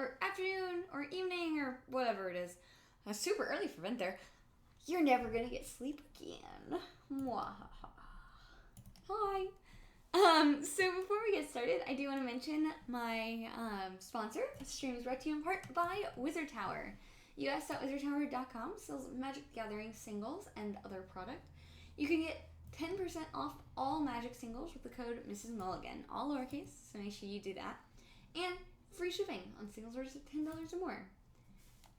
or afternoon or evening or whatever it is. Super early for winter. You're never gonna get sleep again. Mwahaha. Hi. So before we get started, I do want to mention my sponsor. This stream is brought to you in part by Wizard Tower. us.wizardtower.com sells Magic the Gathering singles and other product. You can get 10% off all Magic singles with the code Mrs. Mulligan, all lowercase, so make sure you do that. And free shipping on singles orders of $10 or more.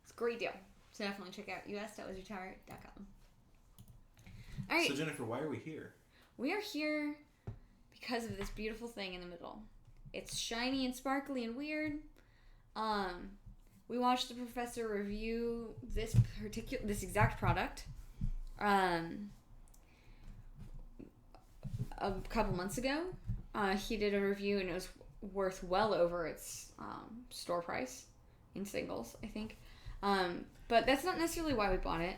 It's a great deal. So definitely check out us.wizardtower.com. All right. So Jennifer, why are we here? We are here because of this beautiful thing in the middle. It's shiny and sparkly and weird. We watched the professor review this exact product a couple months ago. He did a review and it was worth well over its store price in singles, I think. But that's not necessarily why we bought it.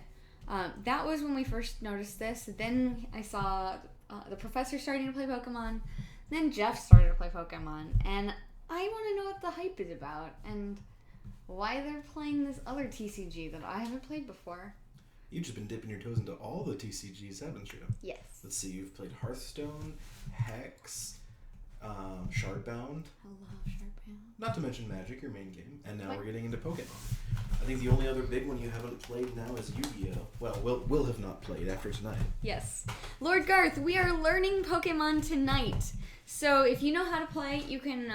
That was when we first noticed this. Then I saw the professor starting to play Pokemon. Then Jeff started to play Pokemon. And I want to know what the hype is about and why they're playing this other TCG that I haven't played before. You've just been dipping your toes into all the TCGs, haven't you? Yes. Let's see, you've played Hearthstone, Hex, Shardbound. I love Shardbound. Not to mention Magic, your main game. And now we're getting into Pokemon. I think the only other big one you haven't played now is Yu-Gi-Oh! Well, we'll have not played after tonight. Yes. Lord Garth, we are learning Pokemon tonight. So if you know how to play, you can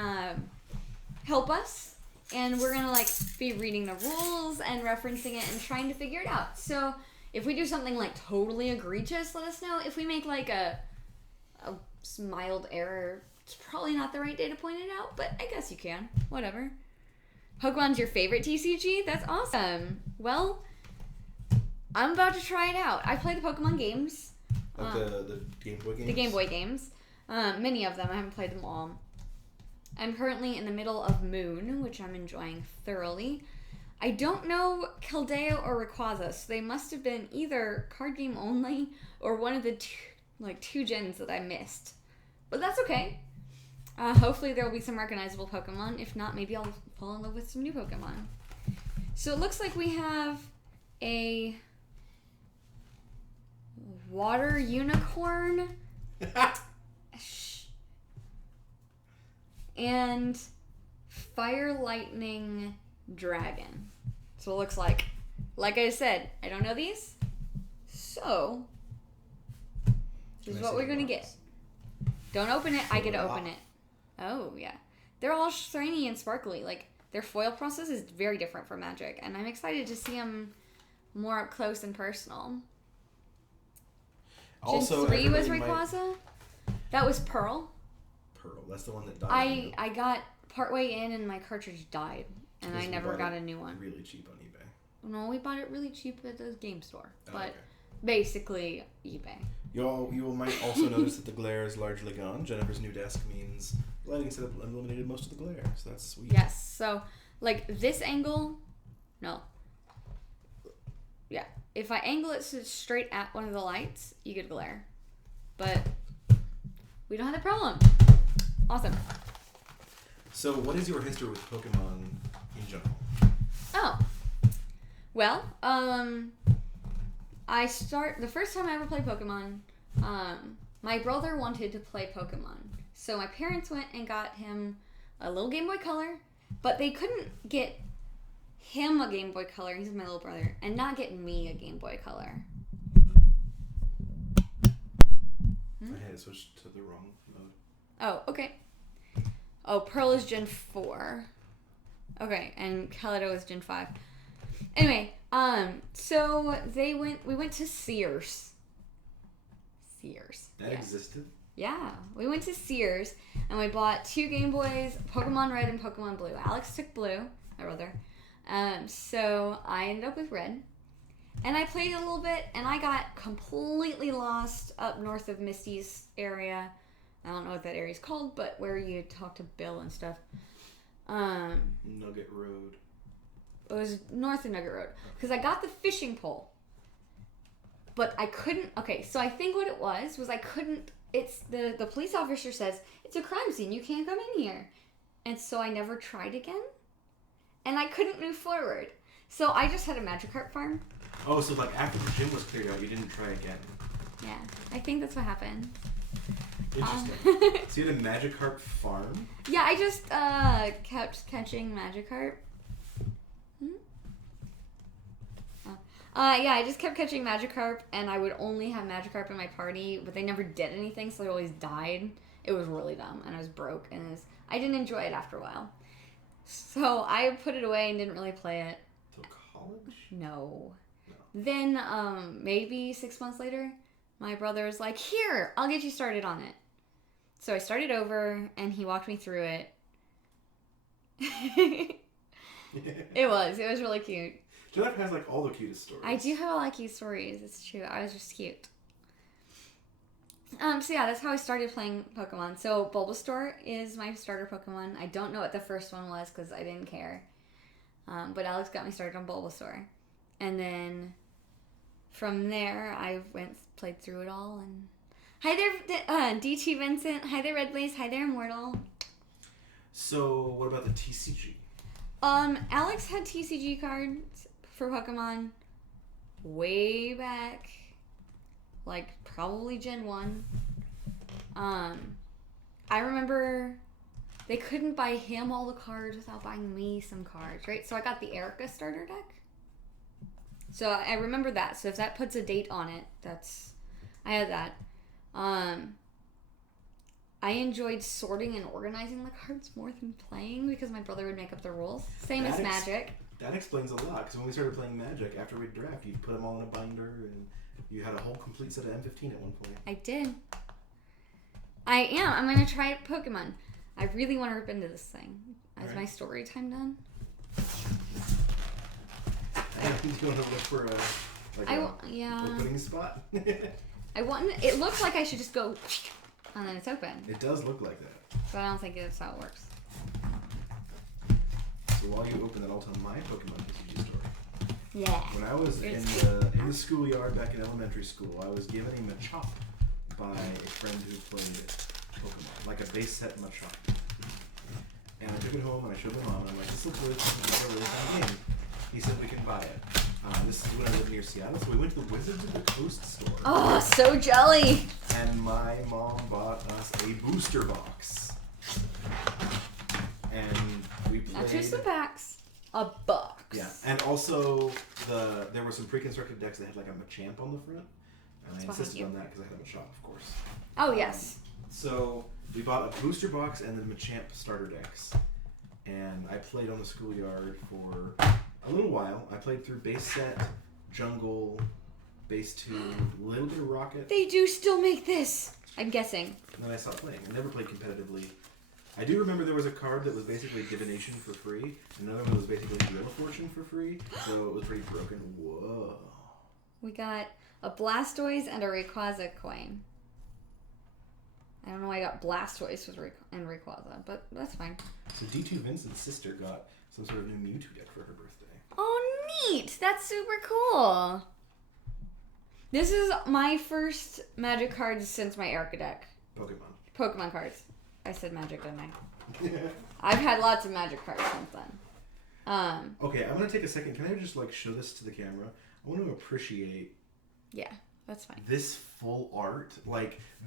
help us. And we're going to be reading the rules and referencing it and trying to figure it out. So if we do something totally egregious, let us know. If we make a mild error, it's probably not the right day to point it out, but I guess you can. Whatever. Pokemon's your favorite TCG? That's awesome. Well, I'm about to try it out. I play the Pokemon games. The Game Boy games? The Game Boy games. Many of them. I haven't played them all. I'm currently in the middle of Moon, which I'm enjoying thoroughly. I don't know Keldeo or Rayquaza, so they must have been either card game only or one of the two gens that I missed. But that's okay. Hopefully there will be some recognizable Pokemon. If not, maybe I'll fall in love with some new Pokemon. So it looks like we have a water unicorn and fire lightning dragon. So it looks like I said, I don't know these. So this is what we're going to get. Don't open it. I get to open it. Oh, yeah. They're all shiny and sparkly. Their foil process is very different from Magic, and I'm excited to see them more up close and personal. Also, Gen 3 was Rayquaza. That was Pearl. Pearl. That's the one that died. I got partway in, and my cartridge died, and I never got a new one. Really cheap on eBay. No, we bought it really cheap at the game store, but okay. Basically eBay. You might also notice that the glare is largely gone. Jennifer's new desk means lighting setup eliminated most of the glare, so that's sweet. Yes, so this angle, no. Yeah, if I angle it straight at one of the lights, you get glare. But we don't have that problem. Awesome. So what is your history with Pokemon in general? Oh. Well, the first time I ever played Pokemon, my brother wanted to play Pokemon. So my parents went and got him a little Game Boy Color, but they couldn't get him a Game Boy Color, he's my little brother, and not get me a Game Boy Color. I had to switch to the wrong mode. Oh, okay. Oh, Pearl is Gen 4. Okay, and Kaleido is Gen 5. Anyway, so we went to Sears. That yes. existed? Yeah, we went to Sears, and we bought 2 Game Boys, Pokemon Red and Pokemon Blue. Alex took Blue, my brother. So I ended up with Red. And I played a little bit, and I got completely lost up north of Misty's area. I don't know what that area's called, but where you talk to Bill and stuff. Nugget Road. It was north of Nugget Road. Because I got the fishing pole. But I couldn't... Okay, so I think what it was I couldn't... It's... The police officer says, it's a crime scene. You can't come in here. And so I never tried again. and I couldn't move forward. So I just had a Magikarp farm. Oh, so like after the gym was cleared out, you didn't try again. Yeah, I think that's what happened. Interesting. So you had a Magikarp farm? Yeah, I just kept catching Magikarp. Yeah, I just kept catching Magikarp, and I would only have Magikarp in my party, but they never did anything, so they always died. It was really dumb, and I was broke, and I didn't enjoy it after a while. So I put it away and didn't really play it. Till college? No. Then, maybe 6 months later, my brother was like, here, I'll get you started on it. So I started over, and he walked me through it. It was really cute. Jennifer has like all the cutest stories. I do have a lot of cute stories. It's true. I was just cute. So yeah, that's how I started playing Pokemon. So Bulbasaur is my starter Pokemon. I don't know what the first one was because I didn't care. But Alex got me started on Bulbasaur. And then from there, I played through it all. And hi there, DT Vincent. Hi there, Red Blaze. Hi there, Immortal. So what about the TCG? Alex had TCG cards for Pokemon way back, like probably Gen 1. I remember they couldn't buy him all the cards without buying me some cards, right? So I got the Erica starter deck. So I remember that. So if that puts a date on it, I had that. I enjoyed sorting and organizing the cards more than playing because my brother would make up the rules. Same as Magic. That explains a lot, because when we started playing Magic, after we'd draft, you'd put them all in a binder, and you had a whole complete set of M15 at one point. I did. I'm going to try Pokemon. I really want to rip into this thing. Is my story time done? Do you want to look for a opening spot? It looks like I should just go, and then it's open. It does look like that. But I don't think that's how it works. So while you open that, I'll tell my Pokemon TCG story. Yeah. When I was in the schoolyard back in elementary school, I was given a Machop by a friend who played Pokemon, like a base set Machop. And I took it home and I showed my mom, and I'm like, this looks really fun. Really fun game. He said we can buy it. This is when I lived near Seattle, so we went to the Wizards of the Coast store. Oh, so jelly! And my mom bought us a booster box. And we played... Not just some packs. A box. Yeah, and also there were some pre-constructed decks that had like a Machamp on the front. And I insisted on that because I had a Machop, of course. Oh, yes. So we bought a booster box and then Machamp starter decks. And I played on the schoolyard for a little while. I played through base set, jungle, base 2, a little bit of rocket. They do still make this, I'm guessing. And then I stopped playing. I never played competitively. I do remember there was a card that was basically divination for free. Another one was basically Wheel of Fortune for free. So it was pretty broken. Whoa. We got a Blastoise and a Rayquaza coin. I don't know why I got Blastoise and Rayquaza, but that's fine. So D2 Vincent's sister got some sort of new Mewtwo deck for her birthday. Oh, neat! That's super cool. This is my first Magic cards since my Erica deck. Pokemon cards. I said Magic, didn't I? I've had lots of Magic cards since then. Okay, I'm gonna take a second. Can I just show this to the camera? I want to appreciate. Yeah, that's fine. This full art,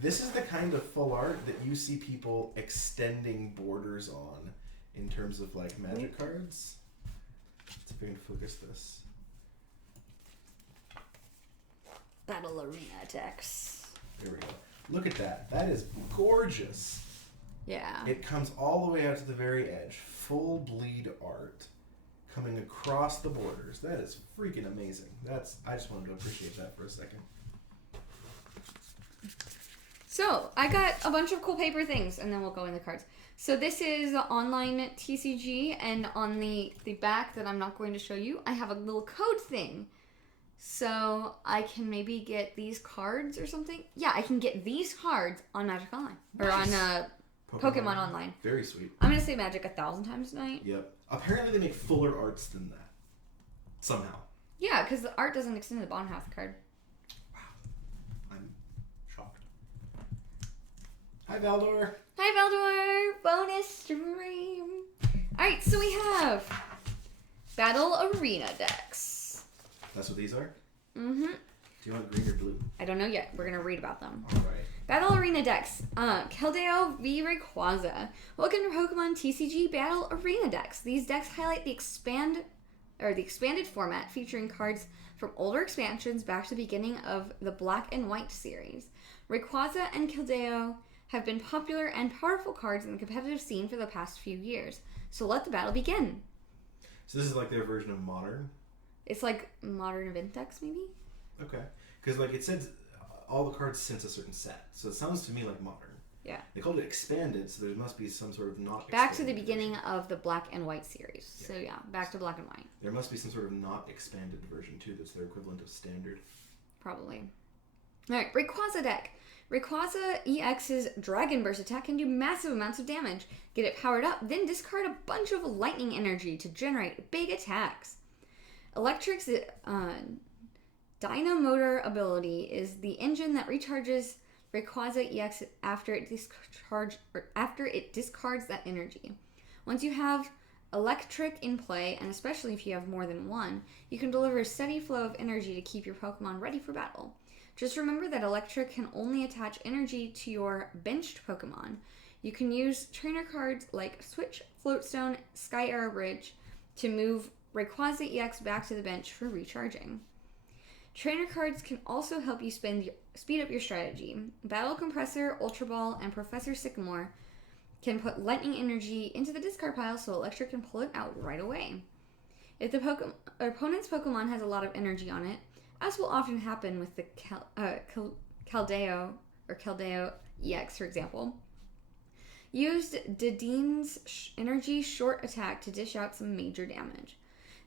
this is the kind of full art that you see people extending borders on, in terms of Magic cards. Let's see if I can focus this. Battle Arena decks. There we go. Look at that. That is gorgeous. Yeah. It comes all the way out to the very edge. Full bleed art coming across the borders. That is freaking amazing. I just wanted to appreciate that for a second. So, I got a bunch of cool paper things, and then we'll go in the cards. So this is the online TCG, and on the back that I'm not going to show you, I have a little code thing. So I can maybe get these cards or something. Yeah, I can get these cards on Magic Online. Or on Pokemon Online. Very sweet. I'm going to say Magic 1,000 times tonight. Yep. Apparently they make fuller arts than that. Somehow. Yeah, because the art doesn't extend to the bottom half of the card. Wow. I'm shocked. Hi, Valdor. Hi, Valdor. Bonus stream. Alright, so we have Battle Arena decks. That's what these are? Mm-hmm. Do you want green or blue? I don't know yet. We're going to read about them. All right. Battle Arena decks. Keldeo v Rayquaza. Welcome to Pokemon TCG Battle Arena decks. These decks highlight the expanded format featuring cards from older expansions back to the beginning of the Black and White series. Rayquaza and Keldeo have been popular and powerful cards in the competitive scene for the past few years. So let the battle begin. So this is like their version of Modern? It's like modern event decks, maybe? Okay. Because like it said all the cards since a certain set. So it sounds to me like Modern. Yeah. They called it Expanded, so there must be some sort of not Back to the expanded beginning version. of the Black and White series. Yeah. So yeah, back to Black and White. There must be some sort of not expanded version too that's their equivalent of Standard. Probably. Alright, Rayquaza deck. Rayquaza EX's Dragon Burst attack can do massive amounts of damage. Get it powered up, then discard a bunch of lightning energy to generate big attacks. Electric's Dynamotor ability is the engine that recharges Rayquaza EX after it discards that energy. Once you have Electric in play, and especially if you have more than one, you can deliver a steady flow of energy to keep your Pokemon ready for battle. Just remember that Electric can only attach energy to your benched Pokemon. You can use trainer cards like Switch, Floatstone, Sky Arrow Bridge to move Rayquaza EX back to the bench for recharging. Trainer cards can also help you speed up your strategy. Battle Compressor, Ultra Ball, and Professor Sycamore can put lightning energy into the discard pile so Electric can pull it out right away. If the opponent's Pokemon has a lot of energy on it, as will often happen with the Keldeo EX, for example, used Dedine's energy short attack to dish out some major damage.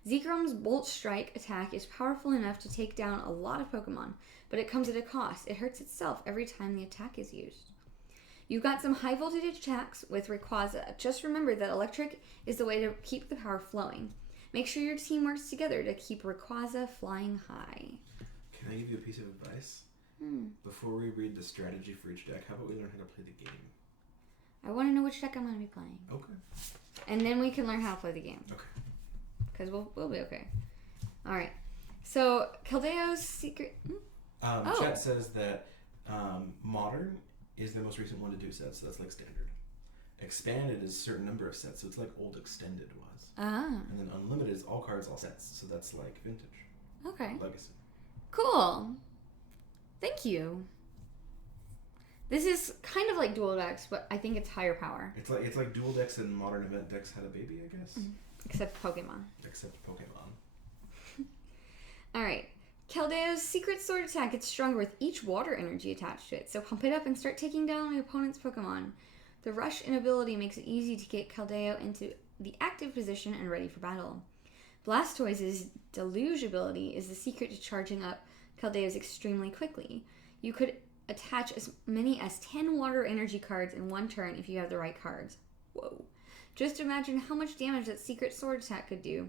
Zegrom's Bolt Strike attack is powerful enough to take down a lot of Pokemon, but it comes at a cost. It hurts itself every time the attack is used. You've got some high voltage attacks with Rayquaza. Just remember that Electric is the way to keep the power flowing. Make sure your team works together to keep Rayquaza flying high. Can I give you a piece of advice? Before we read the strategy for each deck, how about we learn how to play the game? I want to know which deck I'm going to be playing. Okay. And then we can learn how to play the game. Okay. Because we'll be okay. Alright. So, Keldeo's secret... Chat says that Modern is the most recent one to do sets, so that's like Standard. Expanded is a certain number of sets, so it's like Old Extended was. Ah. And then Unlimited is all cards, all sets, so that's like Vintage. Okay. Legacy. Cool. Thank you. This is kind of like Dual Decks, but I think it's higher power. It's like Dual Decks and Modern Event Decks had a baby, I guess. Except Pokemon. Except Pokemon. Alright. Keldeo's Secret Sword attack gets stronger with each water energy attached to it, so pump it up and start taking down your opponent's Pokemon. The Rush ability makes it easy to get Keldeo into the active position and ready for battle. Blastoise's Deluge ability is the secret to charging up Keldeo's extremely quickly. You could attach as many as 10 water energy cards in one turn if you have the right cards. Whoa. Just imagine how much damage that Secret Sword attack could do.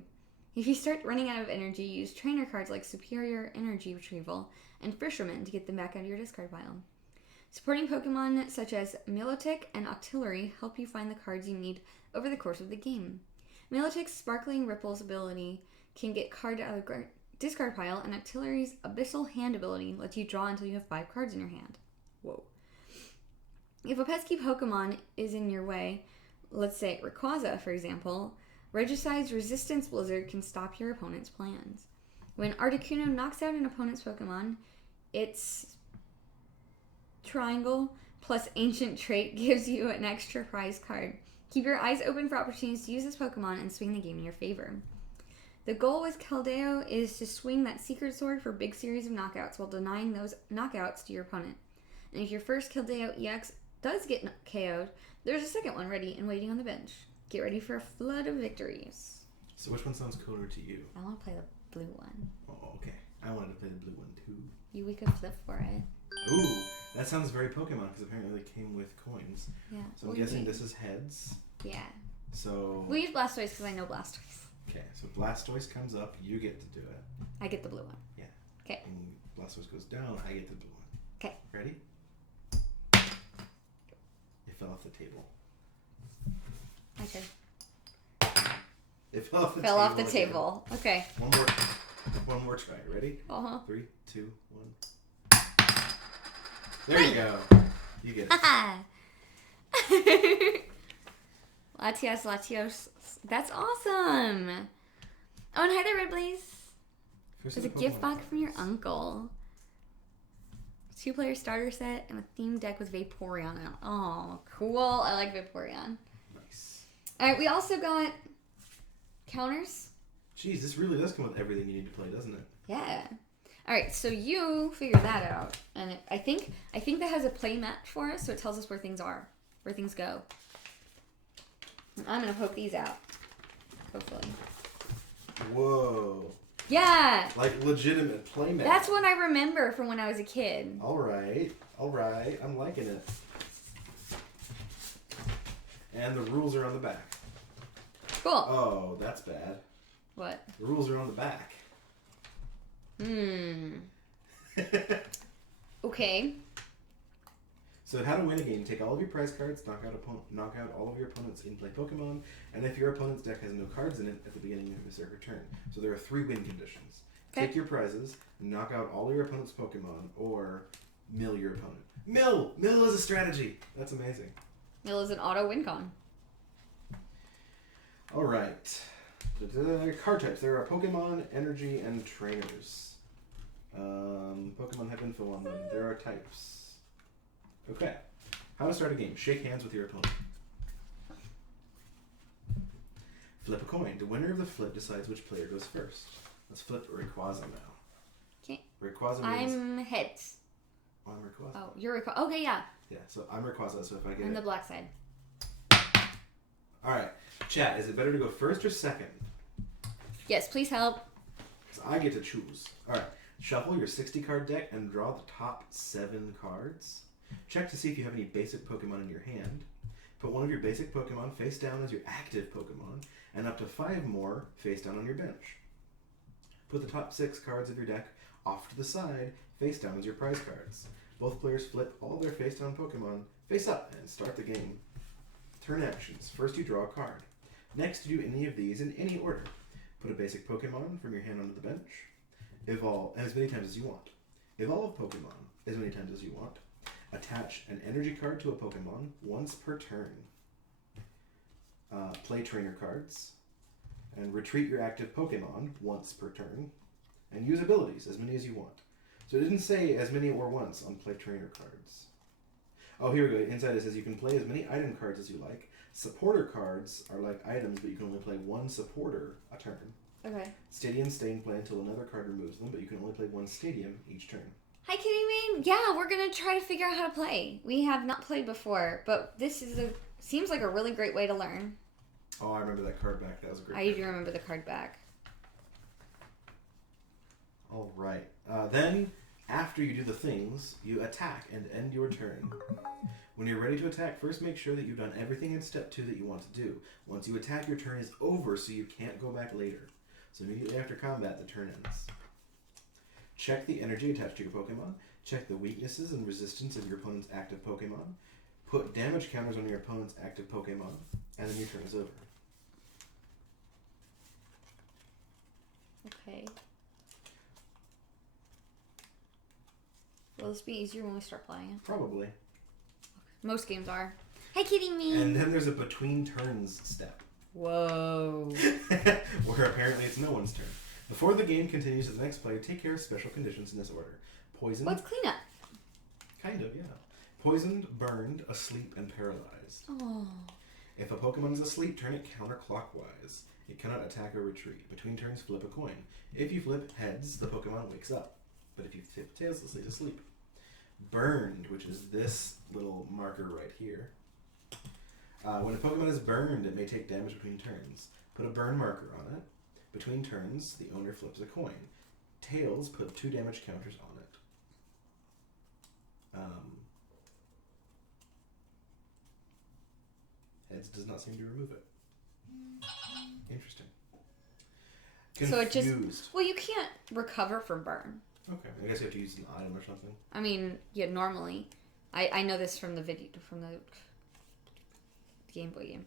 If you start running out of energy, use trainer cards like Superior Energy Retrieval and Fisherman to get them back out of your discard pile. Supporting Pokemon such as Milotic and Octillery help you find the cards you need over the course of the game. Milotic's Sparkling Ripples ability can get cards out of the discard pile, and Octillery's Abyssal Hand ability lets you draw until you have 5 cards in your hand. Whoa. If a pesky Pokemon is in your way, let's say Rayquaza, for example, Regicide's Resistance Blizzard can stop your opponent's plans. When Articuno knocks out an opponent's Pokemon, its Triangle plus Ancient Trait gives you an extra prize card. Keep your eyes open for opportunities to use this Pokemon and swing the game in your favor. The goal with Keldeo is to swing that Secret Sword for a big series of knockouts while denying those knockouts to your opponent. And if your first Keldeo EX does get KO'd, there's a second one ready and waiting on the bench. Get ready for a flood of victories. So which one sounds cooler to you? I want to play the blue one. Oh, okay. I wanted to play the blue one too. We could flip for it. Ooh, that sounds very Pokemon because apparently they came with coins. Yeah. So I'm guessing this is heads. Yeah. So. We use Blastoise because I know Blastoise. Okay, so Blastoise comes up, you get to do it. I get the blue one. Yeah. Okay. And Blastoise goes down, I get the blue one. Okay. Ready? It fell off the table. My turn. It fell off the Fell table. off the again. table. Okay. One more try. Ready? Uh-huh. 3, 2, 1. There you go. You get it. Latios. That's awesome. Oh, and hi there, Ridleys. There's a gift box from your uncle. 2-player starter set and a themed deck with Vaporeon out. Oh, cool. I like Vaporeon. Nice. Alright, we also got counters. Jeez, this really does come with everything you need to play, doesn't it? Yeah. Alright, so you figure that out. And I think that has a play mat for us, so it tells us where things are. Where things go. And I'm going to poke these out. Hopefully. Whoa. Yeah! Like legitimate playmat. That's what I remember from when I was a kid. Alright. I'm liking it. And the rules are on the back. Cool. Oh, that's bad. What? The rules are on the back. Okay. So how to win a game, take all of your prize cards, knock out all of your opponent's in-play Pokemon, and if your opponent's deck has no cards in it at the beginning of their turn. So there are 3 win conditions. Okay. Take your prizes, knock out all your opponent's Pokemon, or mill your opponent. Mill! Mill is a strategy! That's amazing. Mill is an auto win con. Alright. Card types. There are Pokemon, Energy, and Trainers. Pokemon have info on them. There are types. Okay. How to start a game. Shake hands with your opponent. Flip a coin. The winner of the flip decides which player goes first. Let's flip Rayquaza now. Okay. Rayquaza means... I'm heads. Oh, I'm Rayquaza. Oh, you're Rayquaza. Okay, yeah. Yeah, so I'm Rayquaza, so if I get I'm it... the black side. Alright. Chat, is it better to go first or second? Yes, please help. Because I get to choose. Alright. Shuffle your 60-card deck and draw the top 7 cards. Check to see if you have any basic Pokemon in your hand. Put one of your basic Pokemon face down as your active Pokemon, and up to 5 more face down on your bench. Put the top 6 cards of your deck off to the side, face down as your prize cards. Both players flip all their face down Pokemon face up and start the game. Turn actions. First you draw a card. Next you do any of these in any order. Put a basic Pokemon from your hand onto the bench. Evolve as many times as you want. Evolve Pokemon as many times as you want. Attach an energy card to a Pokemon once per turn. Play trainer cards. And retreat your active Pokemon once per turn. And use abilities, as many as you want. So it didn't say as many or once on play trainer cards. Oh, here we go. Inside it says you can play as many item cards as you like. Supporter cards are like items, but you can only play one supporter a turn. Okay. Stadiums stay in play until another card removes them, but you can only play one stadium each turn. Hi, Kitty Mane. Yeah, we're gonna try to figure out how to play. We have not played before, but this seems like a really great way to learn. Oh, I remember that card back. That was a great. I do remember the card back. All right. Then, after you do the things, you attack and end your turn. When you're ready to attack, first make sure that you've done everything in step 2 that you want to do. Once you attack, your turn is over, so you can't go back later. So immediately after combat, the turn ends. Check the energy attached to your Pokemon. Check the weaknesses and resistance of your opponent's active Pokemon. Put damage counters on your opponent's active Pokemon, and then your turn is over. Okay. Will this be easier when we start playing it? Probably. Most games are. Hi, Kitty Me. And then there's a between turns step. Whoa. Where apparently it's no one's turn. Before the game continues to the next player, take care of special conditions in this order. Poisoned. What's cleanup? Kind of, yeah. Poisoned, burned, asleep, and paralyzed. Oh. If a Pokemon is asleep, turn it counterclockwise. It cannot attack or retreat. Between turns, flip a coin. If you flip heads, the Pokemon wakes up. But if you flip tails, it stays asleep. Burned, which is this little marker right here. When a Pokemon is burned, it may take damage between turns. Put a burn marker on it. Between turns, the owner flips a coin. Tails, put 2 damage counters on it. Heads does not seem to remove it. Interesting. Confused. So it just... Well, you can't recover from burn. Okay, I guess you have to use an item or something. I mean, yeah, normally. I know this from the video, from the Game Boy game.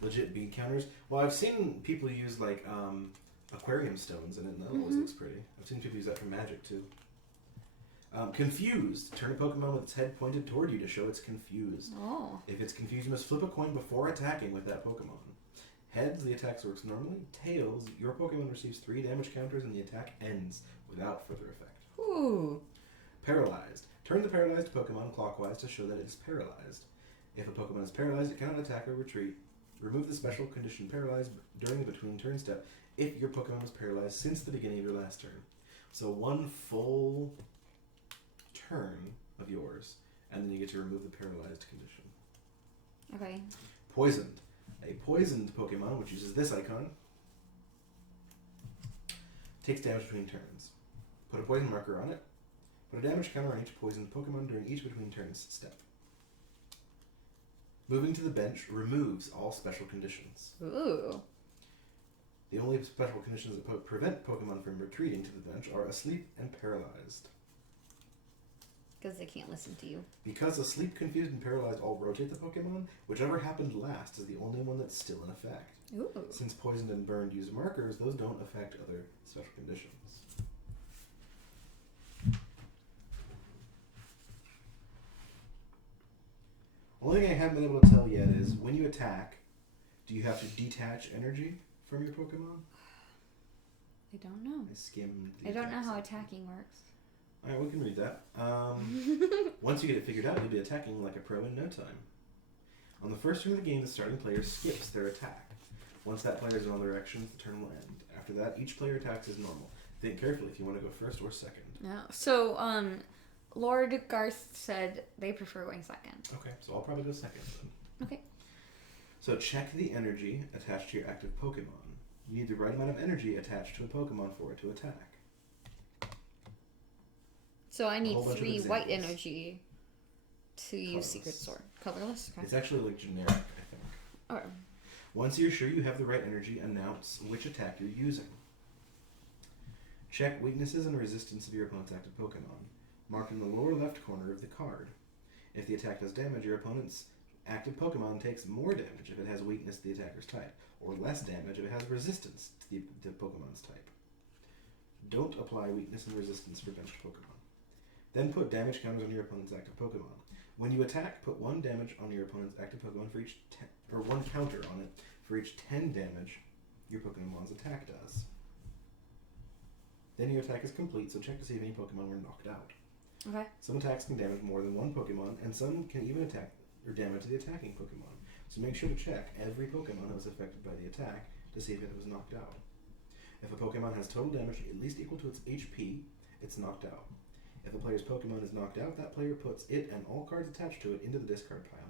legit bead counters. Well, I've seen people use like aquarium stones, and that always looks pretty. I've seen people use that for magic too. Confused. Turn a Pokemon with its head pointed toward you to show it's confused. Oh. If it's confused, you must flip a coin before attacking with that Pokemon. Heads, the attack works normally. Tails, your Pokemon receives 3 damage counters and the attack ends without further effect. Ooh. Paralyzed. Turn the paralyzed Pokemon clockwise to show that it is paralyzed. If a Pokemon is paralyzed, it cannot attack or retreat. Remove the special condition paralyzed during the between turn step if your Pokemon was paralyzed since the beginning of your last turn. So 1 full turn of yours, and then you get to remove the paralyzed condition. Okay. Poisoned. A poisoned Pokemon, which uses this icon, takes damage between turns. Put a poison marker on it. Put a damage counter on each poisoned Pokemon during each between turns step. Moving to the bench removes all special conditions. Ooh. The only special conditions that prevent Pokemon from retreating to the bench are asleep and paralyzed. Because they can't listen to you. Because asleep, confused, and paralyzed all rotate the Pokemon, whichever happened last is the only one that's still in effect. Ooh. Since poisoned and burned use markers, those don't affect other special conditions. Only thing I haven't been able to tell yet is when you attack, do you have to detach energy from your Pokemon? I don't know. I skimmed. I don't know how attacking works. Alright, we can read that. Once you get it figured out, you'll be attacking like a pro in no time. On the first turn of the game, the starting player skips their attack. Once that player is in all directions, the turn will end. After that, each player attacks as normal. Think carefully if you want to go first or second. No. So, Lord Garth said they prefer going second. Okay, so I'll probably go second then. Okay. So check the energy attached to your active Pokemon. You need the right amount of energy attached to a Pokemon for it to attack. So I need whole bunch of 3 white examples. energy to use Colorless. Secret Sword. Colorless? Okay. It's actually like generic, I think. Oh. Once you're sure you have the right energy, announce which attack you're using. Check weaknesses and resistance of your opponent's active Pokemon, marked in the lower left corner of the card. If the attack does damage, your opponent's active Pokemon takes more damage if it has weakness to the attacker's type, or less damage if it has resistance to the Pokemon's type. Don't apply weakness and resistance for benched Pokemon. Then put damage counters on your opponent's active Pokemon. When you attack, put 1 damage on your opponent's active Pokemon for each 10, or 1 counter on it for each 10 damage your Pokemon's attack does. Then your attack is complete, so check to see if any Pokemon were knocked out. Okay. Some attacks can damage more than 1 Pokemon, and some can even attack or damage the attacking Pokemon. So make sure to check every Pokemon that was affected by the attack to see if it was knocked out. If a Pokemon has total damage at least equal to its HP, it's knocked out. If a player's Pokemon is knocked out, that player puts it and all cards attached to it into the discard pile.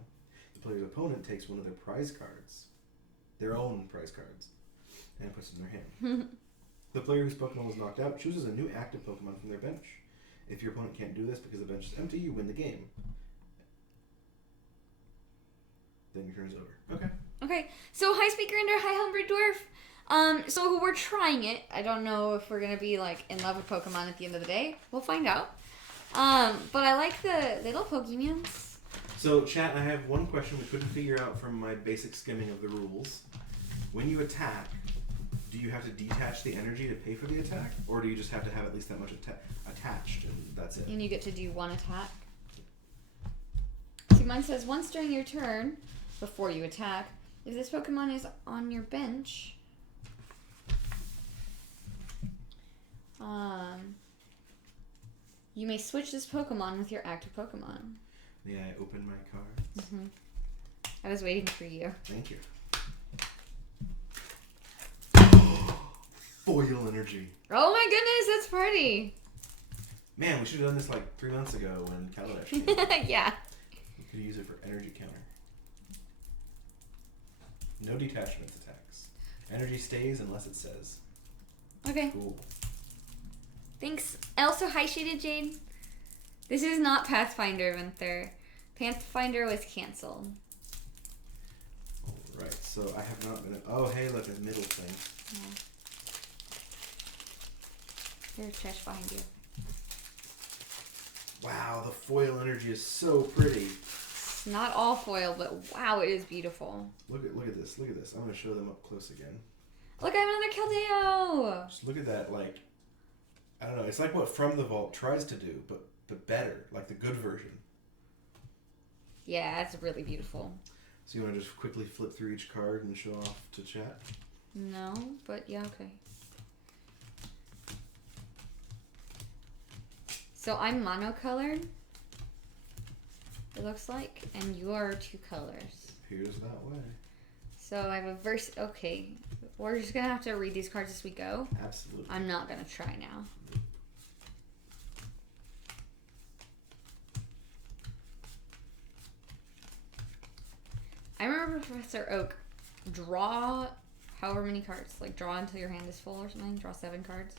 The player's opponent takes one of their prize cards, their own prize cards, and puts it in their hand. The player whose Pokemon was knocked out chooses a new active Pokemon from their bench. If your opponent can't do this because the bench is empty, you win the game. Then your turn is over. Okay. Okay. So, hi, Speaker Ender. Hi, Humbred Dwarf. So we're trying it. I don't know if we're gonna be like in love with Pokemon at the end of the day. We'll find out. But I like the little Pokemons. So, chat, I have one question we couldn't figure out from my basic skimming of the rules. When you attack, do you have to detach the energy to pay for the attack? Or do you just have to have at least that much attached and that's it? And you get to do 1 attack. See, mine says once during your turn, before you attack, if this Pokemon is on your bench, you may switch this Pokemon with your active Pokemon. May I open my cards? Mm-hmm. I was waiting for you. Thank you. Foil energy. Oh my goodness, that's pretty. Man, we should have done this like 3 months ago when Kaladesh came. Yeah. We could use it for energy counter. No detachment attacks. Energy stays unless it says. Okay. Cool. Thanks. Also, hi, Shaded Jade. This is not Pathfinder, Vinther. Pathfinder was canceled. Alright, so I have not been... Oh, hey, look, a middle thing. Yeah. There's trash behind you. Wow, the foil energy is so pretty. not all foil, but wow, it is beautiful. Look at this. Look at this. I'm gonna show them up close again. Look, I have another Keldeo! Just look at that. Like, I don't know. It's like what From the Vault tries to do, but better. Like the good version. Yeah, it's really beautiful. So you want to just quickly flip through each card and show off to chat? No, but yeah, okay. So I'm monocolored, it looks like, and you are two colors. Here's that way. So I have a verse. Okay, we're just gonna have to read these cards as we go. Absolutely. I'm not gonna try now. I remember Professor Oak, draw however many cards. Like, draw until your hand is full or something. Draw 7 cards.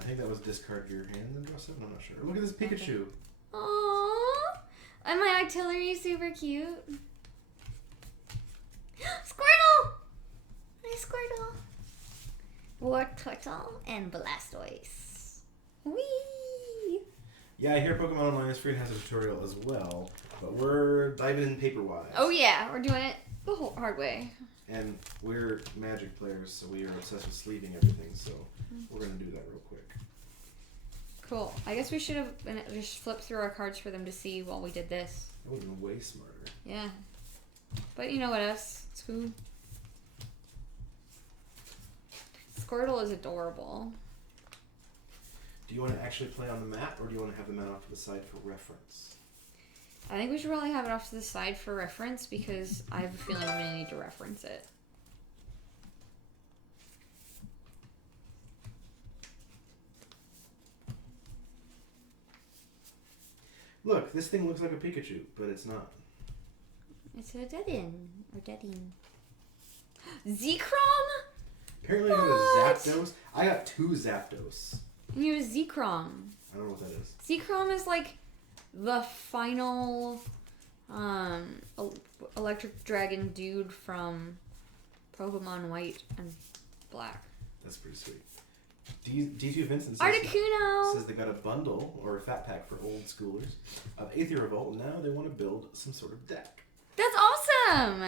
I think that was discard your hand and draw 7. I'm not sure. Look at this Pikachu. Okay. Aww. And my artillery is super cute. Squirtle! My Squirtle. Wartortle and Blastoise. Whee! Yeah, I hear Pokemon Online is free and has a tutorial as well, but we're diving in paper-wise. Oh yeah, we're doing it the whole hard way. And we're Magic players, so we are obsessed with sleeving everything, so we're going to do that real quick. Cool. I guess we should have just flipped through our cards for them to see while we did this. That would have been way smarter. Yeah. But you know what else? It's cool. Squirtle is adorable. Do you want to actually play on the mat, or do you want to have the mat off to the side for reference? I think we should probably have it off to the side for reference because I have a feeling I'm going to need to reference it. Look, this thing looks like a Pikachu, but it's not. It's a Deadin. Or Deadin. Zekrom? Apparently I got a Zapdos. I got 2 Zapdos. And you have Zekrom. I don't know what that is. Zekrom is like the final electric dragon dude from Pokemon White and Black. That's pretty sweet. D2 Vincent Articuno! says they got a bundle, or a fat pack for old schoolers, of Aether Revolt, and now they want to build some sort of deck. That's awesome!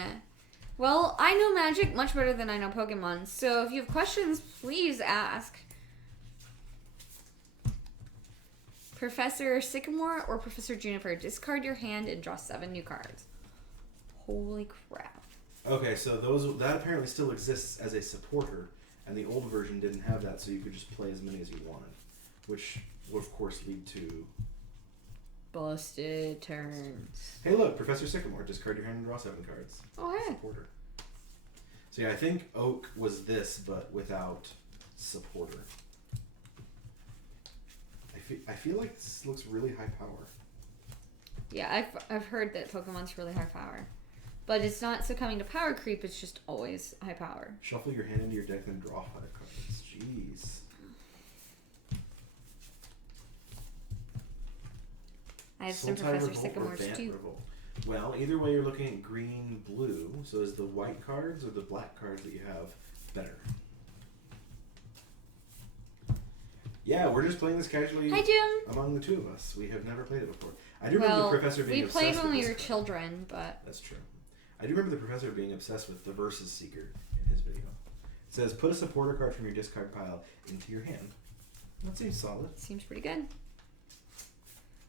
Well, I know Magic much better than I know Pokemon, so if you have questions, please ask. Professor Sycamore or Professor Juniper, discard your hand and draw 7 new cards. Holy crap. Okay, so that apparently still exists as a supporter, and the old version didn't have that, so you could just play as many as you wanted, which will of course lead to busted turns. Hey look, Professor Sycamore, discard your hand and draw 7 cards. Oh hey. Supporter. So yeah, I think Oak was this, but without supporter. I feel like this looks really high power. Yeah, I've heard that Pokemon's really high power. But it's not succumbing to power creep, it's just always high power. Shuffle your hand into your deck and draw 5 cards. Jeez. I have some Professor Sycamores too. Revolt. Well, either way you're looking at green, blue. So is the white cards or the black cards that you have better? Yeah, we're just playing this casually. Hi, Jim. Among the two of us. We have never played it before. I do remember the professor being obsessed with we played when we were card. children, but... That's true. I do remember the professor being obsessed with the Versus Seeker in his video. It says, put a supporter card from your discard pile into your hand. That seems solid. Seems pretty good.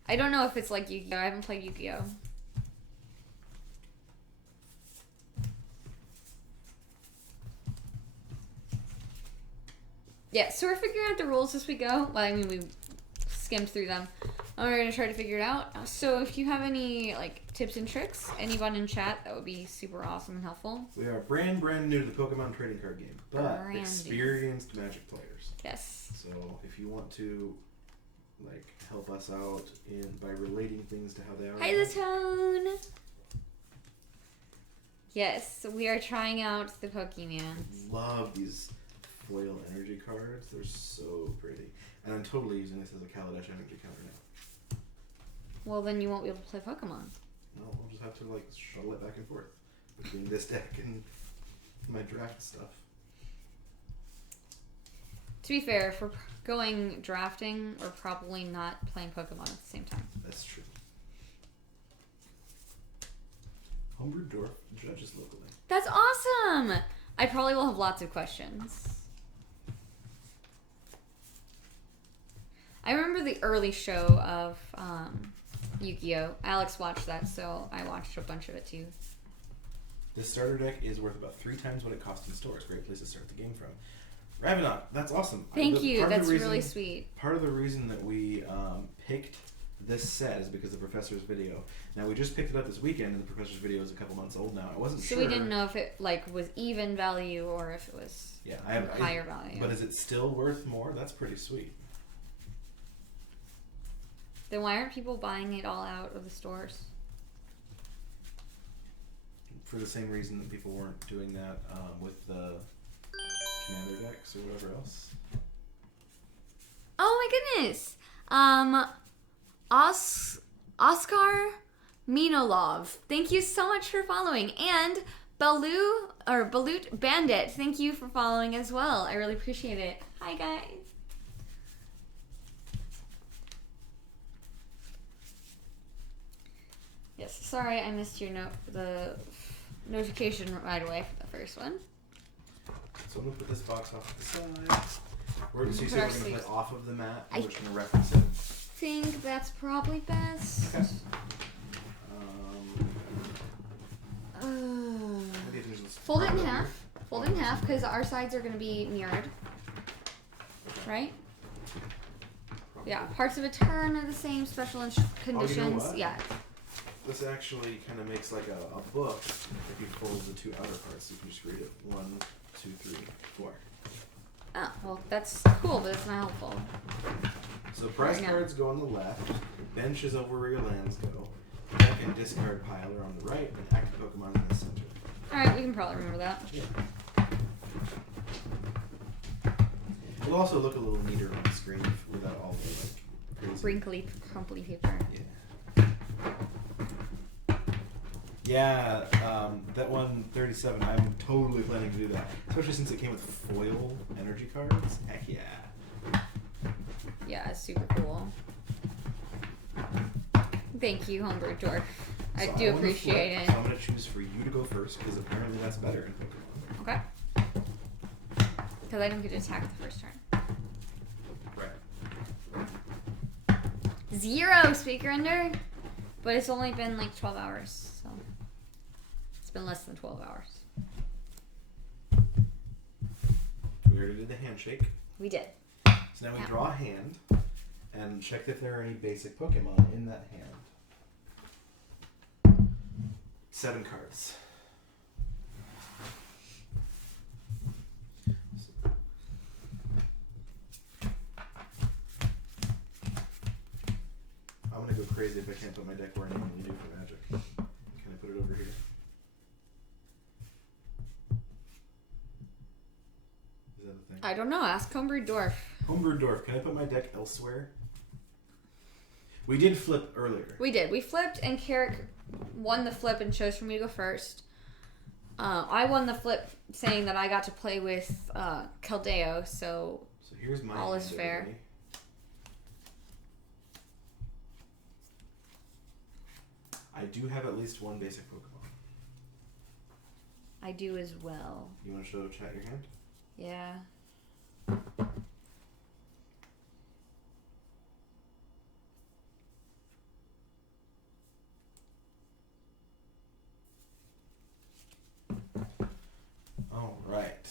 I don't know if it's like Yu-Gi-Oh! I haven't played Yu-Gi-Oh! Yeah, so we're figuring out the rules as we go. Well, I mean, we skimmed through them. We're going to try to figure it out. So if you have any like tips and tricks, anyone in chat, that would be super awesome and helpful. We are brand new to the Pokemon trading card game, but Brand new. experienced Magic players. Yes. So if you want to like help us out by relating things to how they are. Hi, the Tone. Yes, we are trying out the Pokemon. Love these foil energy cards. They're so pretty. And I'm totally using this as a Kaladesh energy counter now. Well, then you won't be able to play Pokemon. No, I'll just have to like shuttle it back and forth between this deck and my draft stuff. To be fair, if we're going drafting, we're probably not playing Pokemon at the same time. That's true. Homebrew judges locally. That's awesome! I probably will have lots of questions. I remember the early show of Yu-Gi-Oh! Alex watched that, so I watched a bunch of it too. This starter deck is worth about 3 times what it costs in stores. Great place to start the game from. Ravenok, that's awesome. Thank you. That's really sweet. Part of the reason that we picked this set is because of the professor's video. Now we just picked it up this weekend, and the professor's video is a couple months old now. I wasn't sure. So we didn't know if it was even value or if it was higher value. But is it still worth more? That's pretty sweet. Then why aren't people buying it all out of the stores? For the same reason that people weren't doing that with the Commander decks or whatever else. Oh my goodness! Oscar Minolov, thank you so much for following, and Balut Bandit, thank you for following as well. I really appreciate it. Hi guys. Yes, sorry I missed your the notification right away for the first one. So I'm gonna put this box off to the side. So you said we're gonna play off of the mat. We're just gonna reference it. I think that's probably best. Okay. Fold it in half. Fold it in half because our sides are gonna be mirrored. Right? Yeah. Parts of a turn are the same. Special conditions. You know what? Yeah. This actually kind of makes like a book if you fold the 2 outer parts. You can just read it 1, 2, 3, 4. Oh, well, that's cool, but it's not helpful. So prize cards go on the left, bench is over where your lands go, deck and discard pile are on the right, and active Pokemon in the center. Alright, we can probably remember that. Yeah. It'll also look a little neater on the screen without all the crazy... Wrinkly, crumply paper. Yeah. Yeah, that 137, I'm totally planning to do that. Especially since it came with foil energy cards. Heck yeah. Yeah, it's super cool. Thank you, Homebrew Dwarf. I do appreciate it. So I'm going to choose for you to go first, because apparently that's better in Pokemon. Okay. Because I don't get to attack the first turn. Right. 0 Speaker Ender. But it's only been like 12 hours, so... It's been less than 12 hours. We already did the handshake. We did. So now we draw a hand and check if there are any basic Pokemon in that hand. 7 cards. I'm gonna go crazy if I can't put my deck where I normally do for Magic. Can I put it over here? Is that a thing? I don't know. Ask Homebrew Dwarf. Homebrew Dwarf, can I put my deck elsewhere? We did flip earlier. We did. We flipped, and Carrick won the flip and chose for me to go first. I won the flip saying that I got to play with Keldeo, so here's my all is fair. Everybody. I do have at least 1 basic Pokemon. I do as well. You want to show chat your hand? Yeah. All right.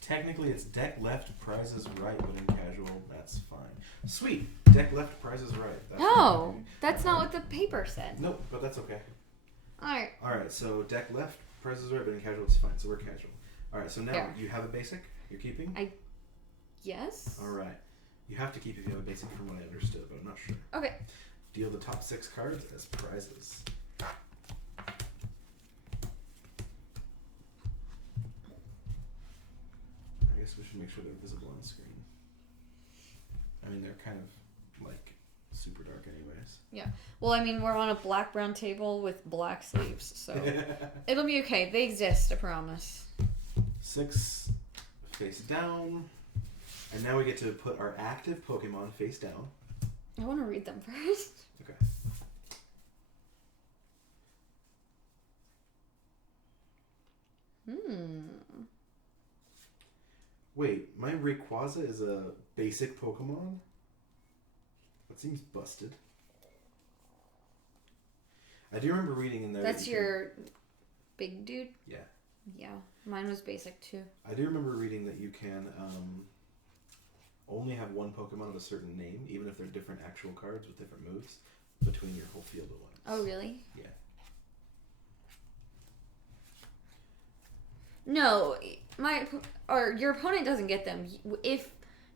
Technically, it's deck left, prizes right, but in casual, that's fine. Sweet. Deck left, prizes right. No, that's not what the paper said. Nope, but that's okay. Alright. Alright, so deck left, prizes right, but in casual, it's fine. So we're casual. Alright, so now you have a basic you're keeping? Yes. Alright. You have to keep if you have a basic from what I understood, but I'm not sure. Okay. Deal the top 6 cards as prizes. I guess we should make sure they're visible on the screen. I mean, they're kind of like super dark anyways. Yeah. Well, I mean, we're on a black-brown table with black sleeves, so it'll be okay. They exist, I promise. 6 face down. And now we get to put our active Pokemon face down. I want to read them first. Okay. Wait, my Rayquaza is a basic Pokemon? That seems busted. I do remember reading in there. That's your big dude? Yeah. Yeah, mine was basic too. I do remember reading that you can only have one Pokemon of a certain name, even if they're different actual cards with different moves, between your whole field of ones. Oh, really? Yeah. No, your opponent doesn't get them. If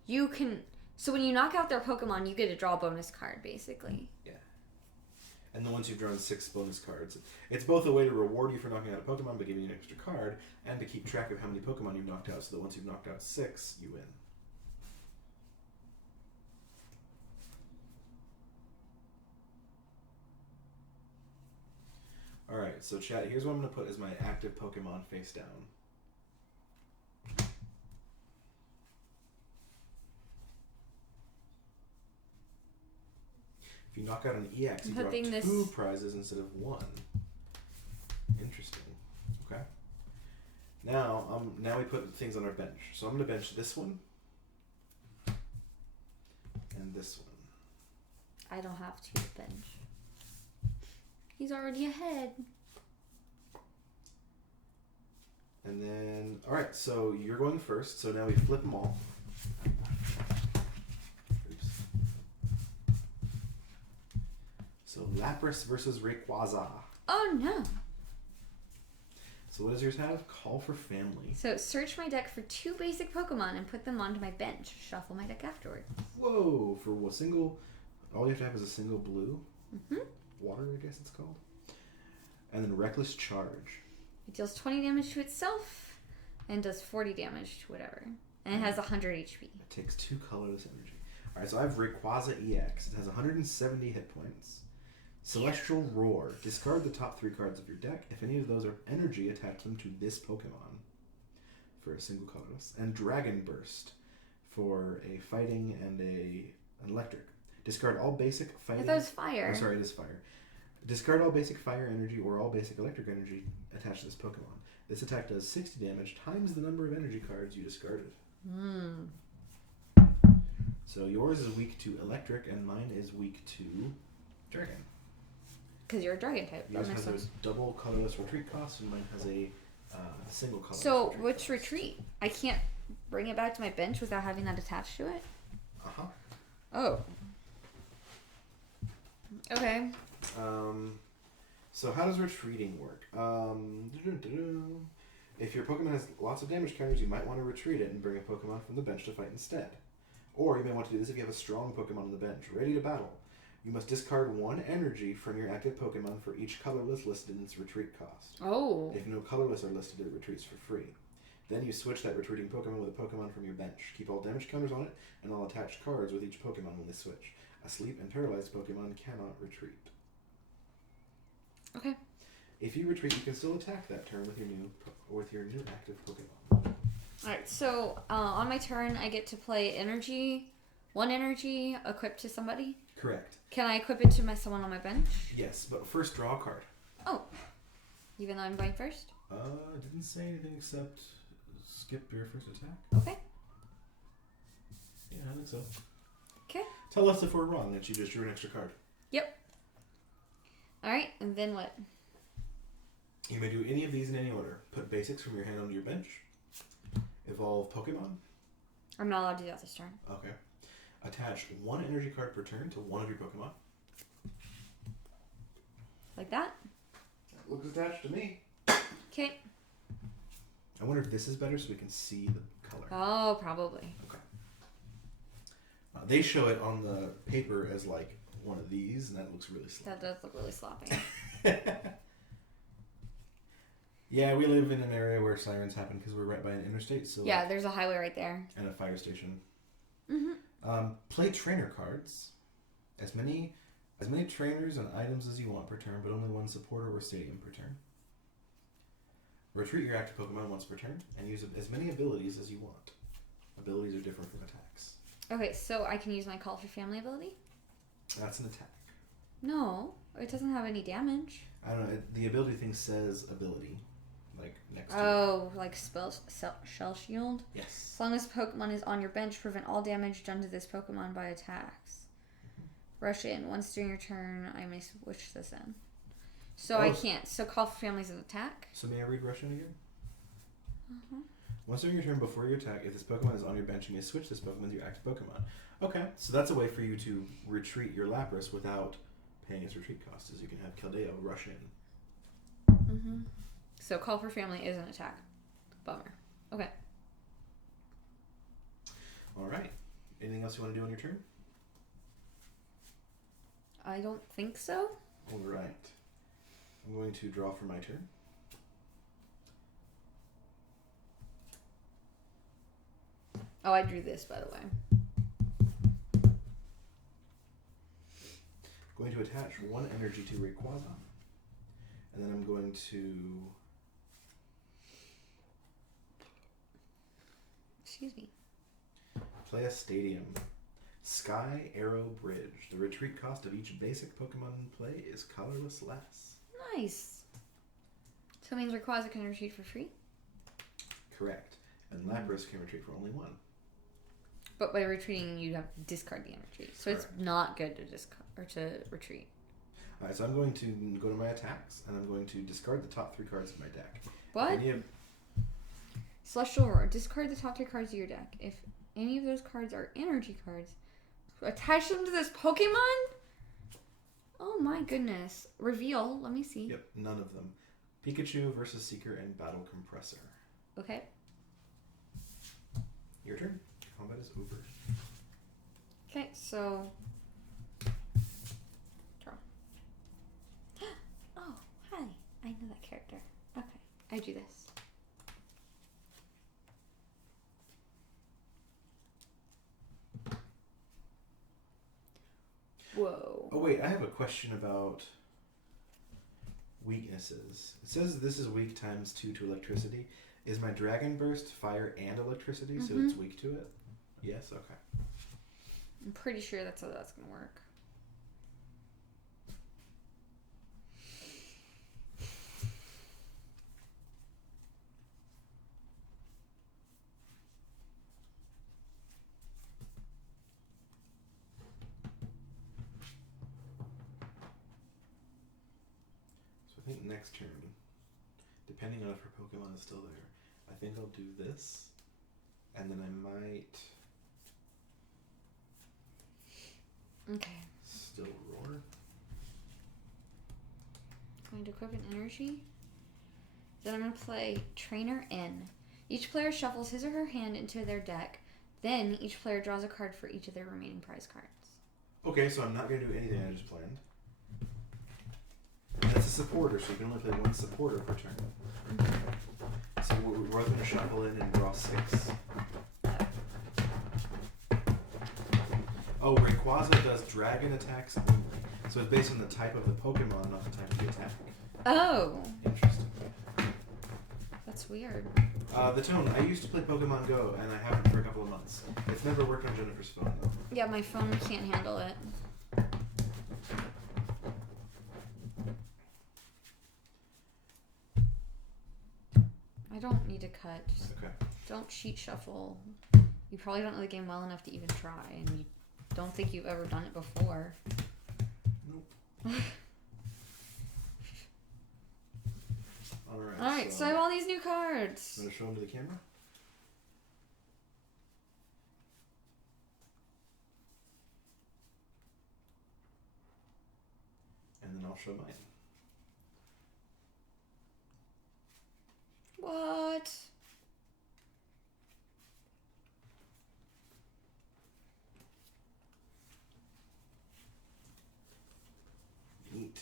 you can, so when you knock out their Pokemon, you get to draw a bonus card, basically. Yeah. And then once you've drawn 6 bonus cards, it's both a way to reward you for knocking out a Pokemon by giving you an extra card, and to keep track of how many Pokemon you've knocked out, so that once you've knocked out 6, you win. Alright, so chat, here's what I'm going to put as my active Pokemon face down. If you knock out an EX, you draw 2 prizes instead of 1. Interesting. Okay. Now we put things on our bench. So I'm going to bench this one. And this one. I don't have to bench. He's already ahead. And then, alright, so you're going first. So now we flip them all. Oops. So Lapras versus Rayquaza. Oh no. So what does yours have? Call for Family. So search my deck for 2 basic Pokemon and put them onto my bench. Shuffle my deck afterwards. Whoa, for a single, all you have to have is a single blue. Mm-hmm. Water, I guess it's called. And then Reckless Charge. It deals 20 damage to itself and does 40 damage to whatever. And it has 100 HP. It takes 2 colorless energy. Alright, so I have Rayquaza EX. It has 170 hit points. Celestial Roar. Discard the top 3 cards of your deck. If any of those are energy, attach them to this Pokemon for a single colorless. And Dragon Burst for a fighting and an electric. Discard all basic fighting. I thought it was fire. Oh, sorry, it is fire. Discard all basic fire energy or all basic electric energy attached to this Pokemon. This attack does 60 damage times the number of energy cards you discarded. So yours is weak to electric and mine is weak to dragon. Because you're a dragon type. Yours has a double colorless retreat cost and mine has a single colorless So retreat which cost. retreat? I can't bring it back to my bench without having that attached to it? Uh-huh. Oh. Okay. So how does retreating work? If your Pokemon has lots of damage counters, you might want to retreat it and bring a Pokemon from the bench to fight instead. Or you may want to do this if you have a strong Pokemon on the bench, ready to battle. You must discard 1 energy from your active Pokemon for each colorless listed in its retreat cost. Oh. If no colorless are listed, it retreats for free. Then you switch that retreating Pokemon with a Pokemon from your bench. Keep all damage counters on it, and all attached cards with each Pokemon when they switch. Asleep and paralyzed Pokemon cannot retreat. Okay. If you retreat, you can still attack that turn with your new active Pokemon. Alright, so on my turn, I get to play energy. 1 energy equipped to somebody. Correct. Can I equip it to someone on my bench? Yes, but first draw a card. Oh. Even though I'm going first? Didn't say anything except skip your first attack. Okay. Yeah, I think so. Okay. Tell us if we're wrong that you just drew an extra card. Yep. Alright, and then what? You may do any of these in any order. Put basics from your hand onto your bench. Evolve Pokemon. I'm not allowed to do that this turn. Okay. Attach 1 energy card per turn to one of your Pokemon. Like that? That looks attached to me. Okay. I wonder if this is better so we can see the color. Oh, probably. Okay. They show it on the paper as like one of these, and that looks really sloppy. That does look really sloppy. Yeah, we live in an area where sirens happen because we're right by an interstate. So Yeah, there's a highway right there. And a fire station. Mm-hmm. Play trainer cards. As many trainers and items as you want per turn, but only 1 supporter or stadium per turn. Retreat your active Pokemon once per turn, and use as many abilities as you want. Abilities are different from attacks. Okay, so I can use my Call for Family ability? That's an attack. No, it doesn't have any damage. I don't know. The ability thing says ability. like next to it. Oh, like shell shield? Yes. As long as Pokemon is on your bench, prevent all damage done to this Pokemon by attacks. Rush in. Once during your turn, I may switch this in. So I can't. So Call for Family is an attack? So may I read Rush in again? Uh-huh. Once during your turn before you attack, if this Pokemon is on your bench, you may switch this Pokemon to your active Pokemon. Okay, so that's a way for you to retreat your Lapras without paying its retreat cost, is you can have Keldeo rush in. Mm-hmm. So Call for Family is an attack. Bummer. Okay. Alright. Anything else you want to do on your turn? I don't think so. Alright. I'm going to draw for my turn. Oh, I drew this, by the way. Going to attach one energy to Rayquaza. And then I'm going to Excuse me. play a stadium. Sky Arrow Bridge. The retreat cost of each basic Pokemon in play is colorless less. Nice. So it means Rayquaza can retreat for free? Correct. And Lapras can retreat for only one. But by retreating, you'd have to discard the energy. So Correct. it's not good to discard or to retreat. Alright, so I'm going to go to my attacks, and I'm going to discard the top 3 cards of my deck. What? Any of, Celestial Roar. Discard the top 3 cards of your deck. If any of those cards are energy cards, attach them to this Pokemon? Oh my goodness. Reveal. Let me see. yep, none of them. Pikachu versus Seeker and Battle Compressor. Okay. Your turn. Combat is over. Okay, so... Draw. Oh, hi. I know that character. Okay, I do this. Whoa. Oh wait, I have a question about weaknesses. It says this is weak times 2 to electricity. Is my Dragon Burst fire and electricity, so it's weak to it? Yes? Okay. I'm pretty sure that's how that's going to work. So I think next turn, depending on if her Pokemon is still there, I think I'll do this, and then I might Okay. still roar. Going to equip an energy. Then I'm going to play Trainer N. Each player shuffles his or her hand into their deck. Then each player draws a card for each of their remaining prize cards. Okay, so I'm not going to do anything I just planned. And that's a supporter, so you can only play one supporter per turn. So we're both going to shuffle in and draw 6. Oh, Rayquaza does dragon attacks only. So it's based on the type of the Pokemon, not the type of the attack. Oh, Interesting. that's weird. The tone. I used to play Pokemon Go, and I haven't for a couple of months. It's never worked on Jennifer's phone, though. Yeah, my phone can't handle it. I don't need to cut. Just Okay. don't cheat shuffle. You probably don't know the game well enough to even try, and you don't think you've ever done it before. Nope. Alright. Alright, so I have all these new cards. I'm going to show them to the camera. And then I'll show mine. What? Neat.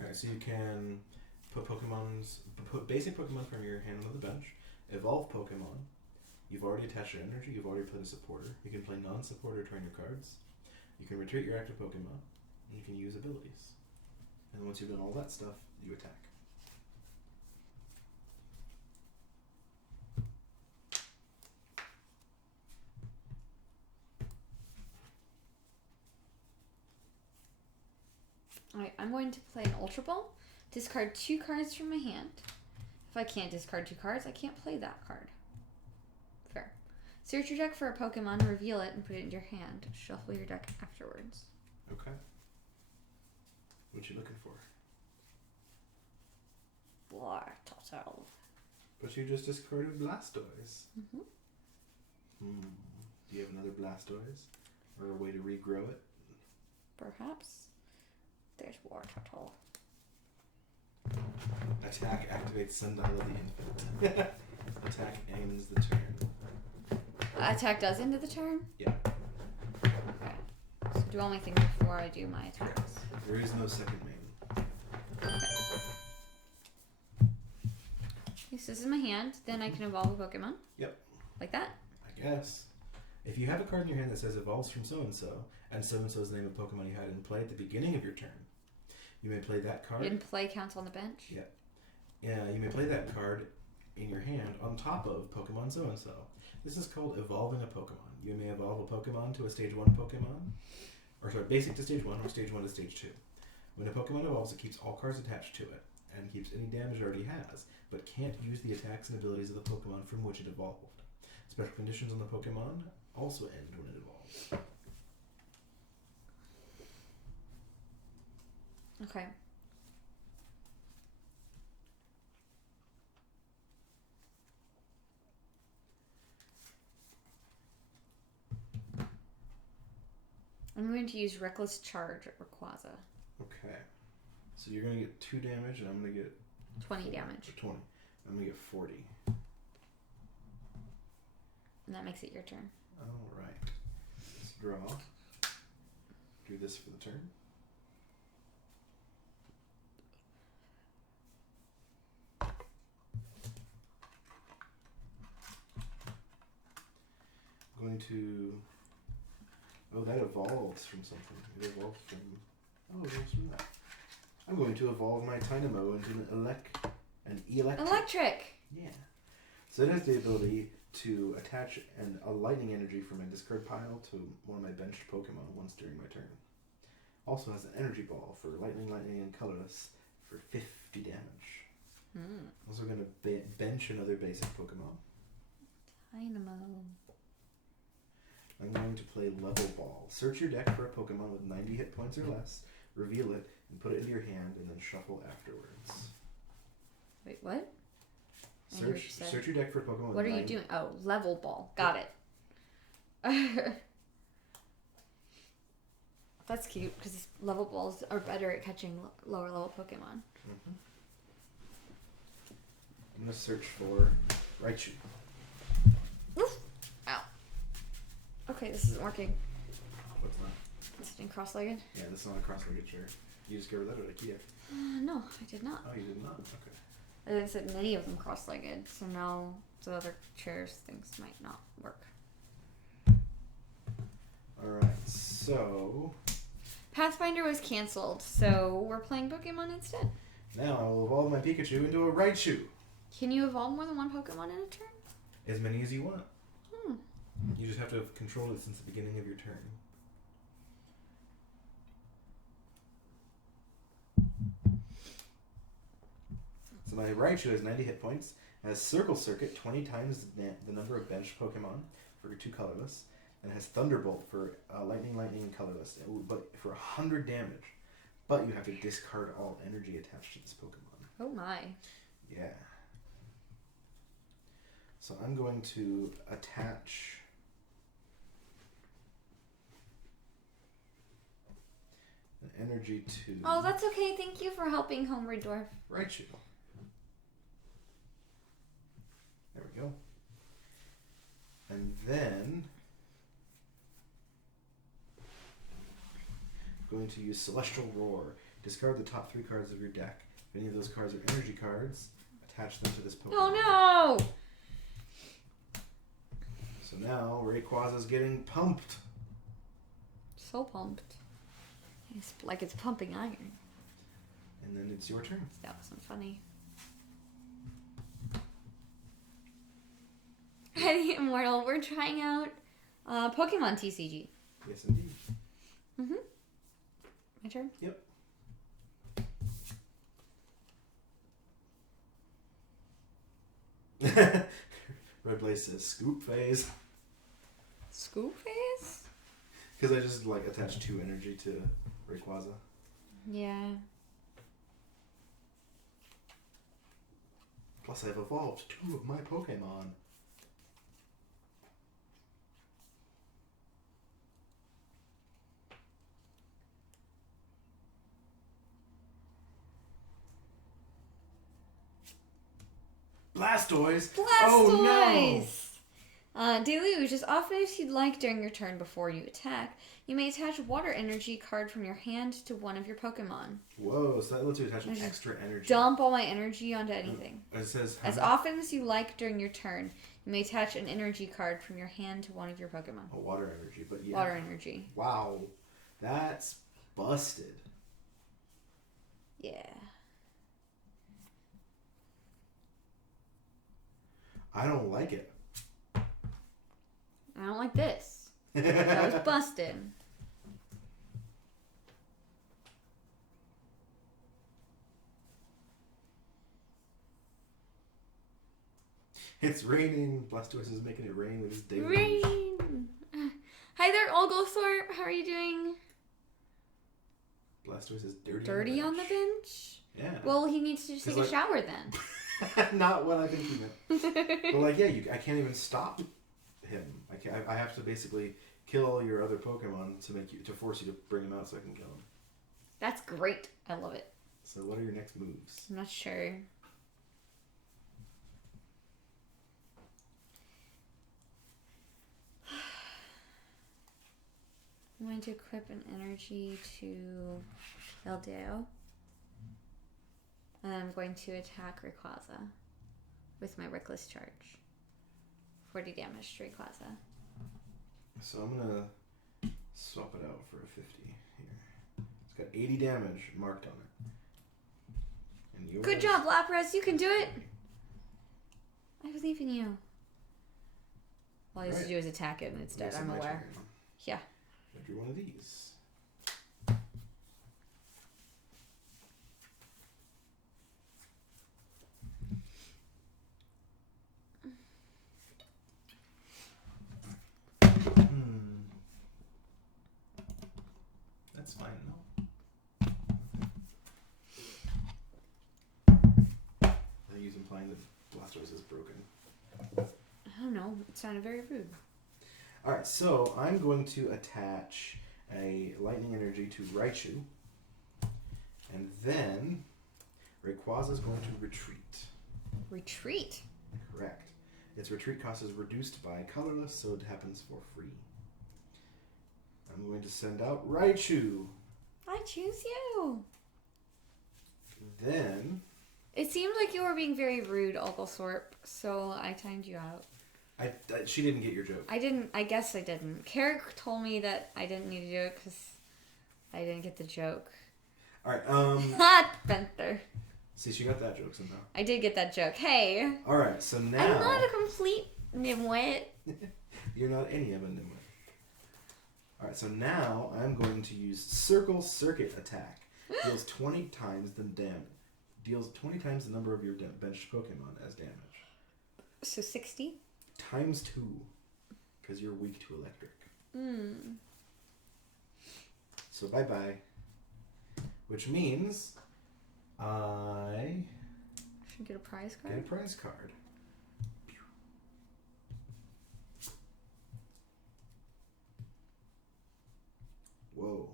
Alright, so you can put basic Pokemon from your hand on the bench, evolve Pokemon. You've already attached your energy, you've already played a supporter. You can play non-supporter trainer cards. You can retreat your active Pokemon, and you can use abilities. And once you've done all that stuff, you attack. Alright, I'm going to play an Ultra Ball. Discard 2 cards from my hand. If I can't discard 2 cards, I can't play that card. Fair. Search your deck for a Pokemon, reveal it, and put it in your hand. Shuffle your deck afterwards. Okay. What you looking for? Blastoise. But you just discarded Blastoise. Mm-hmm. Do you have another Blastoise? Or a way to regrow it? Perhaps. There's Wartortle. Attack activates Sundial of the Infant. Attack ends the turn. Attack does end of the turn? Yeah. Okay. So do all my things before I do my attacks. There is no second main. Okay. So this is my hand. Then I can evolve a Pokemon. Yep. Like that? I guess. If you have a card in your hand that says evolves from so-and-so, and so-and-so is the name of Pokemon you had in play at the beginning of your turn, you may play that card. In play counts on the bench? Yeah. Yeah, you may play that card in your hand on top of Pokemon so-and-so. This is called evolving a Pokemon. You may evolve a Pokemon to a stage 1 Pokemon, or sorry, basic to stage 1 or stage 1 to stage 2. When a Pokemon evolves, it keeps all cards attached to it, and keeps any damage it already has, but can't use the attacks and abilities of the Pokemon from which it evolved. Special conditions on the Pokemon also end when it evolves. Okay. I'm going to use Reckless Charge at Rayquaza. Okay. So you're going to get 2 damage, and I'm going to get 20 damage. 20. I'm going to get 40. And that makes it your turn. Alright. Let's draw. Do this for the turn. I'm going to... Oh, that evolves from something. It evolves from... Oh, it evolves from that. I'm going to evolve my Tynamo into an electric. Electric! Yeah. So it has the ability to attach a lightning energy from my discard pile to one of my benched Pokemon once during my turn. Also has an energy ball for lightning, and colorless for 50 damage. Also going to bench another basic Pokemon. Dynamo. I'm going to play Level Ball. Search your deck for a Pokemon with 90 hit points or less, reveal it, and put it into your hand, and then shuffle afterwards. Wait, what? Search your deck for a Pokemon with What are you doing? Oh, Level Ball. Got it. That's cute, because level balls are better at catching lower level Pokemon. Mm-hmm. I'm going to search for Raichu. Oof. Ow. Okay, this isn't working. What's that? It's sitting cross-legged. Yeah, this is not a cross-legged chair. You discovered that at IKEA. No, I did not. Oh, you did not? Okay. I didn't sit many of them cross-legged, so now the other chairs things might not work. Alright, so... Pathfinder was canceled, so we're playing Pokemon instead. Now I will evolve my Pikachu into a Raichu. Can you evolve more than one Pokemon in a turn? As many as you want. You just have to have controlled it since the beginning of your turn. So my Raichu has 90 hit points, has Circle Circuit 20 times the number of benched Pokemon for 2 colorless, and has Thunderbolt for lightning, and colorless, but for 100 damage. But you have to discard all energy attached to this Pokemon. Oh my. Yeah. So I'm going to attach an energy to... Oh, that's okay. Thank you for helping Homeward Dwarf. Raichu. There we go. And then... I'm going to use Celestial Roar. Discard the top 3 cards of your deck. If any of those cards are energy cards, attach them to this Pokemon. Oh no! So now Rayquaza's getting pumped. So pumped. It's like it's pumping iron. And then it's your turn. That wasn't funny. Hey, Immortal, we're trying out Pokemon TCG. Yes, indeed. Mm-hmm. My turn? Yep. Red Blaze says scoop phase. Scoop phase? Because I just like attached 2 energy to Rayquaza. Yeah. Plus I've evolved 2 of my Pokemon. Blastoise! Oh no! Deluge, as often as you'd like during your turn before you attack, you may attach a water energy card from your hand to one of your Pokemon. Whoa, so that lets you attach an extra energy. Dump all my energy onto anything. It says as often as you like during your turn, you may attach an energy card from your hand to one of your Pokemon. A water energy, but yeah. Water energy. Wow. That's busted. Yeah. I don't like it. I don't like this. That was busted. It's raining. Blastoise is making it rain with his deluge. Rain! Hi there, Oglethorpe. How are you doing? Blastoise is dirty. Dirty on the bench? Yeah. Well, he needs to just take a shower then. Not what I think he meant. But like, yeah, I can't even stop him. I have to basically kill all your other Pokemon to force you to bring him out so I can kill him. That's great. I love it. So what are your next moves? I'm not sure. I'm going to equip an energy to Eldeo. And I'm going to attack Rayquaza with my Reckless Charge. 40 damage to Rayquaza. So I'm going to swap it out for a 50 here. It's got 80 damage marked on it. And good job, Lapras. You can do it. I believe in you. All he has to do is attack it and it's dead. I'm aware. Yeah. Every one of these. That's fine, no? I think he's implying that Blastoise is broken. I don't know. It sounded very rude. Alright, so I'm going to attach a lightning energy to Raichu. And then Rayquaza is going to retreat. Retreat? Correct. Its retreat cost is reduced by colorless, so it happens for free. I'm going to send out Raichu. I choose you. Then... It seemed like you were being very rude, Oglethorpe, so I timed you out. She didn't get your joke. I guess I didn't. Carrick told me that I didn't need to do it because I didn't get the joke. Alright, Ha! Benter. See, she got that joke somehow. I did get that joke. Hey. Alright, so now... I'm not a complete nimwit. You're not any of a nimwit. Alright, so now I'm going to use Circle Circuit Attack. Deals 20 times the damage. Deals 20 times the number of your bench Pokemon as damage. So 60? Times 2. Because you're weak to electric. So bye-bye. Which means I should get a prize card. Get a prize card. Whoa.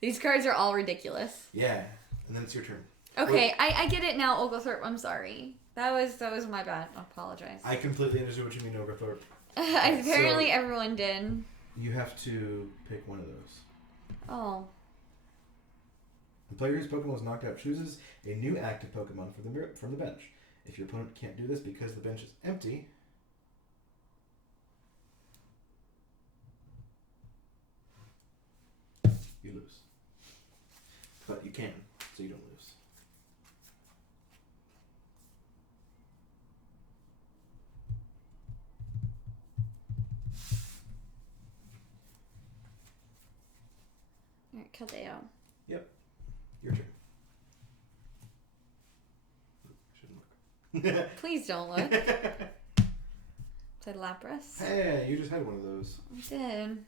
These cards are all ridiculous. Yeah. And then it's your turn. Okay, I get it now, Oglethorpe. I'm sorry. That was my bad. I apologize. I completely understood what you mean, Oglethorpe. Apparently everyone did. You have to pick one of those. Oh. The player whose Pokemon was knocked out chooses a new active Pokemon from the bench. If your opponent can't do this because the bench is empty, you lose. But you can, so you don't lose. Alright, Keldeo. Yep. Your turn. Shouldn't Please don't look. Said Lapras. Hey, you just had one of those. I did.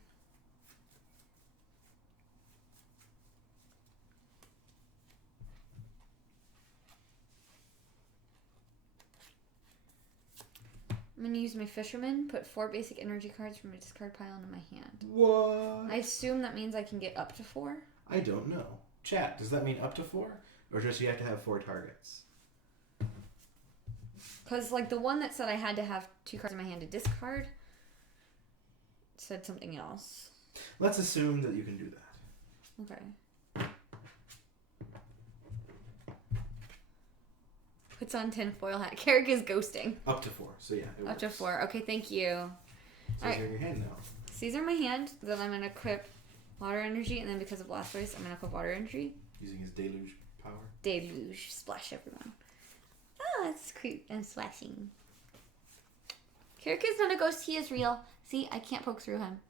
I'm going to use my Fisherman, put 4 basic energy cards from my discard pile into my hand. What? I assume that means I can get up to 4. I don't know. Chat, does that mean up to 4? Or just you have to have 4 targets? Because, like, the one that said I had to have 2 cards in my hand to discard said something else. Let's assume that you can do that. Okay. Puts on tinfoil hat. Carrick is ghosting. Up to 4, so yeah. It Up to works. 4. Okay, thank you. So Alright. these are in your hand now. So these are my hand. Then I'm going to equip Water Energy. And then because of Blastoise, I'm going to equip Water Energy. Using his deluge power. Deluge. Splash everyone. Oh, it's cute and splashing. Carrick is not a ghost. He is real. See, I can't poke through him.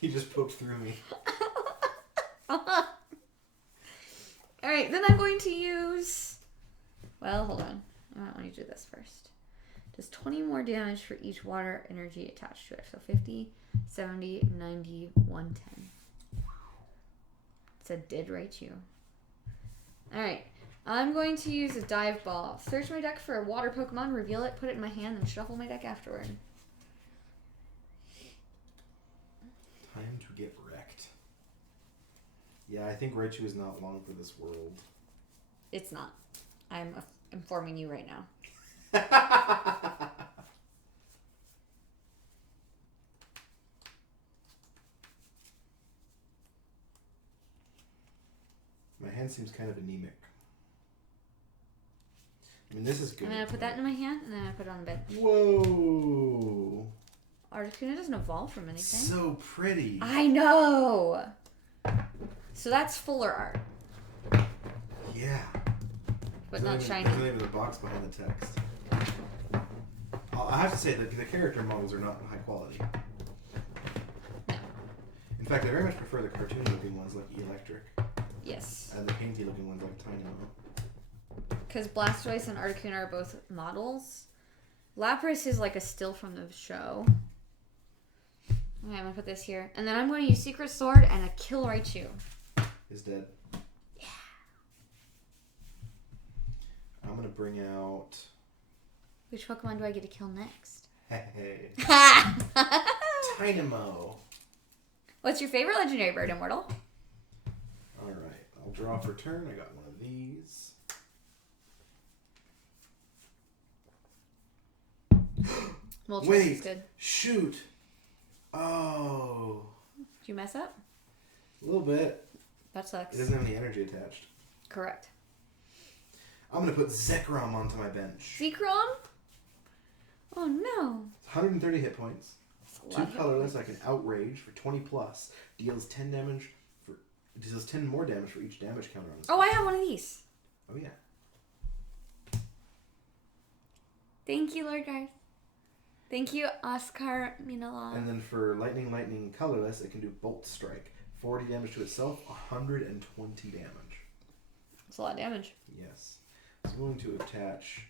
He just poked through me. Alright, then I'm going to use... Well, hold on. I might want to do this first. Does 20 more damage for each water energy attached to it. So 50, 70, 90, 110. It said did right you. Alright. I'm going to use a dive ball. Search my deck for a water Pokemon, reveal it, put it in my hand, and shuffle my deck afterward. Time to get wrecked. Yeah, I think Raichu is not long for this world. It's not. I'm informing you right now. My hand seems kind of anemic. I mean, this is good. I'm going to put that in my hand, and then I'm going to put it on the bed. Whoa! Articuno doesn't evolve from anything. So pretty. I know! So that's fuller art, Yeah. but not shiny. There's not even a box behind the text. I have to say that the character models are not high quality. In fact, I very much prefer the cartoon-looking ones like Electric, Yes. and the painty-looking ones like Tynamo. Because Blastoise and Articuno are both models. Lapras is like a still from the show. Okay, I'm going to put this here. And then I'm going to use Secret Sword and a Kill Raichu. Is dead. Yeah. I'm gonna bring out. Which Pokemon do I get to kill next? Hey. Tynamo. What's your favorite legendary bird, Immortal? Alright, I'll draw for turn. I got one of these. Moltres Wait. is good. Shoot! Oh. Did you mess up? A little bit. That sucks. It doesn't have any energy attached. Correct. I'm gonna put Zekrom onto my bench. Zekrom? Oh no. 130 hit points. That's a 2 lot of hit colorless. I points. can outrage for 20 plus. Deals 10 damage for. Deals 10 more damage for each damage counter on this. Oh, I have one of these. Oh yeah. Thank you, Lord Garth. Thank you, Oscar Minala. And then for lightning colorless, it can do Bolt Strike. 40 damage to itself, 120 damage. That's a lot of damage. Yes. So I'm going to attach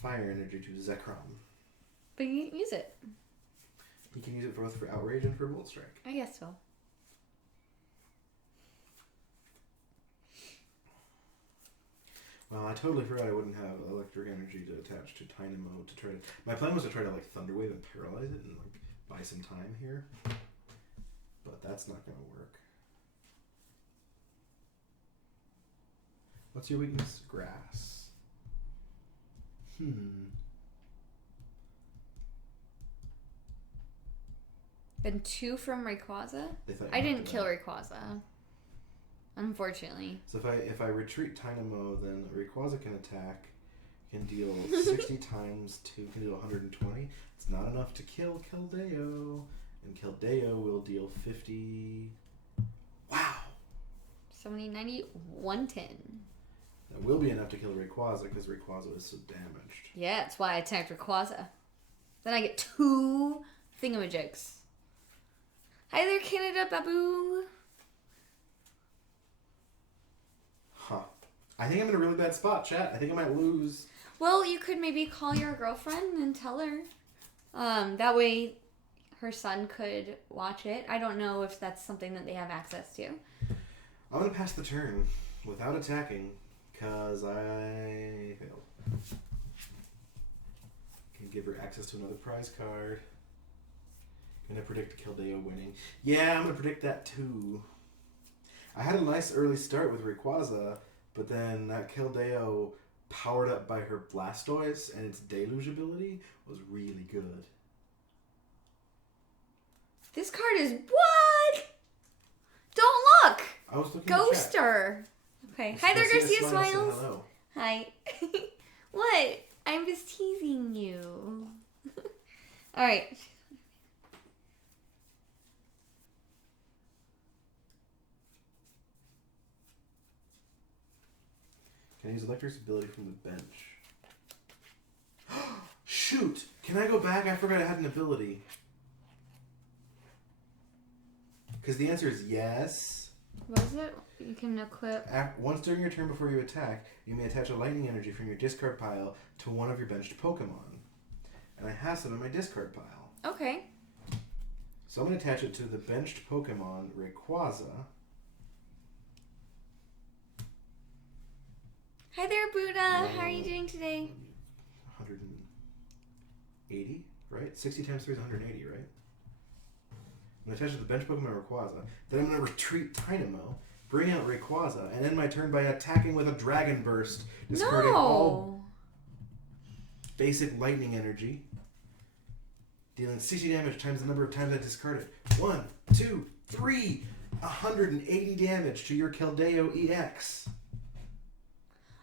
Fire Energy to Zekrom. But you can use it. You can use it both for Outrage and for Bolt Strike. I guess so. Well, I totally forgot I wouldn't have Electric Energy to attach to Tynamo to try to... My plan was to try to, like, Thunder Wave and paralyze it and, like, buy some time here. But that's not going to work. What's your weakness? Grass. And 2 from Rayquaza? If I didn't kill Rayquaza. Unfortunately. So if I retreat Tynamo, then Rayquaza can attack, can deal 60 times 2, can deal 120. It's not enough to kill Keldeo. And Keldeo will deal 50... Wow! 70, 90, 110. That will be enough to kill Rayquaza, because Rayquaza is so damaged. Yeah, that's why I attacked Rayquaza. Then I get 2 thingamajigs. Hi there, Canada Babu. Huh. I think I'm in a really bad spot, chat. I think I might lose. Well, you could maybe call your girlfriend and tell her. That way her son could watch it. I don't know if that's something that they have access to. I'm going to pass the turn without attacking because I failed. Can give her access to another prize card. Gonna predict Keldeo winning. Yeah, I'm gonna predict that too. I had a nice early start with Rayquaza, but then that Keldeo, powered up by her Blastoise and its Deluge ability, was really good. This card is what? Don't look. I was looking at chat. Ghoster. Okay. Hi there, Garcia Smiles. Smiles. Hello. Hi. What? I'm just teasing you. All right. Can I use Electric's ability from the bench? Shoot! Can I go back? I forgot I had an ability. Because the answer is yes. What is it? You can equip. Once during your turn before you attack, you may attach a lightning energy from your discard pile to one of your benched Pokemon. And I have some in my discard pile. Okay. So I'm going to attach it to the benched Pokemon Rayquaza. Hi there, Buddha. How are you doing today? 180, right? 60 times 3 is 180, right? I'm going to attach it to the bench Pokemon Rayquaza. Then I'm going to retreat Tynamo, bring out Rayquaza, and end my turn by attacking with a Dragon Burst, discarding all basic lightning energy, dealing 60 damage times the number of times I discard it. 1, 2, 3, 180 damage to your Keldeo EX.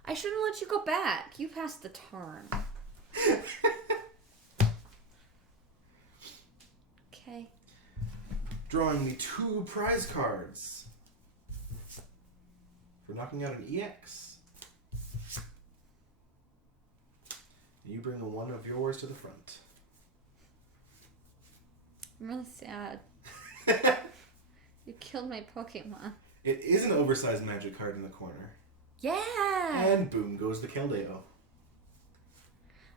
I shouldn't let you go back. You passed the turn. Okay. Drawing me 2 prize cards for knocking out an EX. You bring one of yours to the front. I'm really sad. You killed my Pokemon. It is an oversized magic card in the corner. Yeah! And boom goes the Keldeo.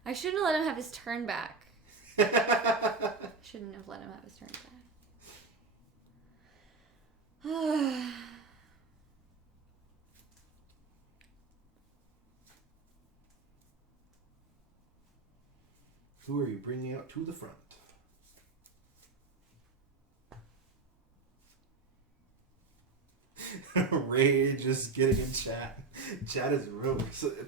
I shouldn't let him have his turn back. Shouldn't have let him have his turn back. Who are you bringing out to the front? Rage is getting in chat. Chat is real.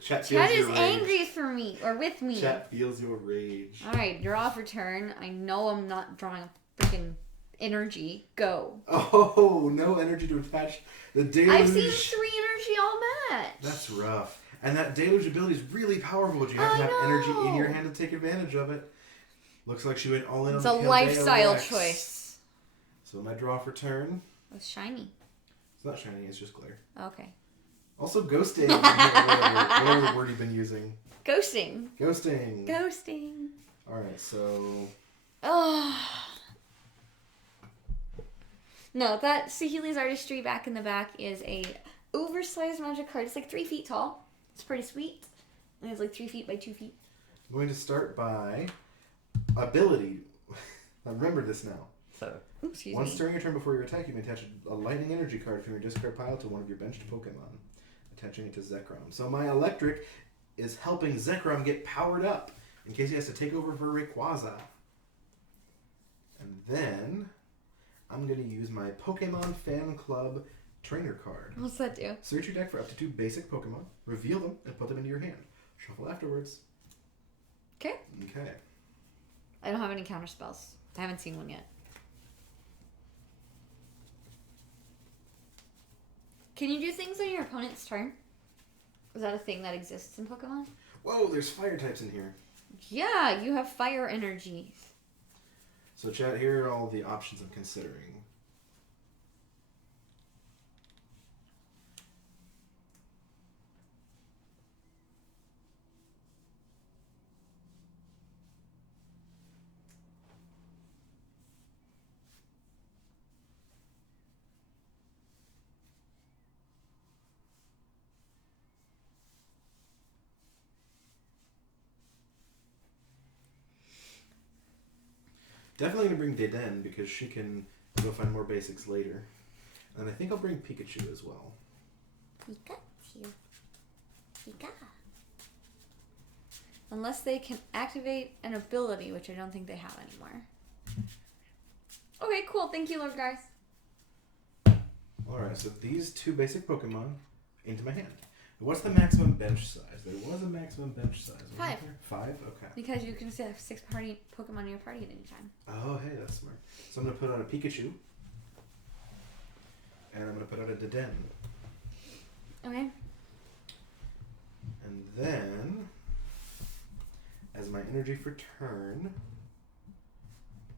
Chat is angry for me, or with me. Chat feels your rage. Alright, draw for turn. I know I'm not drawing a freaking energy. Go. Oh, no energy to attach. The Deluge. I've seen 3 energy all match. That's rough. And that Deluge ability is really powerful, but you have to have energy in your hand to take advantage of it. Looks like she went all in on the Keldeo. It's a lifestyle choice. So my draw for turn. It's shiny. It's not shiny, it's just glare. Okay. Also ghosting. whatever word you've been using. Ghosting. Ghosting. Ghosting. Alright, so... Oh. No, that Saheeli's Artistry back in the back is a oversized magic card. It's like 3 feet tall. It's pretty sweet. And it's like 3 feet by 2 feet. I'm going to start by ability. I remember this now. Once during your turn before your attack, you may attach a lightning energy card from your discard pile to one of your benched Pokemon, attaching it to Zekrom. So my electric is helping Zekrom get powered up in case he has to take over for Rayquaza. And then I'm going to use my Pokemon Fan Club Trainer card. What's that do? Search your deck for up to 2 basic Pokemon, reveal them, and put them into your hand. Shuffle afterwards. Okay. Okay. I don't have any counter spells. I haven't seen one yet. Can you do things on your opponent's turn? Is that a thing that exists in Pokemon? Whoa, there's fire types in here. Yeah, you have fire energies. So chat, here are all the options I'm considering. Definitely gonna bring Deden because she can go find more basics later. And I think I'll bring Pikachu as well. Pikachu. Pika. Unless they can activate an ability, which I don't think they have anymore. Okay, cool. Thank you, Lord Garth. Alright, so these 2 basic Pokemon into my hand. What's the maximum bench size? There was a maximum bench size. 5. 5? Okay. Because you can have 6 Pokemon in your party at any time. Oh, hey, that's smart. So I'm going to put out a Pikachu. And I'm going to put out a Deden. Okay. And then, as my energy for turn,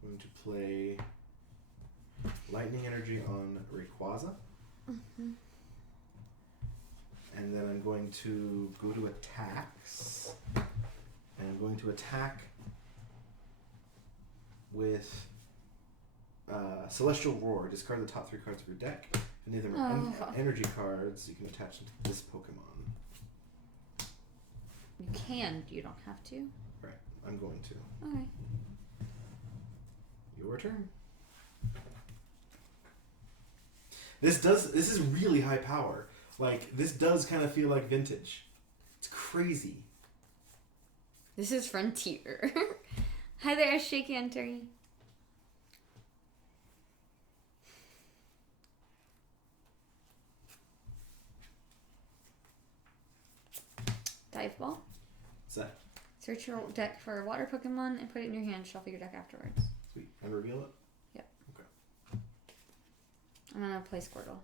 I'm going to play Lightning Energy on Rayquaza. Mm-hmm. And then I'm going to go to attacks. And I'm going to attack with Celestial Roar. Discard the top 3 cards of your deck. If any of them are energy cards, you can attach them to this Pokemon. You can, you don't have to. Right, I'm going to. Okay. Your turn. This is really high power. Like, this does kind of feel like vintage. It's crazy. This is Frontier. Hi there, Shaky Entering. Dive Ball. What's that? Search your deck for a water Pokemon and put it in your hand. Shuffle your deck afterwards. Sweet. And reveal it? Yep. Okay. I'm gonna play Squirtle.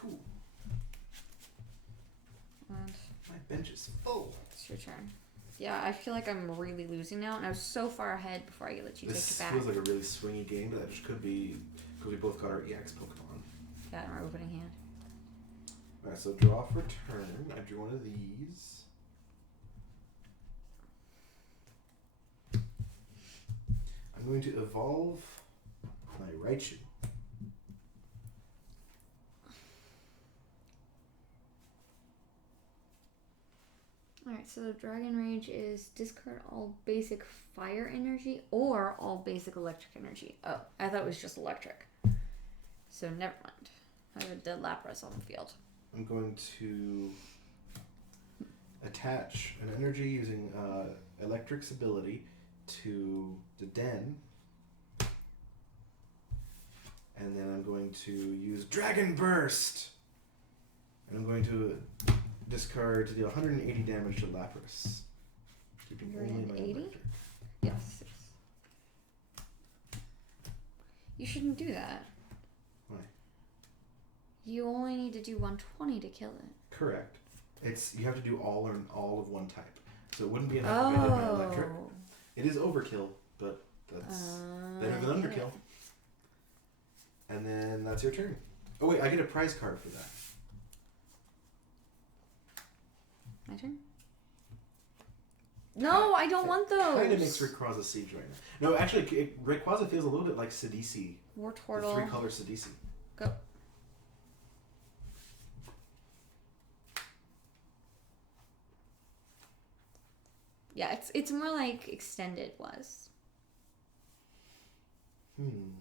Cool. And my bench is full. It's your turn. Yeah, I feel like I'm really losing now, and I was so far ahead before I let you take it back. This feels like a really swingy game, but that just could be because we both got our EX Pokemon. Yeah, in our opening hand. Alright, so draw for turn. I drew one of these. I'm going to evolve my Raichu. Alright, so Dragon Rage is discard all basic fire energy or all basic electric energy. Oh, I thought it was just electric. So never mind. I have a dead Lapras on the field. I'm going to attach an energy using Electric's ability to the Den. And then I'm going to use Dragon Burst. And I'm going to discard to deal 180 damage to Lapras. Keeping only my 180? electric. Yes. You shouldn't do that. Why? You only need to do 120 to kill it. Correct. You have to do all of one type. So it wouldn't be enough if I did my electric. It is overkill, but that's better than underkill. And then that's your turn. Oh wait, I get a prize card for that. My turn? No, I don't want those. Kind of makes Rayquaza Siege right now. No, actually, Rayquaza feels a little bit like Sidisi. Wartortle. The 3-color Sidisi. Go. Yeah, it's more like Extended was. I'm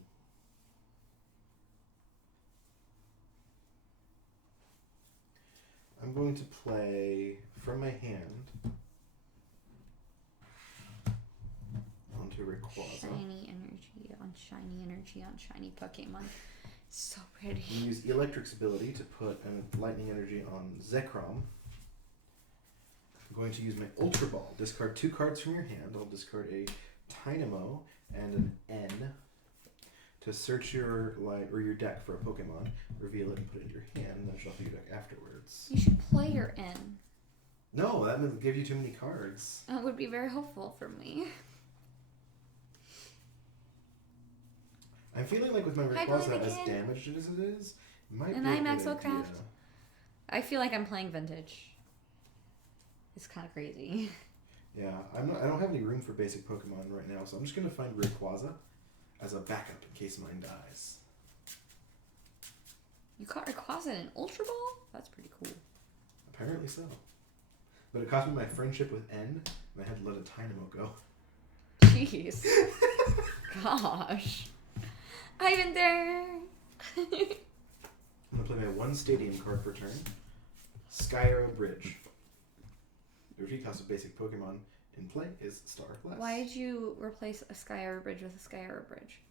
going to play from my hand onto Rayquaza. Shiny energy on shiny Pokemon. So pretty. I'm going to use Electric's ability to put a lightning energy on Zekrom. I'm going to use my Ultra Ball. Discard 2 cards from your hand. I'll discard a Tynamo and an N to search your deck for a Pokemon, reveal it and put it in your hand, and then shuffle your deck afterwards. You should play your N. No, that would give you too many cards. That would be very helpful for me. I'm feeling like with my Rayquaza, as damaged as it is, it might and be a I'm good Maxwell idea. Craft. I feel like I'm playing vintage. It's kind of crazy. Yeah, I don't have any room for basic Pokemon right now, so I'm just gonna find Rayquaza as a backup in case mine dies. You caught Rayquaza in an Ultra Ball? That's pretty cool. Apparently so. But it cost me my friendship with N, and I had to let a Tynamo go. Jeez. Gosh. Hi, Winter. I'm gonna play my one stadium card per turn. Skyarrow Bridge. The retreat cost of basic Pokemon in play is star less. Why did you replace a Sky Arrow Bridge with a Sky Arrow Bridge?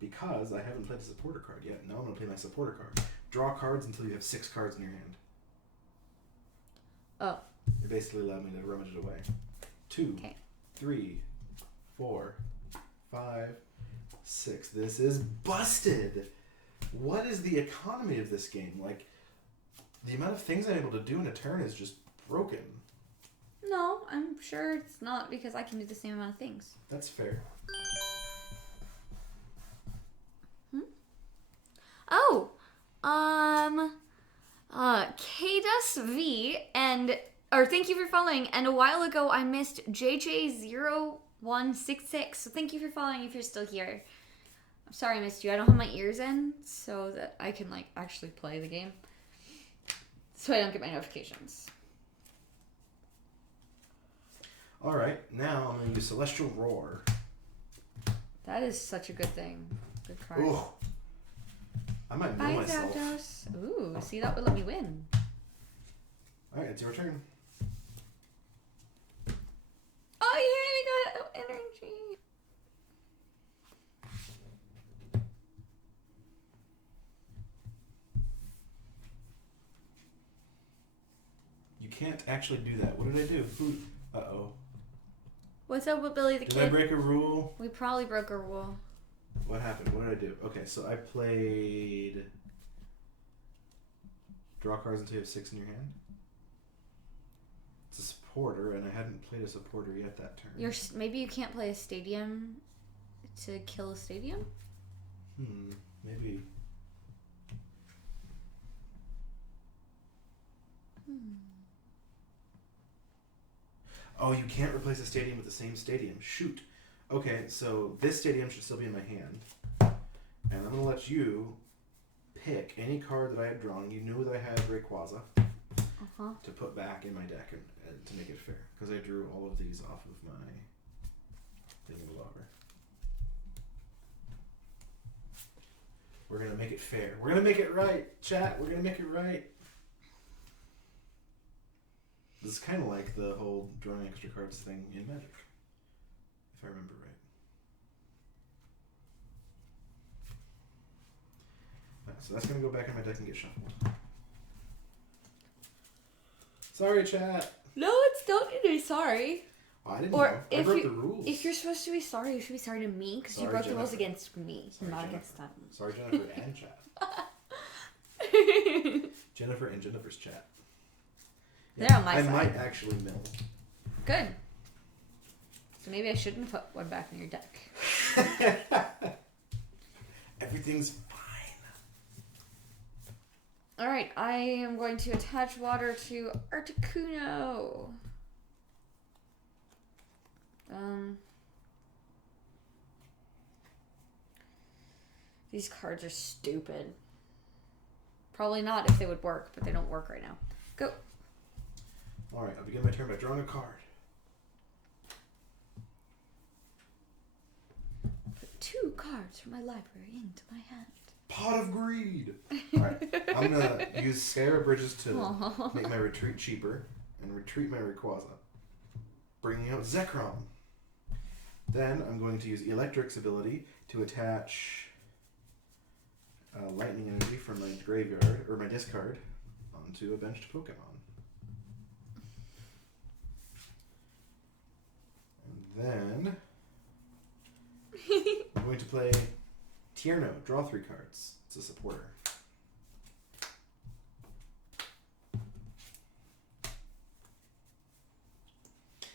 Because I haven't played a supporter card yet. Now I'm gonna play my supporter card. Draw cards until you have 6 cards in your hand. Oh. It basically allowed me to rummage it away. 2, 3, 4, 5, 6. This is busted. What is the economy of this game? Like, the amount of things I'm able to do in a turn is just broken. No, I'm sure it's not because I can do the same amount of things. That's fair. Oh, Kadus V or thank you for following. And a while ago I missed JJ0166. So thank you for following if you're still here. I'm sorry I missed you. I don't have my ears in so that I can like actually play the game. So I don't get my notifications. Alright, now I'm going to use Celestial Roar. That is such a good thing. Good card. Ugh. I might know Bye, myself. Zapdos. Ooh, see, that would let me win. Alright, it's your turn. Oh, yeah, we got energy. You can't actually do that. What did I do? Uh-oh. What's up with Billy the Did Kid? I break a rule? We probably broke a rule. What happened? What did I do? Okay, so I played... Draw cards until you have 6 in your hand. It's a supporter, and I hadn't played a supporter yet that turn. Maybe you can't play a stadium to kill a stadium? Maybe. Oh, you can't replace a stadium with the same stadium. Shoot. Okay, so this stadium should still be in my hand. And I'm going to let you pick any card that I had drawn. You knew that I had Rayquaza to put back in my deck and to make it fair. Because I drew all of these off of my thingamabobber. We're going to make it fair. We're going to make it right, chat. We're going to make it right. This is kind of like the whole drawing extra cards thing in Magic, if I remember right. So that's going to go back in my deck and get shuffled. Sorry, chat. No, don't need to be sorry. Oh, I didn't know. I broke the rules. If you're supposed to be sorry, you should be sorry to me because you broke the rules against me, not against them. Sorry, Jennifer and chat. Jennifer and Jennifer's chat. Yeah, they're on my side. I might actually mill. Good. So maybe I shouldn't put one back in your deck. Everything's fine. Alright, I am going to attach water to Articuno. These cards are stupid. Probably not if they would work, but they don't work right now. Go. Alright, I'll begin my turn by drawing a card. Put 2 cards from my library into my hand. Pot of Greed! Alright, I'm going to use Skyarrow Bridges to make my retreat cheaper and retreat my Rayquaza, bringing out Zekrom. Then I'm going to use Electric's ability to attach Lightning Energy from my graveyard, or my discard, onto a benched Pokemon. Then I'm going to play Tierno, draw 3 cards. It's a supporter.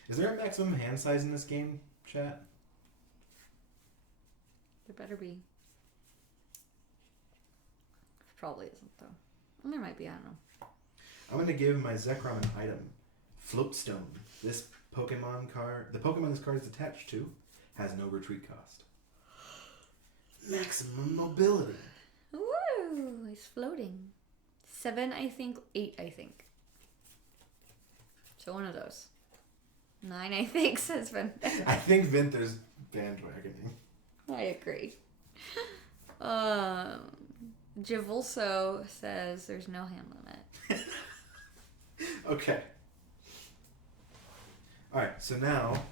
Is there a maximum hand size in this game, chat? There better be. Probably isn't, though. Well, there might be, I don't know. I'm going to give my Zekrom an item. Floatstone. This Pokemon card, the Pokemon this card is attached to, has no retreat cost. Maximum mobility. Woo! He's floating. 7, I think. 8, I think. So one of those. 9, I think, says Venter. I think Venther's bandwagoning. I agree. Javulso says there's no hand limit. Okay. Alright, so now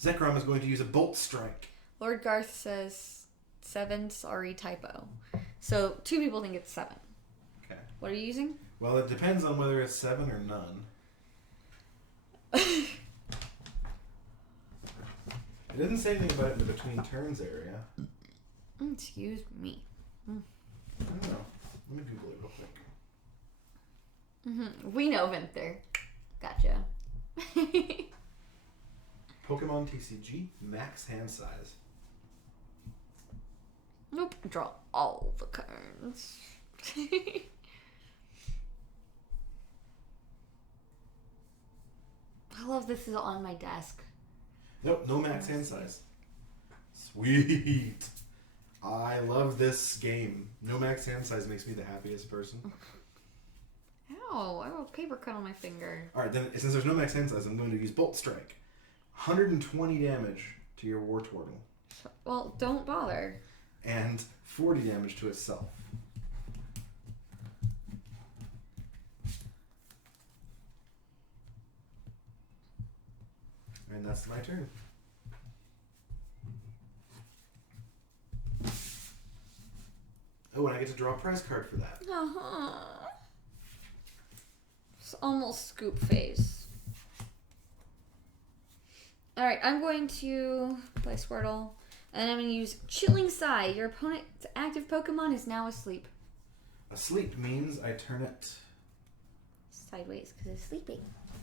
Zekrom is going to use a Bolt Strike. Lord Garth says 7, sorry, typo. So 2 people think it's 7. Okay. What are you using? Well, it depends on whether it's 7 or none. It doesn't say anything about it in the between turns area. Excuse me. I don't know. Let me Google it real quick. We know Venter. Gotcha. Pokemon TCG, max hand size. Nope. Draw all the cards. I love this is on my desk. Nope, no max hand size. Sweet. I love this game. No max hand size makes me the happiest person. Ow, I have a paper cut on my finger. Alright, then since there's no max hand size, I'm going to use Bolt Strike. 120 damage to your Wartortle. Well, don't bother. And 40 damage to itself. And that's my turn. Oh, and I get to draw a prize card for that. Uh-huh. It's almost scoop phase. Alright, I'm going to play Squirtle. And I'm going to use Chilling Sigh. Your opponent's active Pokemon is now asleep. Asleep means I turn it... Sideways, because it's sleeping.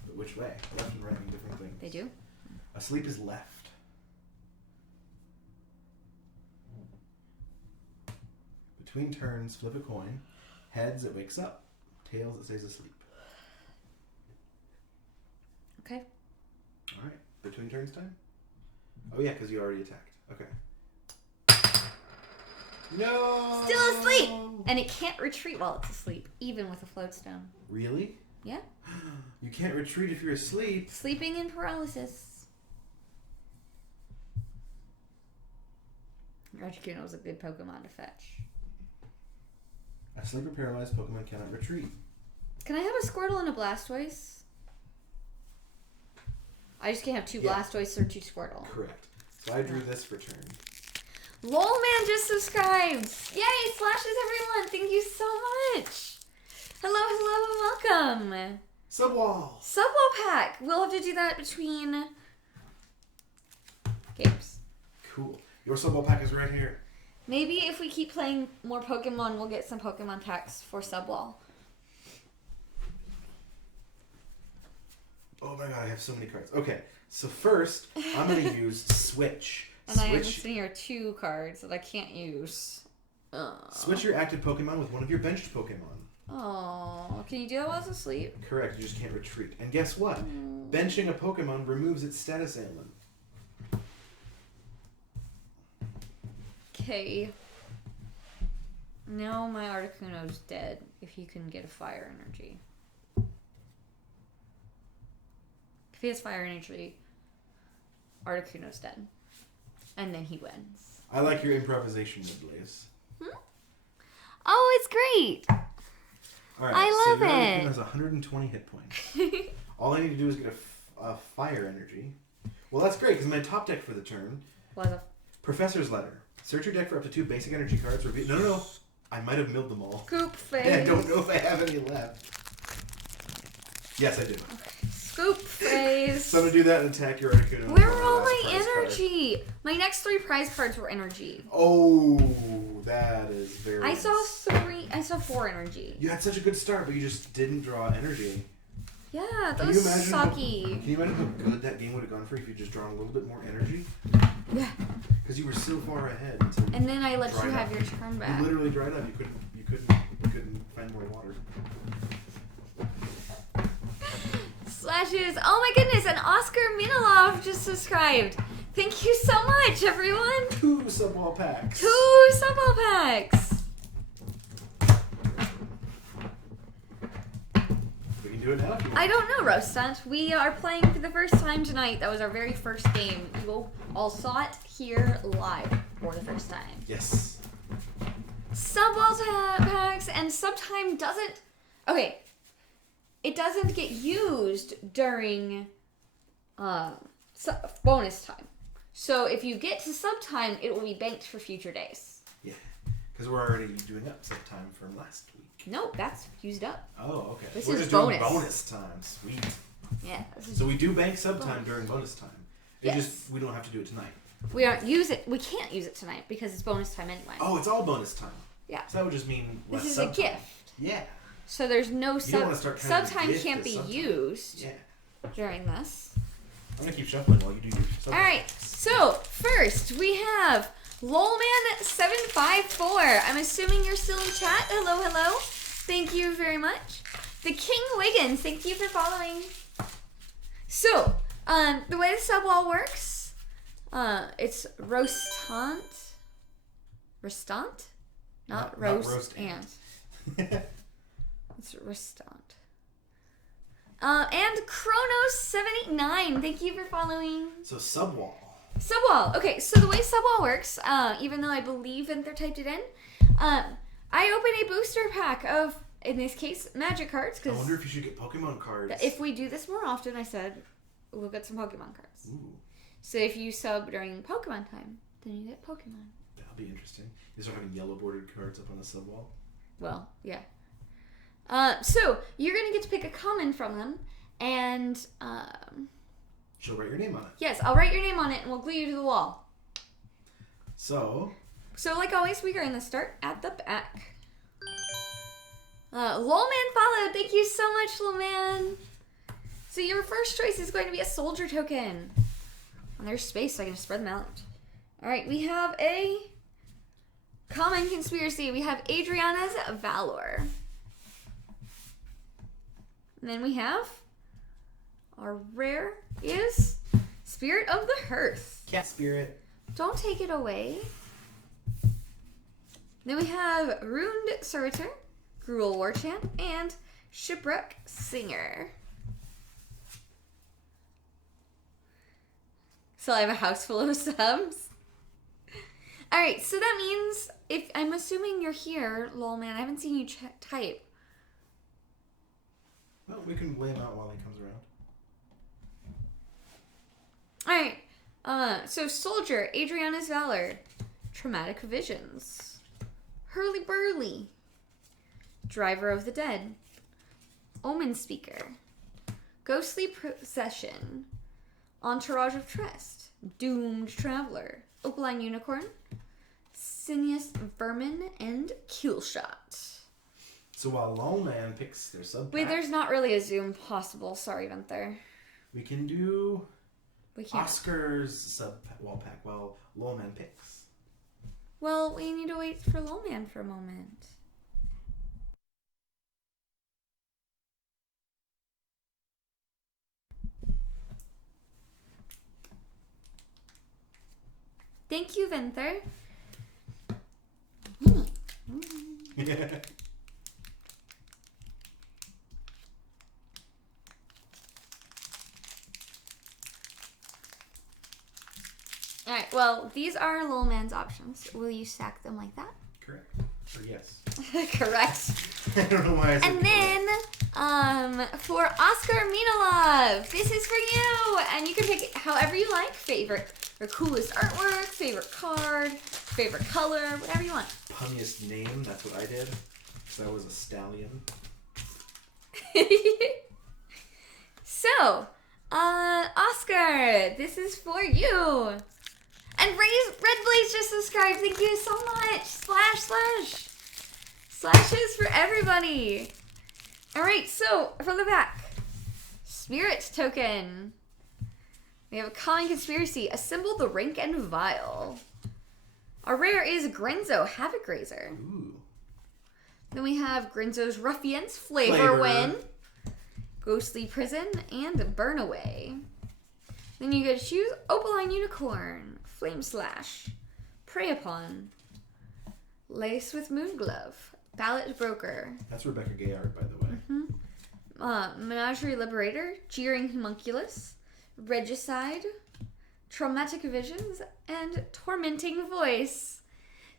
But which way? Left and right mean different things. They do? Asleep is left. Between turns, flip a coin. Heads, it wakes up. Tails, it stays asleep. Okay. Alright. Between turns time? Oh yeah, because you already attacked. Okay. No! Still asleep! And it can't retreat while it's asleep, even with a floatstone. Really? Yeah. You can't retreat if you're asleep. Sleeping in paralysis. Articuno is a good Pokemon to fetch. A sleep or paralyzed Pokemon cannot retreat. Can I have a Squirtle and a Blastoise? I just can't have 2 Blastoise or 2 Squirtle. Correct. So I drew this for turn. LolMan just subscribed! Yay! Slashes everyone! Thank you so much! Hello, and welcome! Subwall! Subwall pack! We'll have to do that between games. Cool. Your Subwall pack is right here. Maybe if we keep playing more Pokemon, we'll get some Pokemon packs for Subwall. Oh my god, I have so many cards. Okay, so first, I'm going to use Switch. And I have sitting here 2 cards that I can't use. Switch your active Pokemon with one of your benched Pokemon. Oh, can you do that while it's asleep? Correct, you just can't retreat. And guess what? Benching a Pokemon removes its status ailment. Okay. Now my Articuno's dead, if you can get a fire energy. If he has fire energy, Articuno's dead. And then he wins. I like your improvisation, Blaze. Oh, it's great! Alright, I love so your it. Articuno has 120 hit points. All I need to do is get a fire energy. Well, that's great, because my top deck for the turn... Was a... Professor's Letter. Search your deck for up to 2 basic energy cards. No. I might have milled them all. Scoop phase. And I don't know if I have any left. Yes, I do. Scoop phase. So I'm going to do that and attack your Articuno. Where were all my energy? Card. My next 3 prize cards were energy. Oh, that is very... I saw 4 energy. You had such a good start, but you just didn't draw energy. Yeah, that was sucky. Can you imagine how good that game would have gone for you if you just drawn a little bit more energy? Yeah. Because you were so far ahead. And then I let you have your turn back. You literally dried up. You couldn't find more water. Slashes. Oh my goodness, and Oscar Minilov just subscribed. Thank you so much, everyone. 2 Subwall packs. 2 Subwall packs. But you can do it now if you want. I don't know, Roastant. We are playing for the first time tonight. That was our very first game. You all saw it here live for the first time. Yes. Subwall packs and subtime doesn't... Okay. It doesn't get used during bonus time. So if you get to subtime, it will be banked for future days. Yeah. Because we're already doing up sometime from last week. No, that's used up. Oh, okay. This we're is just bonus. doing bonus time. Sweet. Yeah. So we do bank subtime during bonus time. Yes. We don't have to do it tonight. We can't use it tonight because it's bonus time anyway. Oh, it's all bonus time. Yeah. So that would just mean less This is a subtime. gift. Yeah. So there's no You don't wanna start counting subtime gift can't as be subtime. used Yeah. during this. I'm gonna keep shuffling while you do your subtime. Alright, so first we have Lolman754. I'm assuming you're still in chat. Hello, hello. Thank you very much. The King Wiggins, thank you for following. So, the way the subwall works, it's Roastant. Restant? Not roast and. It's Restant. And Chronos789, thank you for following. So subwall. Subwall. Okay, so the way Subwall works, even though I believe Vinther typed it in, I open a booster pack of, in this case, magic cards. I wonder if you should get Pokemon cards. If we do this more often, I said, we'll get some Pokemon cards. Ooh, So if you sub during Pokemon time, then you get Pokemon. that'll be interesting. You start having yellow bordered cards up on the subwall. Well, yeah. So you're going to get to pick a common from them, and She'll write your name on it. yes, I'll write your name on it, and we'll glue you to the wall. So like always, we are going to start at the back. Lolman followed. Thank you so much, Lolman. So your first choice is going to be a soldier token. And there's space, so I can spread them out. Alright, we have a common conspiracy. We have Adriana's Valor. And then we have our rare is Spirit of the Hearth. cat spirit. Don't take it away. Then we have Ruined Servitor, Gruul Warchant, and Shipwreck Singer. So I have a house full of subs. Alright, so that means, if I'm assuming you're here, Lolman, I haven't seen you type. Well, we can lay him out while he comes around. Alright, so Soldier, Adriana's Valor, Traumatic Visions, Hurly Burly, Driver of the Dead, Omen Speaker, Ghostly Procession, Entourage of Trust, Doomed Traveler, Opaline Unicorn, Sinious Vermin, and Killshot. So while Lolman picks their sub Wait, pack, there's not really a zoom possible. Sorry, Venther. we can do We can't. Oscar's sub wall pack while Lolman picks. Well, we need to wait for Lolman for a moment. Thank you, Venther. Alright, well, these are Lolman's options. Will you stack them like that? Correct. Or yes. Correct. I don't know why I said And then, for Oscar Minalov, this is for you! And you can pick however you like. Favorite or coolest artwork, favorite card, favorite color, whatever you want. punniest name, that's what I did. Because I was a stallion. So, Oscar, this is for you. And Red Blaze just subscribed. Thank you so much. // Slashes for everybody. Alright, so from the back. Spirit token. We have a common conspiracy. Assemble the rank and vial. Our rare is Grenzo Havoc Raiser. Ooh. Then we have Grenzo's Ruffians, Flavor Win, Ghostly Prison, and Burn Away. Then you get to choose Opaline Unicorn, Flame Slash, Prey Upon, Lace with Moonglove, Ballot Broker, That's Rebecca Gayard, by the way. Menagerie Liberator, Jeering Homunculus, Regicide, Traumatic Visions, and Tormenting Voice.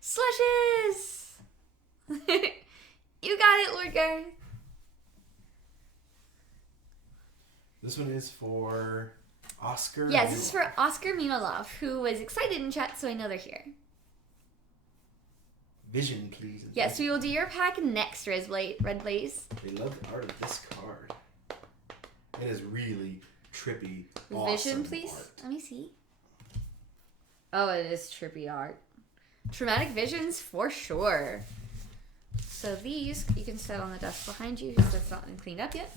Slushes! You got it, Lord Gareth. This one is for Oscar. Yes, this is for Oscar Minolov, who was excited in chat, so I know they're here. Vision, please. Yes, we will do your pack next, Red Blaze. They love the art of this card. It is really trippy, Vision, awesome please. art. Let me see. Oh, it is trippy art. Traumatic Visions for sure. So these you can set on the desk behind you because that's not been cleaned up yet.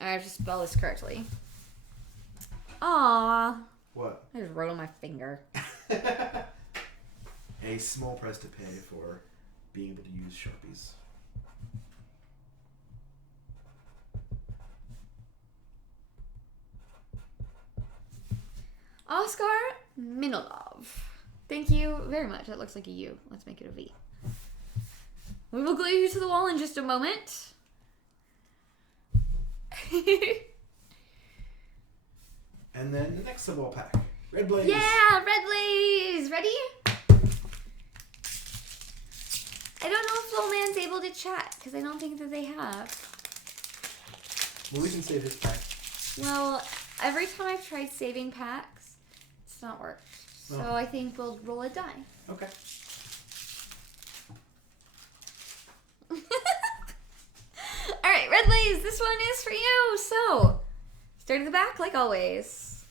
I have to spell this correctly. Aww. What? I just wrote on my finger. A small price to pay for being able to use Sharpies. Oscar Minolov. Thank you very much. That looks like a U. Let's make it a V. We will glue you to the wall in just a moment. And then the next sub-wall pack. Red Blaze. Yeah, Red Blaze. Ready? I don't know if Little Man's able to chat because I don't think that they have. Well, we can save his pack. Well, every time I've tried saving packs, it's not worked. So Oh. I think we'll roll a die. Okay. Alright, Red Blaze, this one is for you. So, start at the back like always.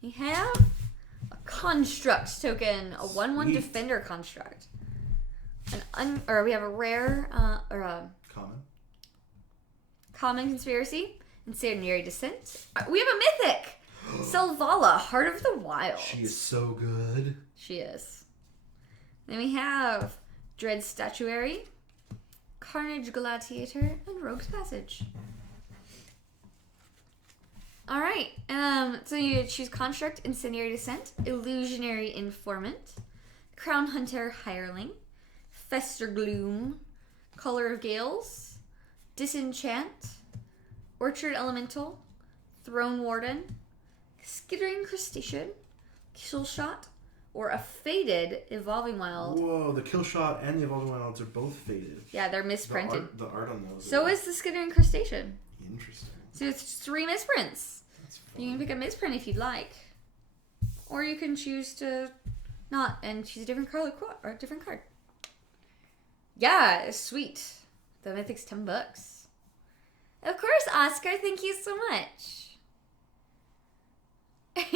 You have a construct token, a 1/1 Sweet. defender construct. We have a rare, or a Common. common conspiracy, incendiary descent. We have a mythic, Selvala, Heart of the Wild. She is so good. She is. Then we have Dread Statuary, Carnage Gladiator, and Rogue's Passage. Alright, so you choose Construct, Incendiary Descent, Illusionary Informant, Crown Hunter Hireling, Fester Gloom, Color of Gales, Disenchant, Orchard Elemental, Throne Warden, Skittering Crustacean, Kill Shot, or a faded Evolving Wild. Whoa, the Kill Shot and the Evolving Wilds are both faded. Yeah, they're misprinted. The art on those. So is the Skittering Crustacean. Interesting. So it's 3 misprints. That's fun. You can pick a misprint if you'd like. Or you can choose to not and choose a different card or a different card. Yeah, sweet. The Mythic's $10. Of course, Oscar. Thank you so much. It's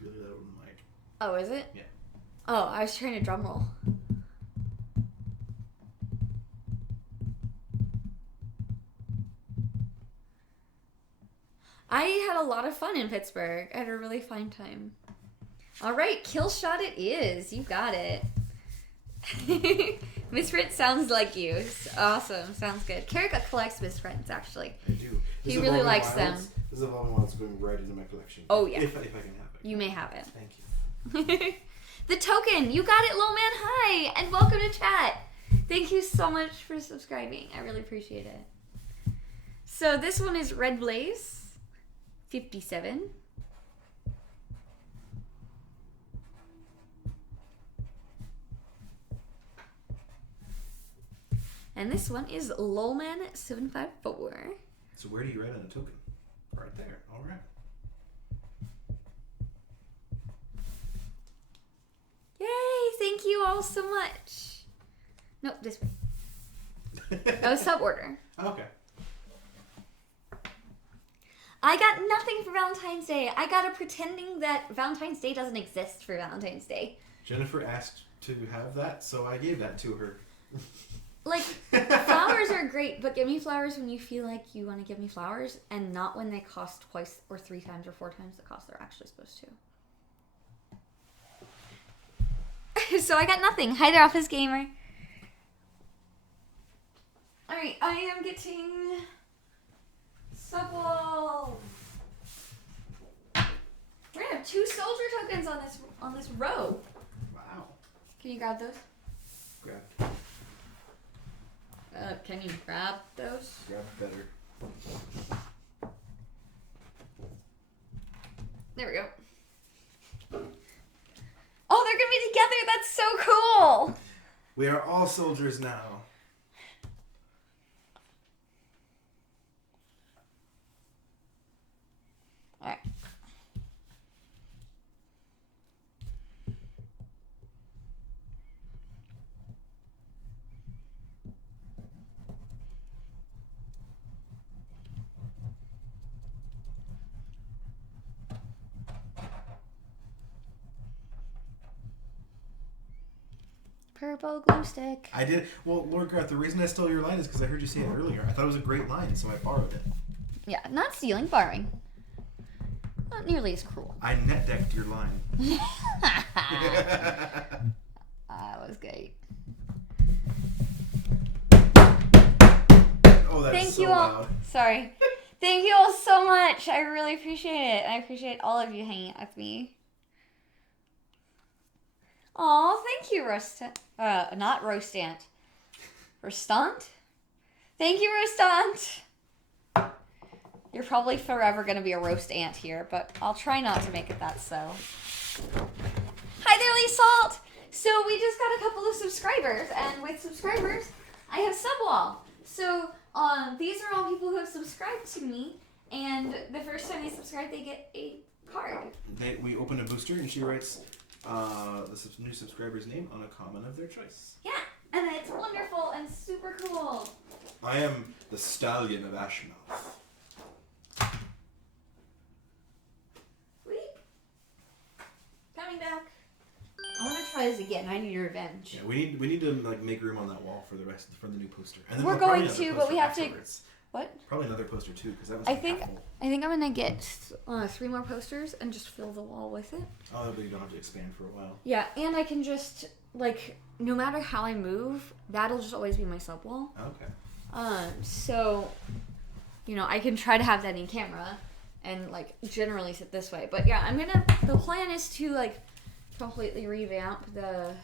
really loud on the mic. Oh, is it? Yeah. Oh, I was trying to drum roll. I had a lot of fun in Pittsburgh. I had a really fun time. All right, Kill Shot it is. You got it. Misprint sounds like you. It's awesome. Sounds good. Karika collects misprints, actually. I do. He really likes them. This Evolving Wilds going right into my collection. Oh, yeah. If I can have it. You may have it. Thank you. The token. You got it, Low Man. Hi, and welcome to chat. Thank you so much for subscribing. I really appreciate it. So this one is Red Blaze, 57. And this one is Lolman 754. So where do you write on a token? Right there. All right. Yay! Thank you all so much. Nope, this way. Oh, sub order. Okay. I got nothing for Valentine's Day. I got a pretending that Valentine's Day doesn't exist for Valentine's Day. Jennifer asked to have that, so I gave that to her. Like, flowers are great, but give me flowers when you feel like you want to give me flowers, and not when they cost twice or 3 times or 4 times the cost they're actually supposed to. So I got nothing. Hi there, Office Gamer. Alright, I am getting Subwall. We're gonna have 2 soldier tokens on this row. Wow. Can you grab those? Grab Can you grab those? better. There we go. Oh, they're gonna be together. That's so cool. We are all soldiers now. All right. Purple glue stick. I did. Well, Lord Garth, the reason I stole your line is because I heard you say it earlier. I thought it was a great line, so I borrowed it. Yeah, not stealing, borrowing. Not nearly as cruel. I net decked your line. That was great. Oh, that's Thank so you all. loud. Sorry. Thank you all so much. I really appreciate it. I appreciate all of you hanging out with me. Oh, thank you, Rostant. Not Rostant. Rostant? Thank you, Rostant. You're probably forever going to be a roast ant here, but I'll try not to make it that so. Hi there, Lee Salt. So we just got a couple of subscribers, and with subscribers, I have Subwall. So these are all people who have subscribed to me, and the first time they subscribe, they get a card. We open a booster, and she writes the new subscriber's name on a comment of their choice. Yeah, and it's wonderful and super cool. I am the Stallion of Ashmouth. Weep. Coming back. I want to try this again. I need revenge. Yeah, we need to like make room on that wall for the new poster. And then We're probably going another to, but poster we have to. afterwards. What? Probably another poster too, because that was. I think I'm gonna get 3 more posters and just fill the wall with it. Oh, but you don't have to expand for a while. Yeah, and I can just like no matter how I move, that'll just always be my sub wall. Okay. So, you know, I can try to have that in camera and like generally sit this way. But yeah, the plan is to like completely revamp the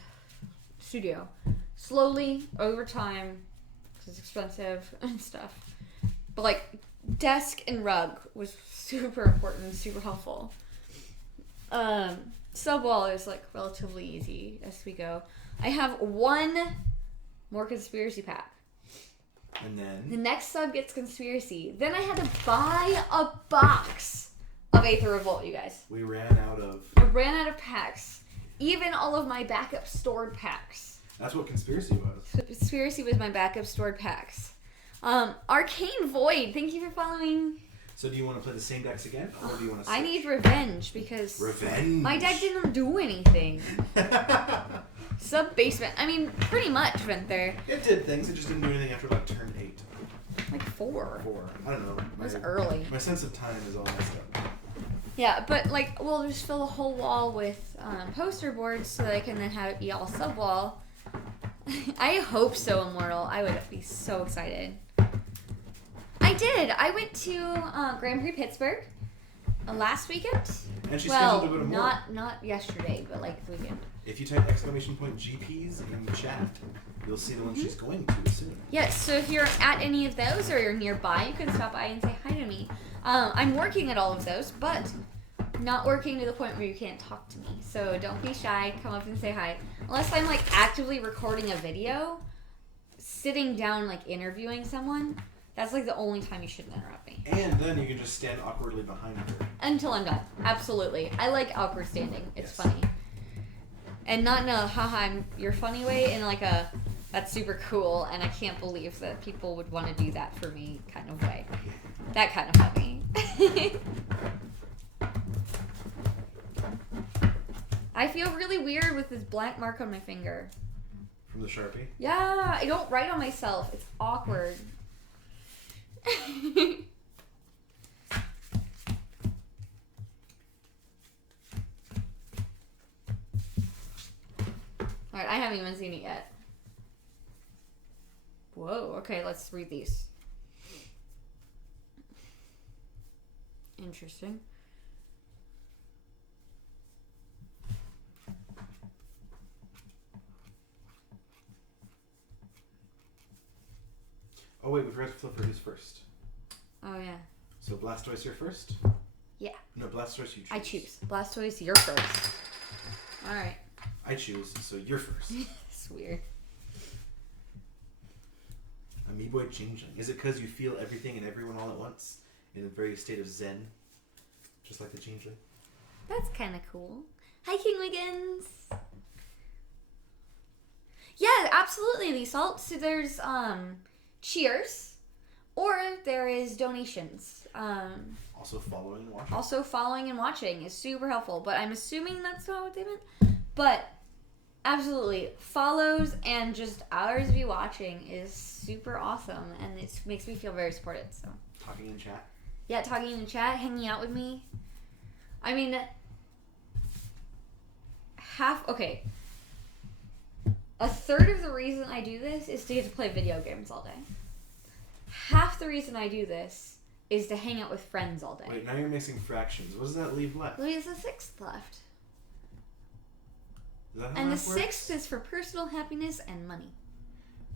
studio slowly over time because it's expensive and stuff. But like desk and rug was super important, super helpful. Sub wall is like relatively easy as we go. I have 1 more conspiracy pack. And then The next sub gets conspiracy. Then I had to buy a box of Aether Revolt, you guys. we ran out of. I ran out of packs. Even all of my backup stored packs. That's what conspiracy was. Conspiracy was my backup stored packs. Arcane Void, thank you for following. So do you want to play the same decks again, or do you want to? I need revenge because revenge. my deck didn't do anything. Sub basement. I mean, pretty much, Venther. It did things. It just didn't do anything after like turn 8. Like 4. 4. I don't know. That was early. My sense of time is all messed up. Yeah, but like we'll just fill the whole wall with poster boards so that I can then have it be all sub wall. I hope so, Immortal. I would be so excited. I did. I went to Grand Prix Pittsburgh last weekend. And she's Well, scheduled to go to more. not yesterday, but like the weekend. If you type !GPs in the chat, you'll see the one she's going to soon. Yes, so if you're at any of those or you're nearby, you can stop by and say hi to me. I'm working at all of those, but not working to the point where you can't talk to me. So don't be shy. Come up and say hi. Unless I'm like actively recording a video, sitting down like interviewing someone, that's like the only time you shouldn't interrupt me. And then you can just stand awkwardly behind her. Until I'm done. Absolutely. I like awkward standing. It's Yes. funny. And not in a haha, you're funny way, in like a that's super cool and I can't believe that people would want to do that for me kind of way. That kind of funny. I feel really weird with this black mark on my finger. From the Sharpie? Yeah, I don't write on myself. It's awkward. Alright, I haven't even seen it yet. Whoa, okay, let's read these. Interesting. Oh wait, we forgot to flip for who's first. Oh yeah. So Blastoise, you're first? Yeah. No, Blastoise, you choose. I choose. Blastoise, you're first. Alright. I choose, so you're first. It's weird. Amiiboid Changeling. Is it because you feel everything and everyone all at once? In a very state of zen? Just like the Changeling? That's kind of cool. Hi, King Wiggins. Yeah, absolutely, Lee Salt. So there's cheers, or there is donations. Also following and watching? Also following and watching is super helpful, but I'm assuming that's not what they meant. But absolutely, follows and just hours of you watching is super awesome, and it makes me feel very supported. So Talking in chat? yeah, talking in the chat, hanging out with me. I mean, okay. A third of the reason I do this is to get to play video games all day. Half the reason I do this is to hang out with friends all day. Wait, now you're mixing fractions. What does that leave left? There's a sixth left. Is that how And the math works? sixth is for personal happiness and money.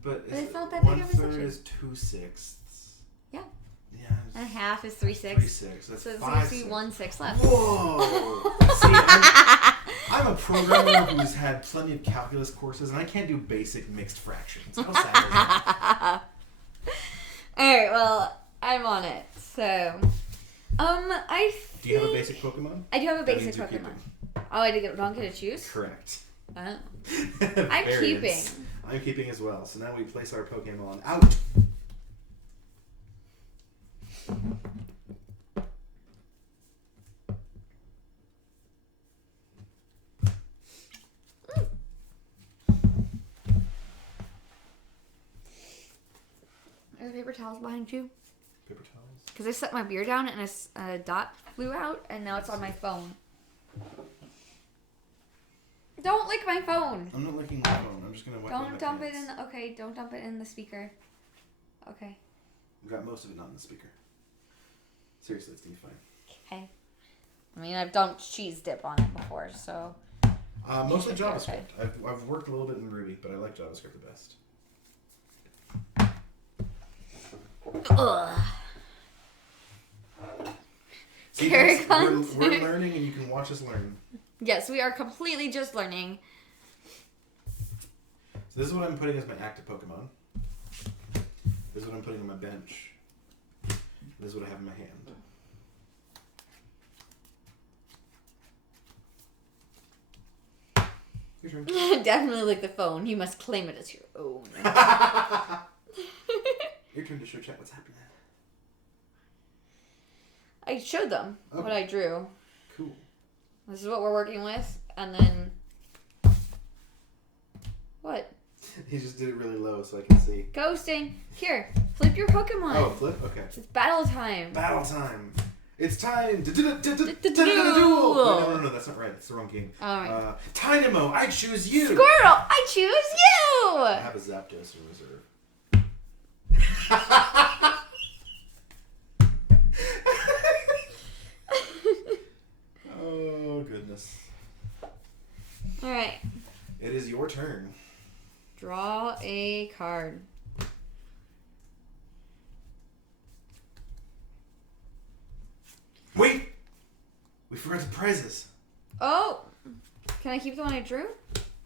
But it's not that big of a 1/3 section. is 2/6. Yeah. Yeah. And half is 3/6. 3/6. That's So there's 5/6. 1/6 left. Whoa! See, I'm a programmer who's had plenty of calculus courses, and I can't do basic mixed fractions. How sad is that? Alright, well, I'm on it. So, I think... Do you have a basic Pokemon? I do have a That basic means you're Pokemon. keeping. Oh, don't get to choose? Correct. Oh. I'm keeping. Variance. I'm keeping as well. So now we place our Pokemon out. Are the paper towels behind you? Paper towels. Because I set my beer down and a dot flew out, and now it's on my phone. Don't lick my phone. I'm not licking my phone. I'm just gonna wipe Don't my dump pants. it in. Okay, don't dump it in the speaker. Okay. I've got most of it not in the speaker. Seriously, it's gonna be fine. Okay. I mean, I've dumped cheese dip on it before, so. Mostly Should be JavaScript. okay. I've worked a little bit in Ruby, but I like JavaScript the best. Ugh. See, Carrot we're learning, and you can watch us learn. Yes, we are completely just learning. So this is what I'm putting as my active Pokemon. This is what I'm putting on my bench. This is what I have in my hand. Your turn. Definitely lick the phone. You must claim it as your own. Your turn to show chat what's happening. I showed them what Okay. I drew. Cool. This is what we're working with, and then... What? He just did it really low so I can see. Ghosting. Here, flip your Pokemon. Oh, flip? Okay. It's battle time. Battle time. It's time to duel. Duel. No, that's not right. It's the wrong game. Alright. Tynamo, I choose you. Squirtle, I choose you! I have a Zapdos in reserve. Oh, goodness. Alright. It is your turn. Draw a card. Wait! We forgot the prizes. Oh! Can I keep the one I drew?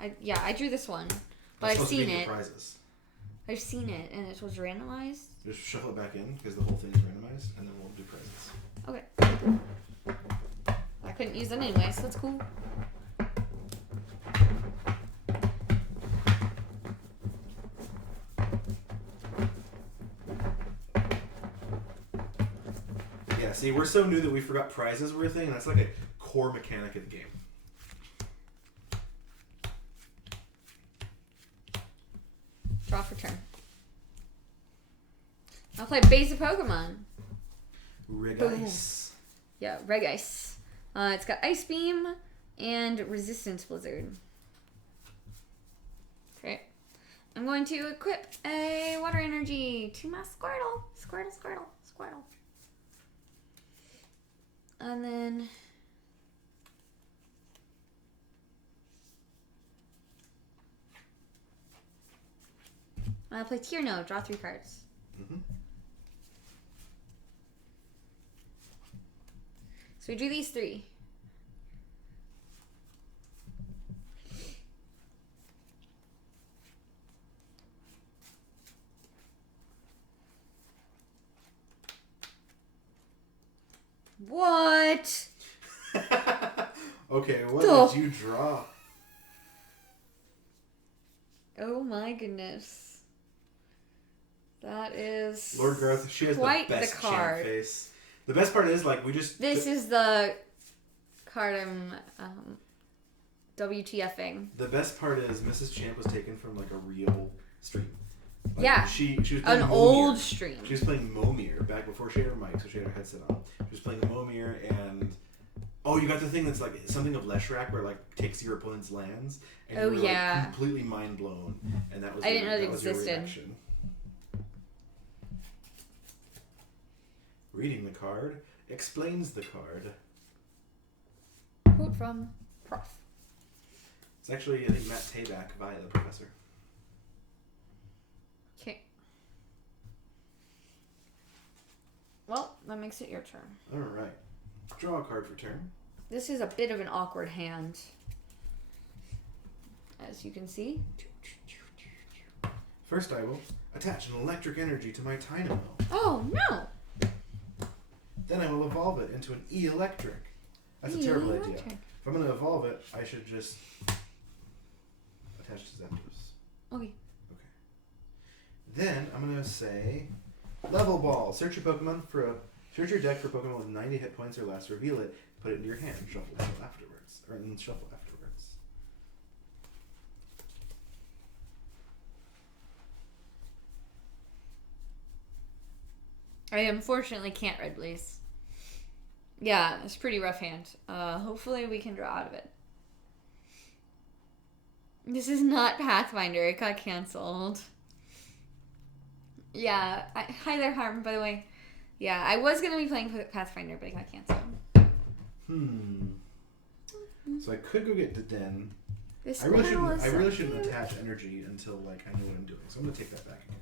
I drew this one. But I've seen it. Prizes. I've seen it, and it was randomized. Just shuffle it back in because the whole thing is randomized, and then we'll do prizes. Okay. I couldn't use them anyway, so that's cool. Yeah, see, we're so new that we forgot prizes were a thing, and that's like a core mechanic of the game. Draw for turn. I'll play basic Pokemon. Regice. Yeah, Regice. It's got Ice Beam and Resistance Blizzard. Okay. I'm going to equip a Water Energy to my Squirtle. Squirtle. And then... I'll play Tierno. Draw 3 cards. Mm-hmm. So we do these 3. What? Okay, what Duh. did you draw? Oh my goodness. That is Lord Garth, she has quite the best the champ card. face. The best part is, like, we just... This is the card I'm WTFing. The best part is Mrs. Champ was taken from, like, a real stream. Like, Yeah. She was playing An Momir. old stream. She was playing Momir back before she had her mic, so she had her headset on. She was playing Momir, and... Oh, you got the thing that's, like, something of Leshrac where, like, takes your opponent's lands, and you were, like, completely mind blown. And that was I didn't know it that was your existed. reaction. Reading the card explains the card. Quote from Prof. It's actually, I think, Matt Tabak via the professor. Okay. Well, that makes it your turn. Alright. Draw a card for turn. This is a bit of an awkward hand. As you can see. First, I will attach an electric energy to my Tynamo. Oh, no! Then I will evolve it into an E-electric. That's a terrible idea. E-electric. If I'm going to evolve it, I should just attach to Zapdos. Okay. Then I'm going to say Level Ball. Search your Pokemon for a... Search your deck for Pokemon with 90 hit points or less. Reveal it. Put it into your hand. Shuffle it afterwards. Or then shuffle afterwards. I unfortunately can't Red Blaze. Yeah, it's a pretty rough hand. Hopefully we can draw out of it. This is not Pathfinder. It got canceled. Yeah. Hi there, Harm, by the way. Yeah, I was going to be playing Pathfinder, but it got canceled. So I could go get Den. This I really squirrel shouldn't. is I so really shouldn't cute. attach energy until like I know what I'm doing. So I'm gonna take that back again.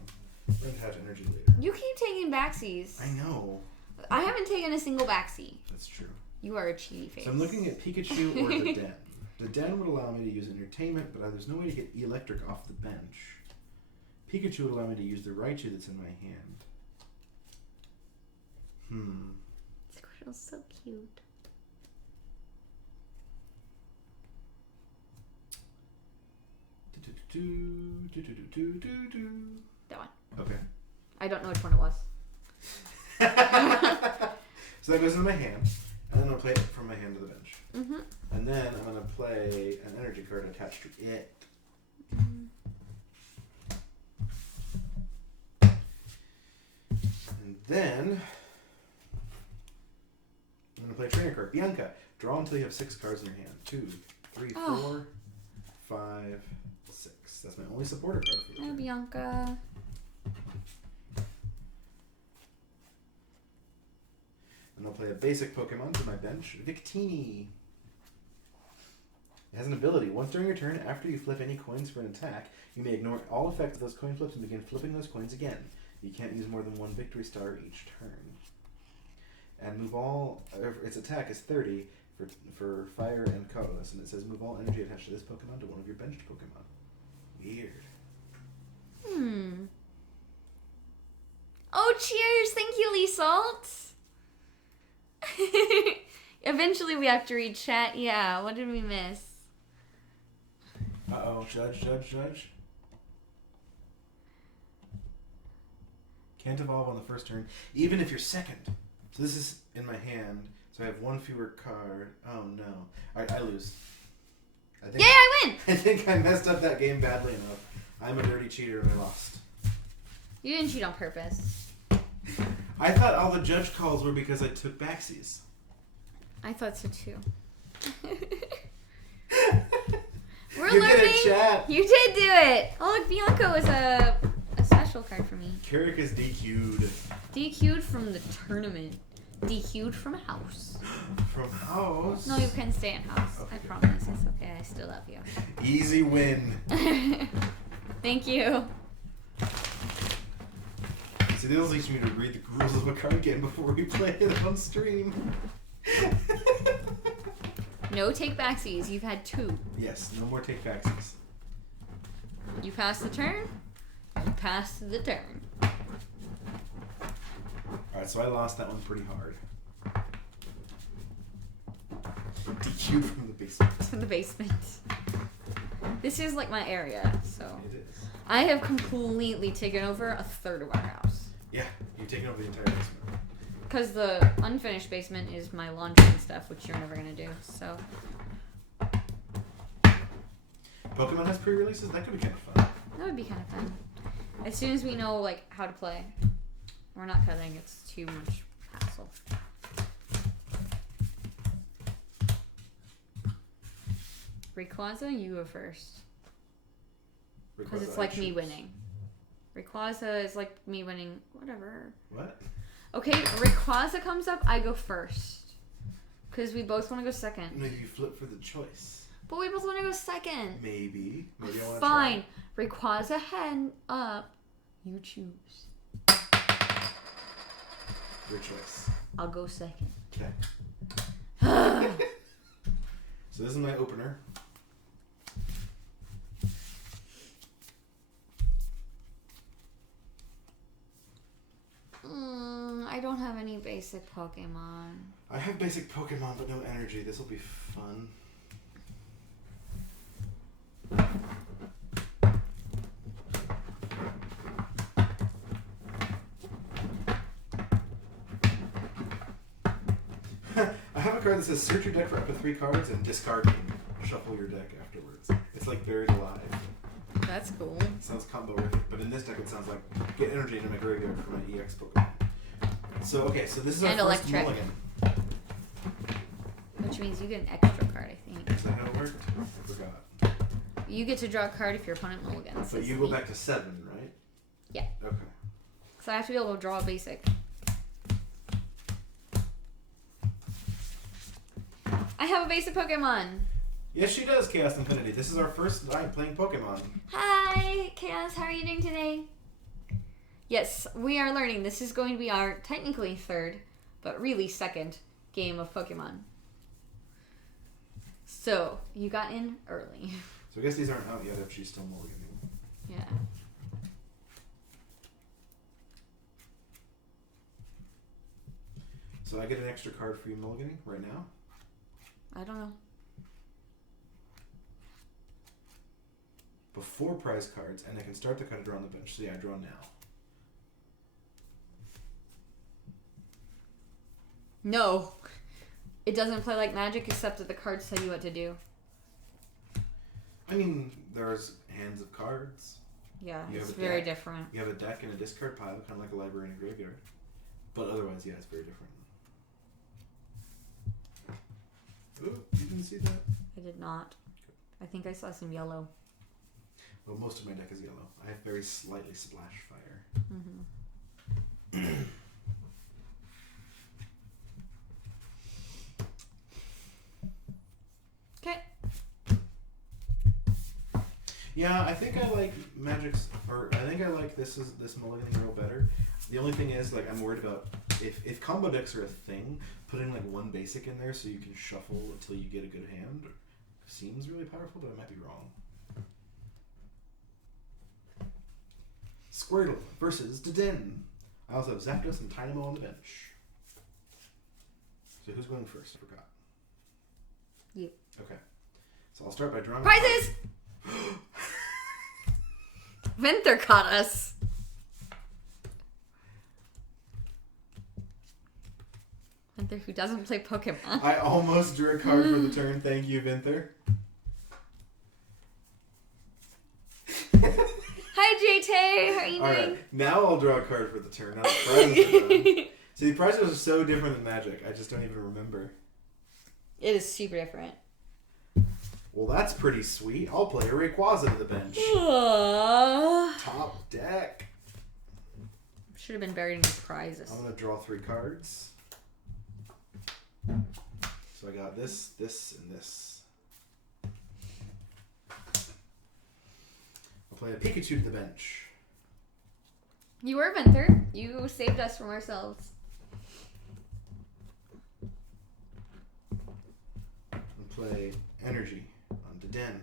I'm gonna attach energy later. You keep taking backsies. I know. I haven't taken a single backseat. That's true. You are a cheaty face. So I'm looking at Pikachu or the Den. The Den would allow me to use entertainment, but there's no way to get electric off the bench. Pikachu would allow me to use the Raichu that's in my hand. Squirtle's so cute. That one. Okay. I don't know which one it was. So that goes into my hand, and then I'm gonna play it from my hand to the bench. Mm-hmm. And then I'm gonna play an energy card attached to it. And then I'm gonna play a trainer card. Bianca. Draw until you have 6 cards in your hand. 2, 3, 4, 5, 6. That's my only supporter card for the Oh, turn. Bianca. And I'll play a basic Pokemon to my bench, Victini. It has an ability. Once during your turn, after you flip any coins for an attack, you may ignore all effects of those coin flips and begin flipping those coins again. You can't use more than 1 victory star each turn. And move all... its attack is 30 for fire and colorless, and it says move all energy attached to this Pokemon to one of your benched Pokemon. Weird. Oh, cheers! Thank you, Lee Salt! Eventually we have to read chat. Yeah, what did we miss? Uh-oh. Judge. Can't evolve on the first turn, even if you're second. So this is in my hand, so I have 1 fewer card. Oh, no. I lose. Yay, I win! I think I messed up that game badly enough. I'm a dirty cheater and I lost. You didn't cheat on purpose. I thought all the judge calls were because I took backsies. I thought so too. We're You're learning. good at chat. You did do it. Oh, look, Bianca was a special card for me. Carrick is DQ'd. DQ'd from the tournament. DQ'd from house. From house? No, you can stay in house. Okay, I good. promise. It's okay. I still love you. Easy win. Thank you. Is See, they'll teach me to read the rules of a card game before we play it on stream. No take backsies. You've had 2. Yes, no more take backsies. You passed the turn. You passed the turn. Alright, so I lost that one pretty hard. DQ'd from the basement. In the basement. This is like my area, so. It is. I have completely taken over a third of our house. Yeah, you've taken over the entire basement. Because the unfinished basement is my laundry and stuff, which you're never going to do, so. Pokemon has pre-releases? That could be kind of fun. That would be kind of fun. As soon as we know, like, how to play. We're not cutting, it's too much hassle. Rayquaza, you go first. Because it's like me winning. Rayquaza is like me winning. Whatever. What? Okay, Rayquaza comes up, I go first. Because we both want to go second. No, you flip for the choice. But we both want to go second. Maybe. Maybe I want to Fine. Rayquaza head up. You choose. Your choice. I'll go second. Okay. So this is my opener. I don't have any basic Pokemon. I have basic Pokemon, but no energy. This will be fun. I have a card that says search your deck for up to 3 cards and discard them. Shuffle your deck afterwards. It's like Buried Alive. That's cool. It sounds combo-rific, but in this deck it sounds like get energy into my graveyard for my EX Pokemon. So, okay, so this is our And first electric. mulligan. Which means you get an extra card, I think. Is that how it worked? I forgot. You get to draw a card if your opponent mulligans. But you go back to 7, right? Yeah. Okay. So I have to be able to draw a basic. I have a basic Pokemon. Yes, she does, Chaos Infinity. This is our first night playing Pokemon. Hi, Chaos. How are you doing today? Yes, we are learning. This is going to be our technically third, but really second game of Pokemon. So, you got in early. So I guess these aren't out yet if she's still mulliganing. Yeah. So I get an extra card for you mulliganing right now? I don't know. Before prize cards, and I can start the card to draw on the bench. So yeah, I draw now. No. It doesn't play like Magic except that the cards tell you what to do. I mean, there's hands of cards. Yeah, You it's have a very deck. different. You have a deck and a discard pile, kind of like a library and a graveyard. But otherwise, yeah, it's very different. Ooh, you didn't see that? I did not. I think I saw some yellow. Well, most of my deck is yellow. I have very slightly splash fire. Mm-hmm. Okay. Yeah, I think I like Magic's, or I think I like this mulliganing roll better. The only thing is, like, I'm worried about if combo decks are a thing, putting like one basic in there so you can shuffle until you get a good hand seems really powerful, but I might be wrong. Squirtle versus Dedenne. I also have Zapdos and Tynamo on the bench. So who's going first? I forgot. You. Okay. So I'll start by drawing. Prizes! Venter caught us. Venter who doesn't play Pokemon. I almost drew a card for the turn. Thank you, Vinther. Hi, JT. How are you doing? Alright, now I'll draw a card for the turn. Now the prizes are done. See, the prizes are so different than Magic. I just don't even remember. It is super different. Well, that's pretty sweet. I'll play a Rayquaza to the bench. Aww. Top deck. Should have been buried in the prizes. I'm going to draw 3 cards. So I got this, this, and this. I'll play a Pikachu to the bench. You were Venther. You saved us from ourselves. And play Energy on Deden.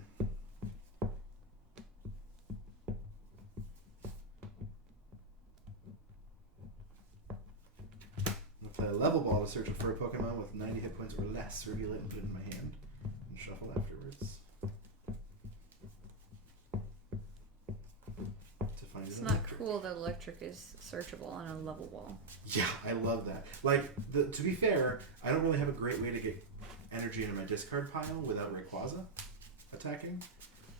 I'll play a level ball to search for a Pokemon with 90 hit points or less. Reveal it and put it in my hand. And shuffle afterwards. To find It's an not electric. cool that electric is searchable on a level wall. Yeah, I love that. Like, to be fair, I don't really have a great way to get energy into my discard pile without Rayquaza attacking.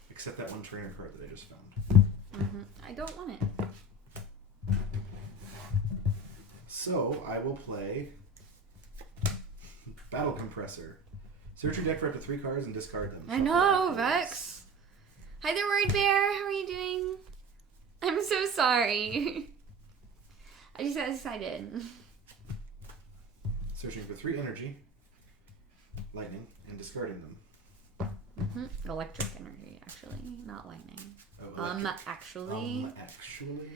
Except that one trainer card that I just found. I don't want it. So, I will play Battle Compressor. Search your deck for up to 3 cards and discard them. I know, Vex. Hi there, Worried Bear. How are you doing? I'm so sorry. I just got excited. Searching for 3 energy, lightning, and discarding them. Electric energy, actually, not lightning. Oh, electric. Actually. Actually.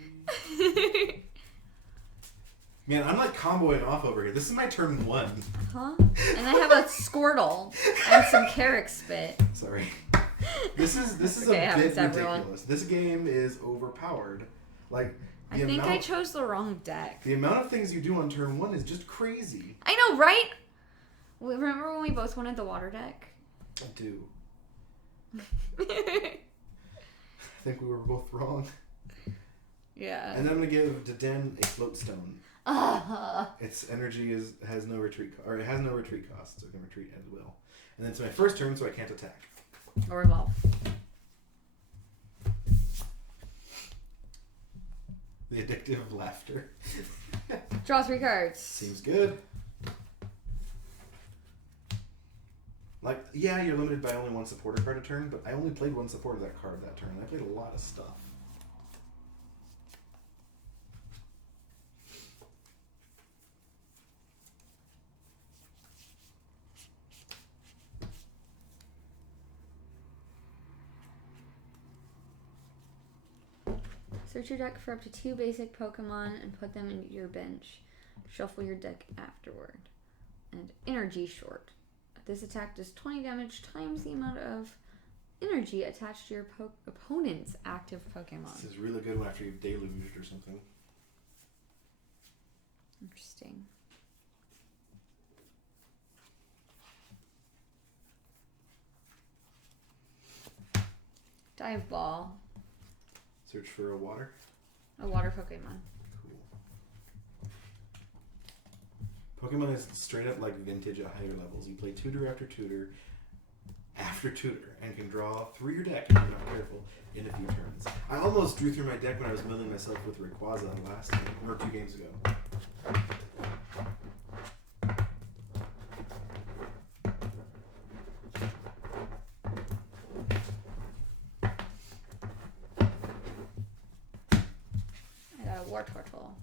Man, I'm like comboing off over here. This is my turn 1. Huh? And I have a Squirtle and some Carrick Spit. Sorry. This is Okay, a bit happens, everyone. ridiculous. This game is overpowered. Like, I think I chose the wrong deck. the amount of things you do on turn 1 is just crazy. I know, right? Remember when we both wanted the water deck? I do. I think we were both wrong. Yeah. And then I'm gonna give Deden a float stone. Its energy has no retreat cost, so it can retreat at will. And then it's my first turn, so I can't attack. Or evolve. The addictive laughter. Draw 3 cards. Seems good. Like, yeah, you're limited by only 1 supporter card a turn, but I only played 1 supporter that card that turn. I played a lot of stuff. Search your deck for up to 2 basic Pokemon and put them into your bench. Shuffle your deck afterward. And Energy Short. This attack does 20 damage times the amount of energy attached to your opponent's active Pokemon. This is really good after you've deluged or something. Interesting. Dive Ball. Search for a water. A water Pokemon. Cool. Pokemon is straight up like vintage at higher levels. You play tutor after tutor after tutor and can draw through your deck if you're not careful in a few turns. I almost drew through my deck when I was milling myself with Rayquaza last game, or 2 games ago. I got a War Turtle.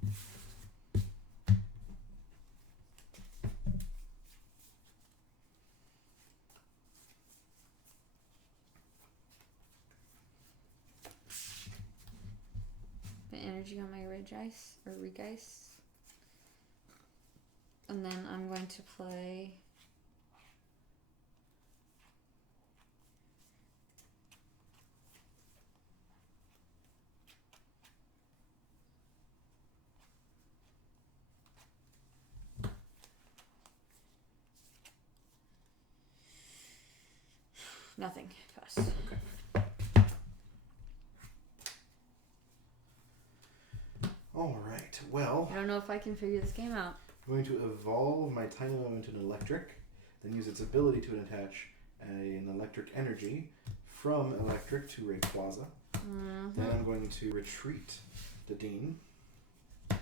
Put energy on my Regice or Regice. And then I'm going to play nothing. Pass. Okay. Alright, well, I don't know if I can figure this game out. I'm going to evolve my Tynamo into an electric, then use its ability to attach an electric energy from electric to Rayquaza. Then I'm going to retreat Dedenne to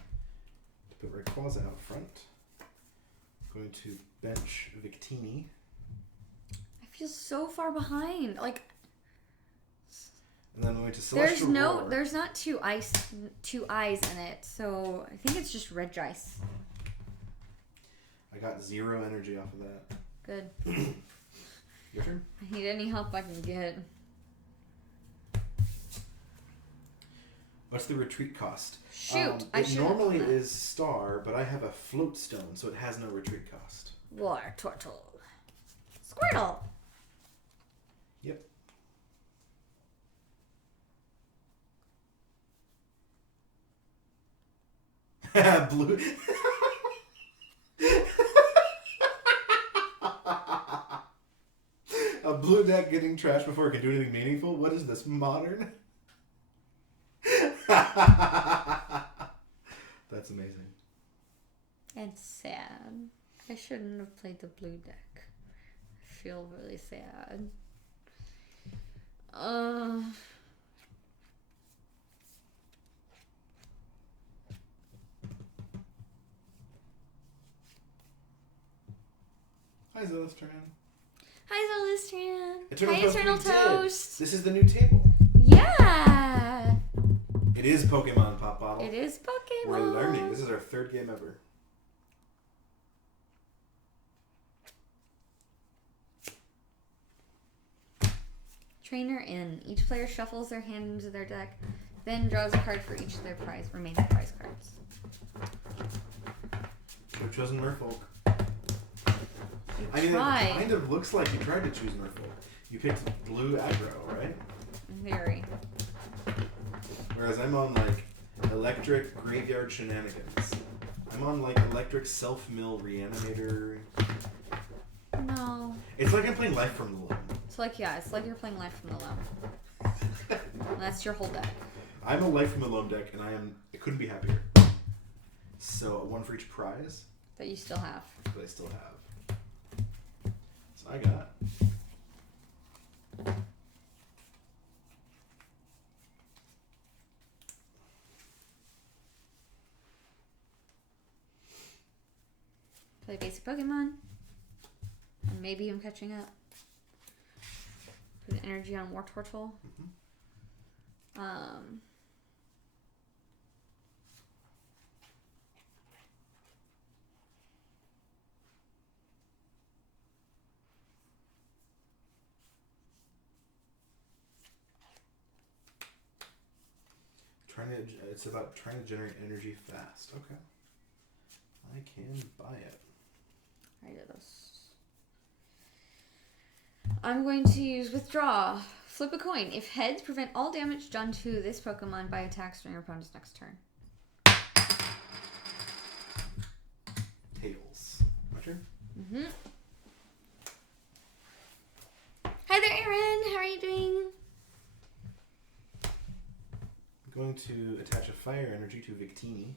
put Rayquaza out front. I'm going to bench Victini. I feel so far behind. Like And then I'm going to Celestial Roar. there's not two eyes in it, so I think it's just Regice. I got 0 energy off of that. Good. Your turn? I need any help I can get. What's the retreat cost? Shoot, I it should normally is star, but I have a float stone, so it has no retreat cost. Water turtle. Squirtle. Yep. Blue. A blue deck getting trashed before it can do anything meaningful? What is this, modern? That's amazing. It's sad. I shouldn't have played the blue deck. I feel really sad. Hi, Zillistran. Hi, Zolistran. Eternal Hi, Toast, Eternal we did. Toast. This is the new table. Yeah. It is Pokemon Pop Bottle. It is Pokemon. We're learning. This is our 3rd game ever. Trainer in. Each player shuffles their hand into their deck, then draws a card for each of their remaining prize cards. Should have chosen Merfolk. You tried. It kind of looks like you tried to choose Merfolk. You picked blue aggro, right? Very. Whereas I'm on like electric graveyard shenanigans. I'm on like electric self-mill reanimator. No. It's like I'm playing Life from the Loam. It's like you're playing Life from the Loam. And that's your whole deck. I'm a Life from the Loam deck, and I couldn't be happier. So 1 for each prize That you still have. that I still have. So I got. Play basic Pokemon. And maybe I'm catching up. Put energy on War Turtle. It's about trying to generate energy fast. Okay. I can buy it. I did this. I'm going to use Withdraw. Flip a coin. If heads, prevent all damage done to this Pokemon by attacks during your opponent's next turn. Tails. My turn? Mm-hmm. Hi there, Aaron. How are you doing? I'm going to attach a fire energy to Victini.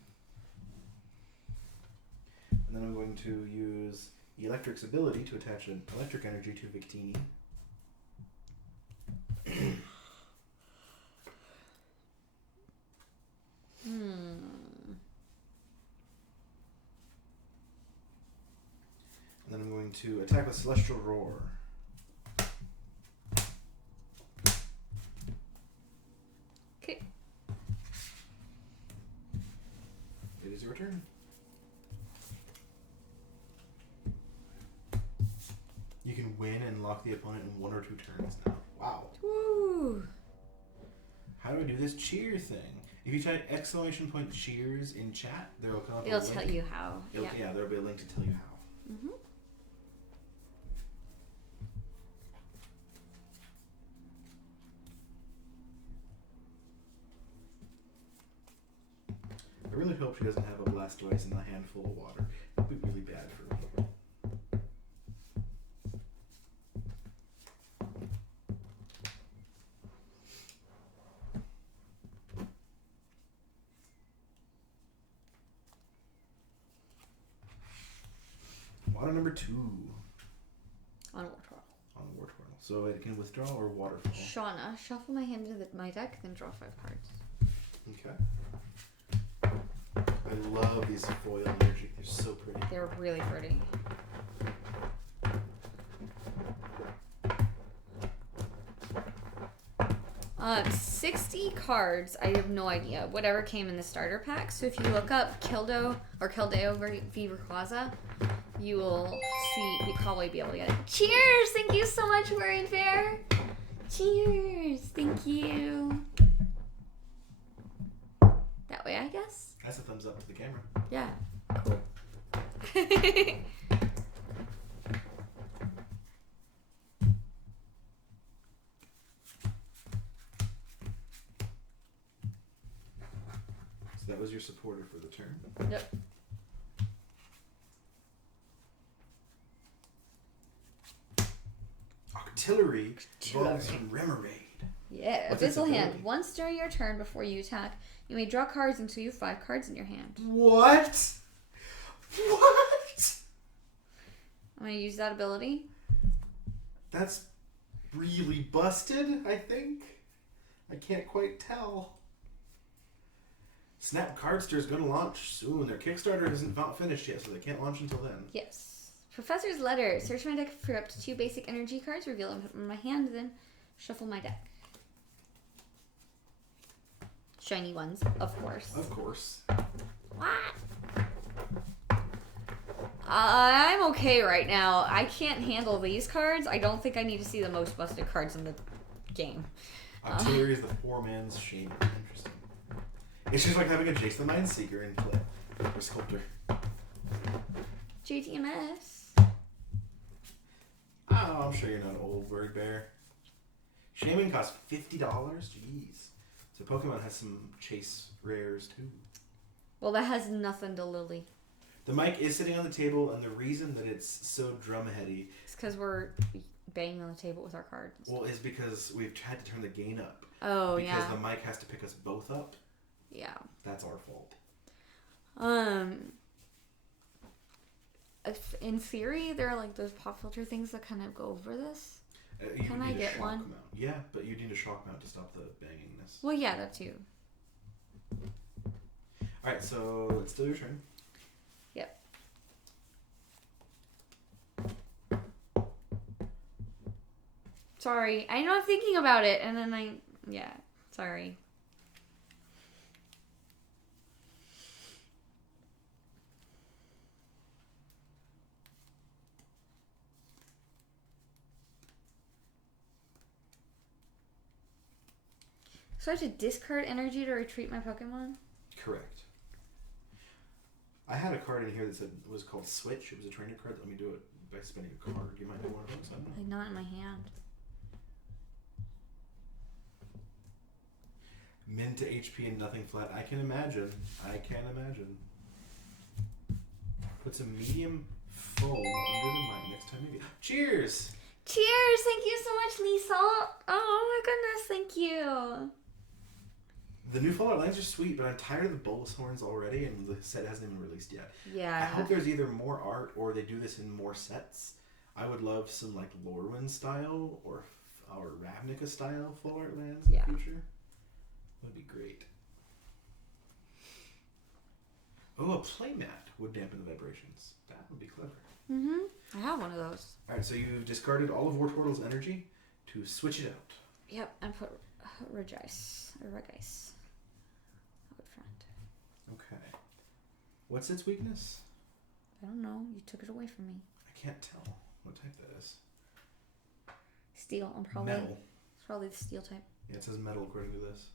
And then I'm going to use Electric's ability to attach an electric energy to Victini. And then I'm going to attack with Celestial Roar. Okay. It is your turn. You can win and lock the opponent in 1 or 2 turns now. Wow. Woo. How do I do this cheer thing? If you type ! cheers in chat, there will come up It'll a link. tell you how. Yeah, there will be a link to tell you how. Mm-hmm. I really hope she doesn't have a Blastoise and a handful of water. That would be really bad for me. Water number 2. On War Turtle. On War Turtle. So it can withdraw or waterfall. Shauna, shuffle my hand into my deck, then draw 5 cards. Okay. I love these foil energy. They're so pretty. They're really pretty. 60 cards, I have no idea. Whatever came in the starter pack. So if you look up Kildo or Keldeo v Rayquaza, you will probably be able to get it. Cheers! Thank you so much, Wearing Fair. Cheers! Thank you. that way, I guess. That's a thumbs up to the camera. Yeah. Cool. So that was your supporter for the turn. Yep. Artillery evolves from Remoraid. Yeah, What's its Abyssal Hand. ability? Once during your turn before you attack, you may draw cards until you have 5 cards in your hand. What? What? I'm going to use that ability. That's really busted, I think. I can't quite tell. Snap Cardster is going to launch soon. Their Kickstarter isn't finished yet, so they can't launch until then. Yes. Professor's Letter. Search my deck for up to 2 basic energy cards, reveal them in my hand, then shuffle my deck. Shiny ones, of course. Of course. What? I'm okay right now. I can't handle these cards. I don't think I need to see the most busted cards in the game. Artillery is the poor man's shame. Interesting. It's just like having a Jace the Mindseeker in play. Or Sculptor. JTMS. Oh, I'm sure you're not old, Word Bear. Shaman costs $50? Jeez. So Pokemon has some chase rares too. Well, that has nothing to Lily. The mic is sitting on the table, and the reason that it's so drumheady It's because we're banging on the table with our cards. well is because we've had to turn the gain up. Oh, because yeah. the mic has to pick us both up. Yeah. That's our fault. In theory, there are like those pop filter things that kind of go over this. You Can would I need a get shock one? Mount. Yeah, but you need a shock mount to stop the bangingness. Well, yeah, that too. Alright, so it's still your turn. Yep. Sorry, I'm not thinking about it, and then yeah, sorry. So I have to discard energy to retreat my Pokemon? Correct. I had a card in here that said was called Switch. It was a trainer card. Let me do it by spinning a card. You might know one of those. I don't know. Like, not in my hand. Min to HP and nothing flat. I can imagine. I can imagine. Put some medium foam under the mic next time you get. Cheers! Cheers! Thank you so much, Lisa! Oh my goodness, thank you! The new Fallout lines are sweet, but I'm tired of the Bulbous Horns already, and the set hasn't even released yet. Yeah. I hope there's either more art or they do this in more sets. I would love some like Lorwyn style or Ravnica style full art lands in the future. That would be great. Oh, a playmat would dampen the vibrations. That would be clever. I have one of those. Alright, so you've discarded all of Wartortle's energy to switch it out. Yep, and put Regice. Or Regice. Good friend. Okay. What's its weakness? I don't know. You took it away from me. I can't tell what type that is. Steel. I'm probably. Metal. It's probably the steel type. Yeah, it says metal according to this.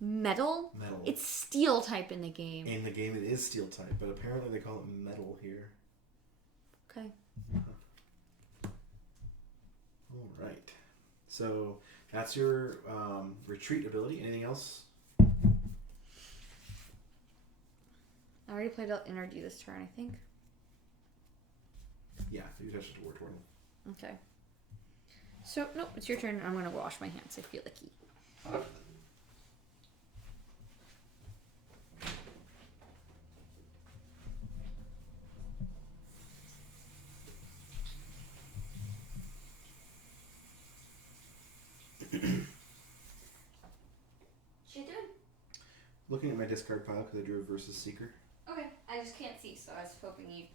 Metal? Metal. It's steel type in the game. In the game it is steel type, but apparently they call it metal here. Okay. Alright. So that's your retreat ability. Anything else? I already played out energy this turn, I think. Yeah, you touched it to Wartortle. Okay. So, nope, it's your turn. I'm going to wash my hands. I feel icky. What you doing? Looking at my discard pile because I drew a Versus Seeker. Okay, I just can't see, so I was hoping you'd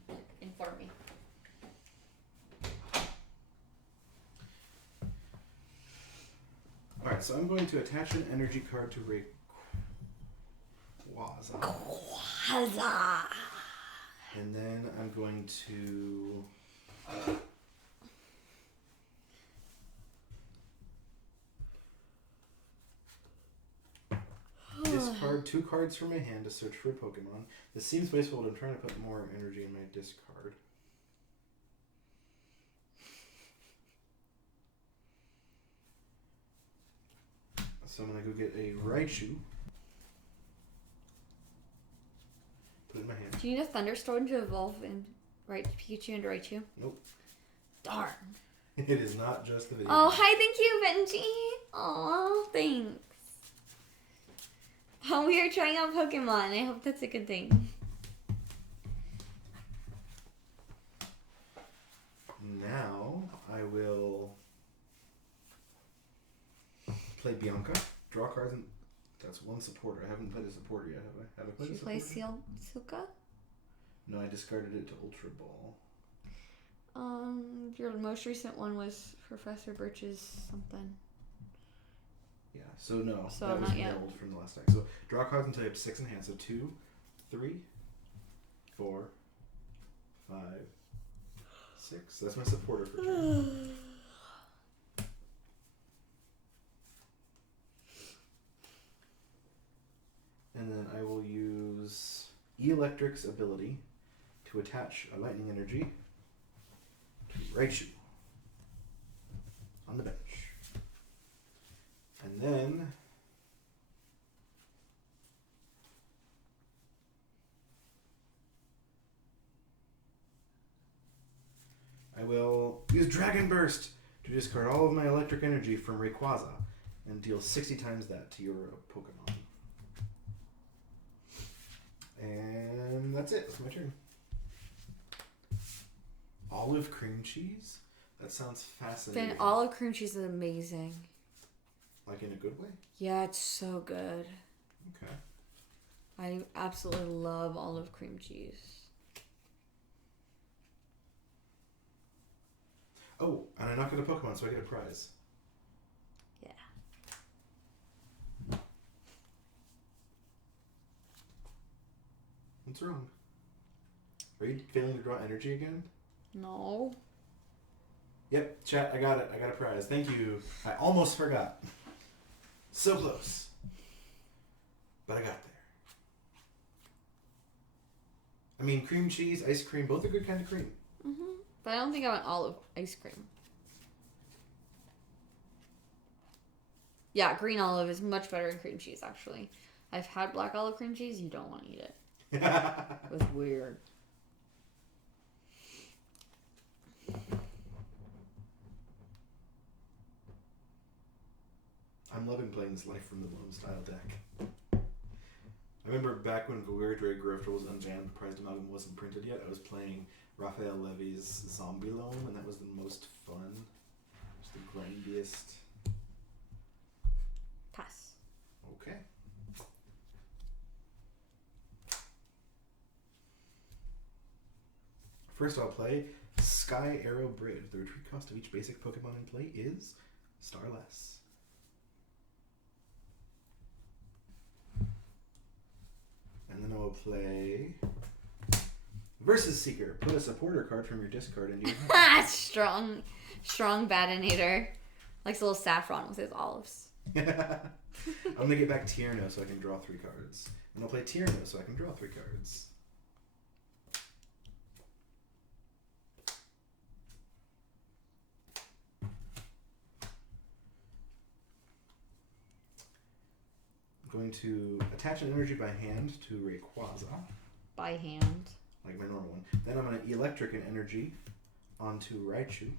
inform me. Alright, so I'm going to attach an energy card to Rayquaza. Huzzah! And then I'm going to discard discard 2 cards from my hand to search for a Pokemon. This seems wasteful, but I'm trying to put more energy in my discard. So I'm going to go get a Raichu. Put it in my hand. Do you need a Thunderstorm to evolve and Pikachu into Raichu? Nope. Darn. It is not just the video. Oh, hi, thank you, Benji. Oh, thanks. Oh, we are trying out Pokemon. I hope that's a good thing. Now I will play Bianca. Draw cards and that's one supporter. I haven't played a supporter yet, have I? Have I played Did a you supporter? play Silka? No, I discarded it to Ultra Ball. Your most recent one was Professor Birch's something. Yeah, so no. So that was not yet. milled from the last deck. So draw cards until you have 6 in hand. So 2, 3, 4, 5, 6. So that's my supporter for turn. And then I will use E-Electric's ability to attach a lightning energy to Raichu on the bench. And then I will use Dragon Burst to discard all of my electric energy from Rayquaza and deal 60 times that to your Pokemon. And that's it. That's my turn. Olive cream cheese? That sounds fascinating. Then olive cream cheese is amazing. Like in a good way? Yeah, it's so good. Okay. I absolutely love olive cream cheese. Oh, and I knock out a Pokemon, so I get a prize. Yeah. What's wrong? Are you failing to draw energy again? No. Yep, chat, I got it. I got a prize. Thank you. I almost forgot. So close. But I got there. I mean, cream cheese, ice cream, both are good kind of cream. Mm-hmm. But I don't think I want olive ice cream. Yeah, green olive is much better than cream cheese, actually. I've had black olive cream cheese. You don't want to eat it. It was weird. I'm loving playing this Life from the Loam style deck. I remember back when Vawirdre Grifter was unbanned, the Prized Amalgam wasn't printed yet, I was playing Raphael Levy's Zombie Loam, and that was the most fun. Just the grindiest. Pass. Okay. First I'll play Sky Arrow Bridge. The retreat cost of each basic Pokemon in play is Starless. And then I will play Versus Seeker. Put a supporter card from your discard into your hand. Strong Badinator. Likes a little saffron with his olives. I'm going to get back Tierno so I can draw 3 cards. And I'll play Tierno so I can draw 3 cards. I'm going to attach an energy by hand to Rayquaza. By hand. Like my normal one. Then I'm going to electric an energy onto Raichu.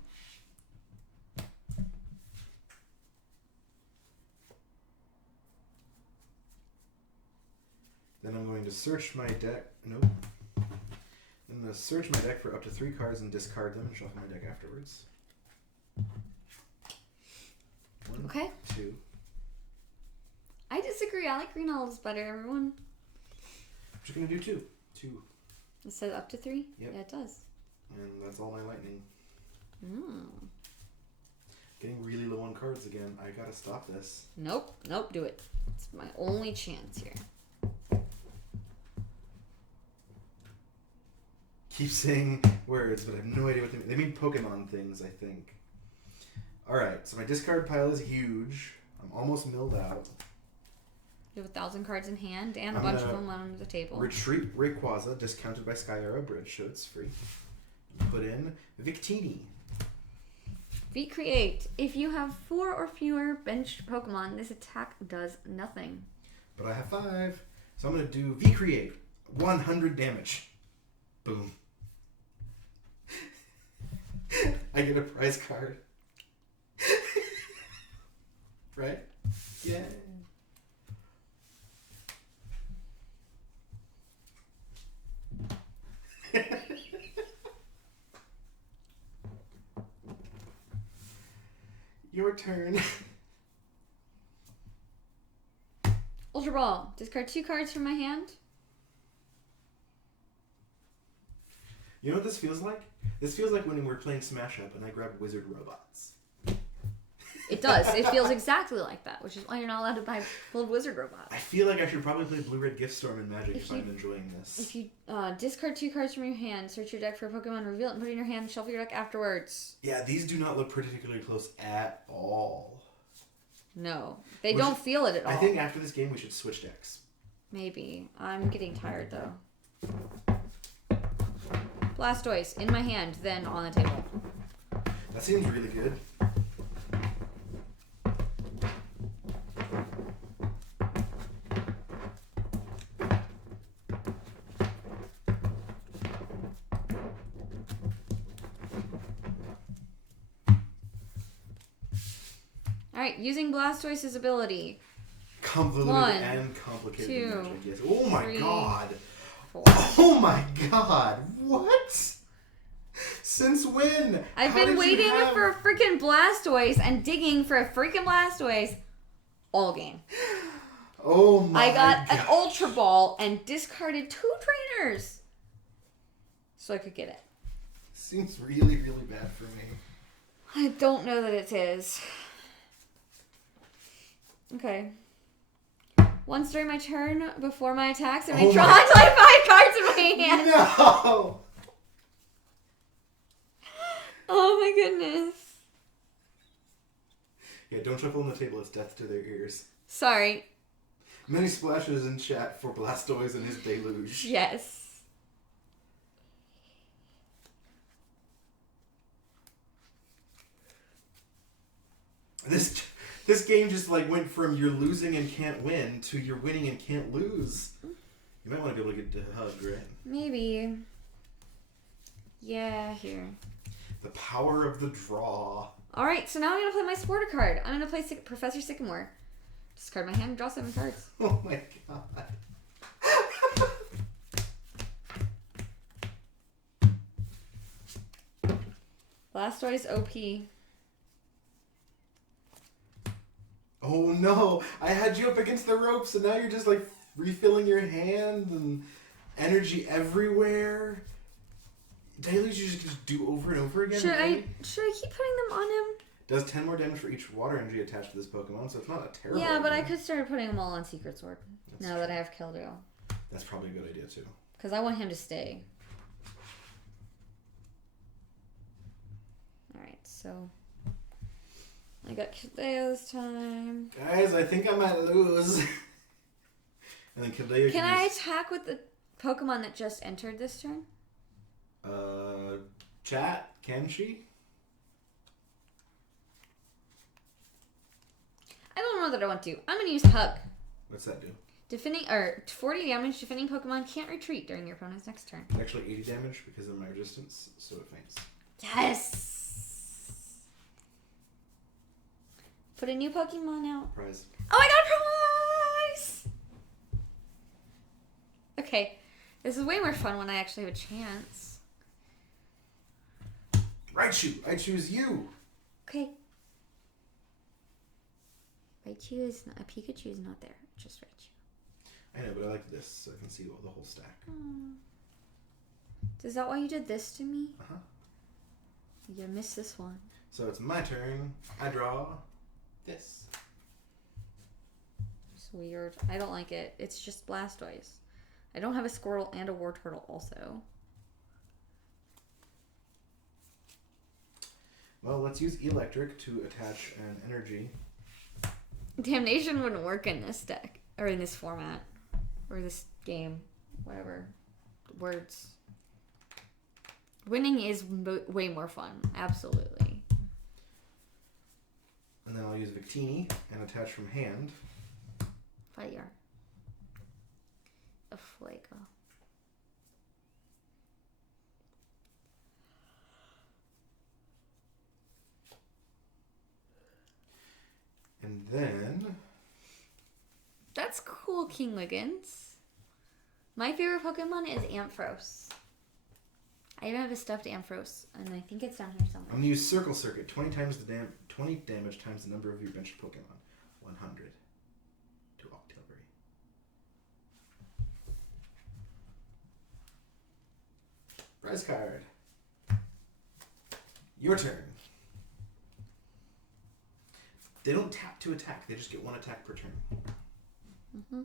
Then I'm going to search my deck. Nope. I'm going to search my deck for up to 3 cards and discard them and shuffle my deck afterwards. 1, Okay. 2. I disagree. I like green olives better, everyone. What you going to do 2? 2. It says up to 3? Yep. Yeah, it does. And that's all my lightning. Mm. Getting really low on cards again. I gotta stop this. Nope, do it. It's my only chance here. Keep saying words, but I have no idea what they mean. They mean Pokemon things, I think. Alright, so my discard pile is huge. I'm almost milled out. You have 1,000 cards in hand and a I'm bunch of gonna them on the table. Retreat Rayquaza, discounted by Skyara Bridge, so it's free. Put in Victini. V-Create. If you have 4 or fewer benched Pokemon, this attack does nothing. But I have 5. So I'm going to do V-Create. 100 damage. Boom. I get a prize card. Right? Yeah. Your turn. Ultra Ball. Discard 2 cards from my hand. You know what this feels like? This feels like when we're playing Smash Up and I grab Wizard Robots. It does. It feels exactly like that, which is why you're not allowed to buy full Wizard Robots. I feel like I should probably play Blue Red Gift Storm in Magic if I'm enjoying this. If you discard 2 cards from your hand, search your deck for a Pokemon, reveal it, and put it in your hand, shuffle your deck afterwards. Yeah, these do not look particularly close at all. No. They don't feel it at all. I think after this game we should switch decks. Maybe. I'm getting tired, though. Blastoise in my hand, then on the table. That seems really good. Alright, using Blastoise's ability. Convoluted 1, and complicated 2, magic, yes. Oh my 3, god. 4. Oh my god. What? Since when? I've How been did you waiting have- for a freaking Blastoise and digging for a freaking Blastoise all game. Oh my I got god. an Ultra Ball and discarded 2 trainers so I could get it. Seems really, really bad for me. I don't know that it is. Okay. Once during my turn, before my attacks, I may Oh draw my- until I 5 cards in my hand. No! Oh my goodness. Yeah, don't shuffle on the table. It's death to their ears. Sorry. Many splashes in chat for Blastoise and his deluge. Yes. This game just like went from you're losing and can't win to you're winning and can't lose. You might want to be able to get the hug, right? Maybe. Yeah, here. The power of the draw. Alright, so now I'm going to play my supporter card. I'm going to play Professor Sycamore. Discard my hand and draw 7 cards. Oh my god. Blastoise OP. Oh no! I had you up against the ropes and now you're just like refilling your hand and energy everywhere. Deluge you just do over and over again. Should I really? keep putting them on him? Does 10 more damage for each water energy attached to this Pokemon, so it's not a terrible Yeah, but I idea. could start putting them all on Secret Sword. That's Now that I have Keldeo. That's probably a good idea too. Because I want him to stay. Alright, so... I got Keldeo this time. Guys, I think I might lose. And then Keldeo Can I attack with the Pokemon that just entered this turn? Chat, can she? I don't know that I want to. I'm going to use Hug. What's that do? Defending, or 40 damage, defending Pokemon can't retreat during your opponent's next turn. Actually 80 damage because of my resistance, so it faints. Yes! Put a new Pokemon out. Prize. Oh, I got a prize! Okay, this is way more fun when I actually have a chance. Raichu, I choose you! Okay. Raichu is not, a Pikachu is not there, just Raichu. I know, but I like this, so I can see the whole stack. Is that why you did this to me? Uh-huh. You missed this one. So it's my turn. I draw this. It's weird. I don't like it. It's just Blastoise. I don't have a Squirtle and a Wartortle also. Well, let's use Electric to attach an energy. Damnation wouldn't work in this deck. Or in this format. Or this game. Whatever. Words. Winning is way more fun. Absolutely. And then I'll use Victini and attach from hand. Fire. A fuego. And then... That's cool, King Wiggins. My favorite Pokemon is Ampharos. I even have a stuffed Ampharos, and I think it's down here somewhere. I'm going to use Circle Circuit. 20 damage times the number of your benched Pokemon. 100 to Octillery. Prize card. Your turn. They don't tap to attack. They just get one attack per turn. Mm-hmm.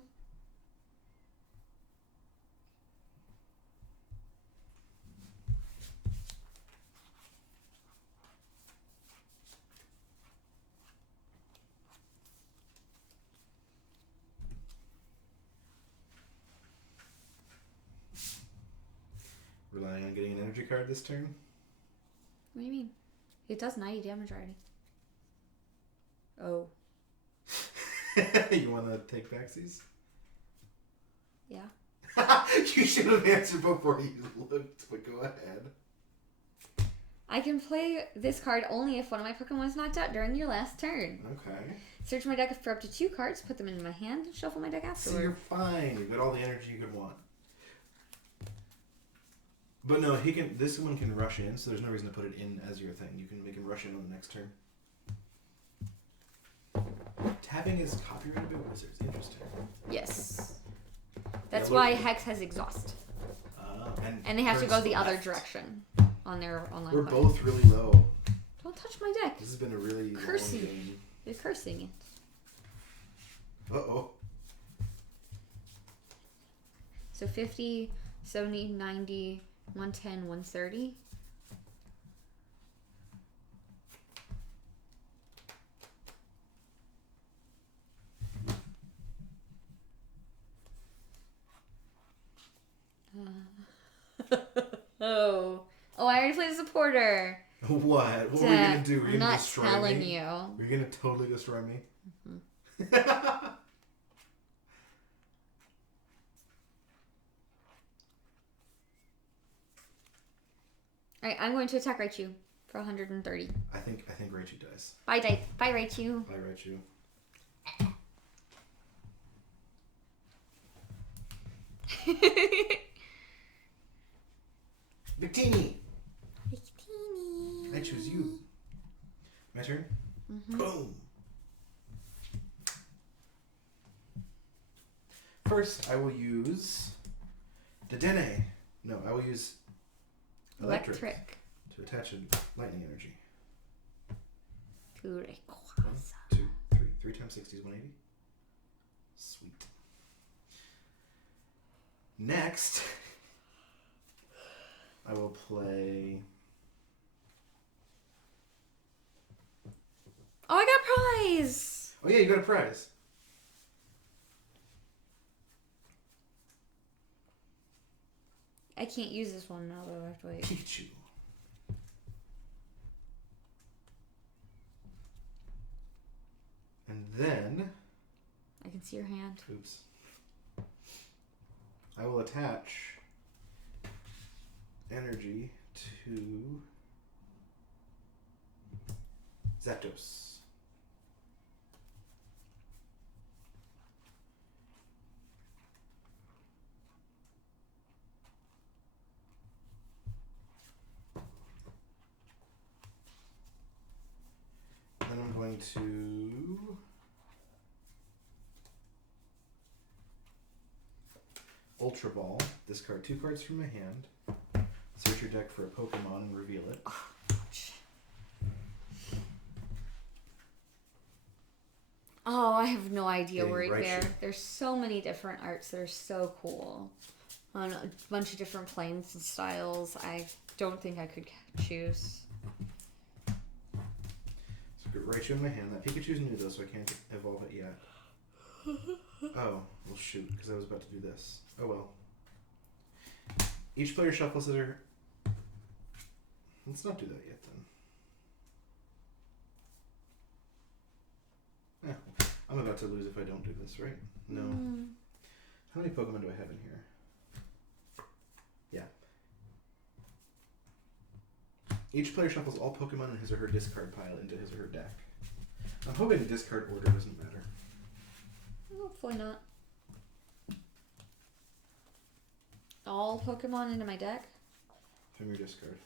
Relying on getting an energy card this turn? What do you mean? It does 90 damage already. Oh. You want to take backsies? Yeah. You should have answered before you looked, but go ahead. I can play this card only if one of my Pokemon is knocked out during your last turn. Okay. Search my deck for up to 2 cards, put them in my hand, and shuffle my deck So afterward. you're fine. You've got all the energy you could want. But no, he can. This one can rush in, so there's no reason to put it in as your thing. You can make him rush in on the next turn. Tapping is copyrighted by Wizards. Interesting. Yes. That's Yeah, why Hex has exhaust. And they have to turns go the other left. direction on their online We're play. both really low. Don't touch my deck. This has been a really Cursing. long game. You're cursing it. Uh-oh. So 50, 70, 90, 110, 130. Oh, I already played a supporter. What? What were you gonna do? Were you I'm gonna not destroy telling me? you. Were you gonna totally destroy me? Mm-hmm. Alright, I'm going to attack Raichu for 130. I think Raichu dies. Bye, Raichu. Bye, Raichu. Victini! I choose you. My turn? Mm-hmm. Boom! First, I will use Dedenne. No, I will use Electric to attach a lightning energy. To 1, Rayquaza. 2, 3. 3 times 60 is 180. Sweet. Next, I will play... Oh, I got a prize! Oh yeah, you got a prize. I can't use this one now, though. I have to wait. Pikachu. And then... I can see your hand. Oops. I will attach energy to Zapdos. Then I'm going to Ultra Ball, discard 2 cards from my hand, search your deck for a Pokemon and reveal it. Oh, I have no idea, Getting Worried Raichu. Bear. There's so many different arts that are so cool. On a bunch of different planes and styles. I don't think I could choose. So I've got Raichu in my hand. That Pikachu's new though, so I can't evolve it yet. Oh, well shoot, because I was about to do this. Oh well. Each player shuffles their... Let's not do that yet then. I'm about to lose if I don't do this, right? No. How many Pokemon do I have in here? Yeah. Each player shuffles all Pokemon in his or her discard pile into his or her deck. I'm hoping the discard order doesn't matter. Hopefully not. All Pokemon into my deck? From your discard.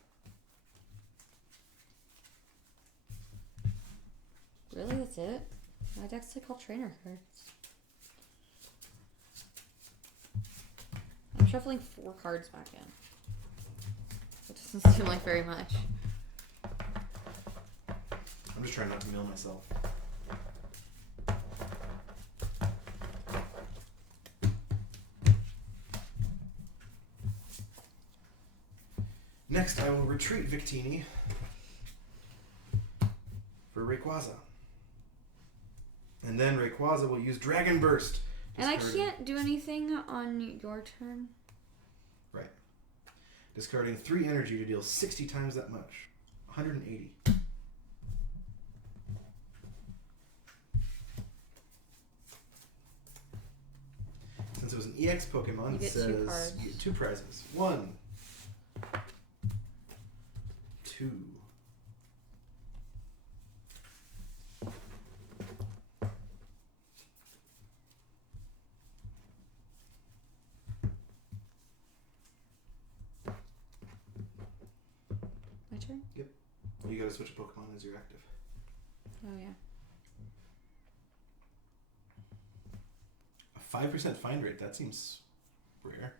Really? That's it? My deck's like all trainer cards. I'm shuffling 4 cards back in. It doesn't seem like very much. I'm just trying not to mill myself. Next, I will retreat Victini for Rayquaza. And then Rayquaza will use Dragon Burst. And I can't do anything on your turn? Right. Discarding 3 energy to deal 60 times that much. 180. Since it was an EX Pokemon, You get it says 2 cards. you get 2 prizes. 1, 2. My turn? Yep. You gotta switch a Pokemon as you're active. Oh, yeah. A 5% find rate, that seems rare.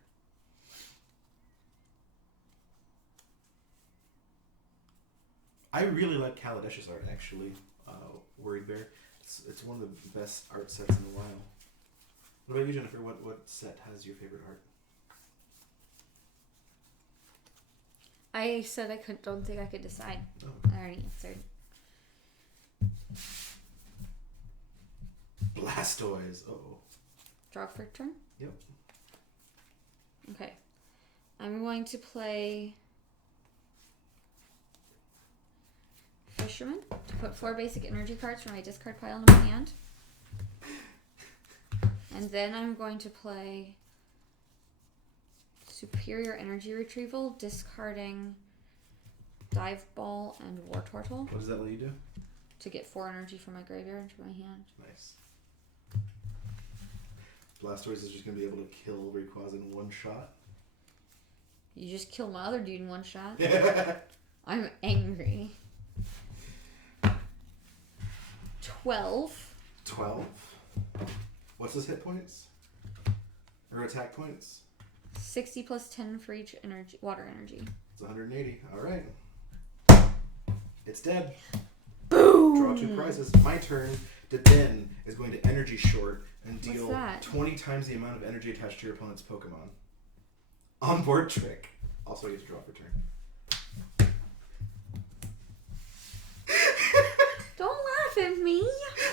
I really like Kaladesh's art, actually. Worried Bear. It's one of the best art sets in a while. What about you, Jennifer? What set has your favorite art? I said don't think I could decide. Oh. I already answered. Blastoise. Uh-oh. Draw for turn? Yep. Okay. I'm going to play Fisherman to put 4 basic energy cards from my discard pile into my hand. And then I'm going to play Superior Energy Retrieval, discarding Dive Ball and War Turtle What does that let you do? to get 4 energy from my graveyard into my hand. Nice. Blastoise is just going to be able to kill Rayquaza in one shot. You just killed my other dude in one shot. I'm angry. 12. 12. What's his hit points? Or attack points? 60 plus 10 for each energy, water energy. It's 180. Alright. It's dead. Boom! Draw 2 prizes. My turn. Dedenne is going to energy short and deal What's that? 20 times the amount of energy attached to your opponent's Pokemon. Onboard trick. Also, you have to draw for turn. Don't laugh at me.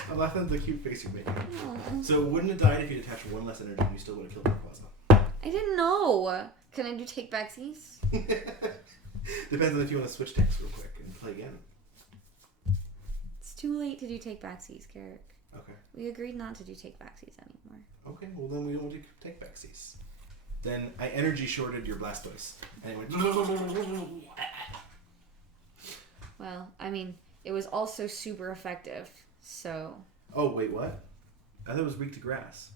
I'm laughing at the cute face you're making. Oh. So, wouldn't it die if you attach 1 less energy and you still would have killed Rayquaza? I didn't know. Can I do take backsies? Depends on if you want to switch decks real quick and play again. It's too late to do take backsies, Carrick. Okay. We agreed not to do take backsies anymore. Okay, well then we don't take backsies. Then I energy shorted your Blastoise. And it went... Well, I mean, it was also super effective, so... Oh, wait, what? I thought it was weak to grass.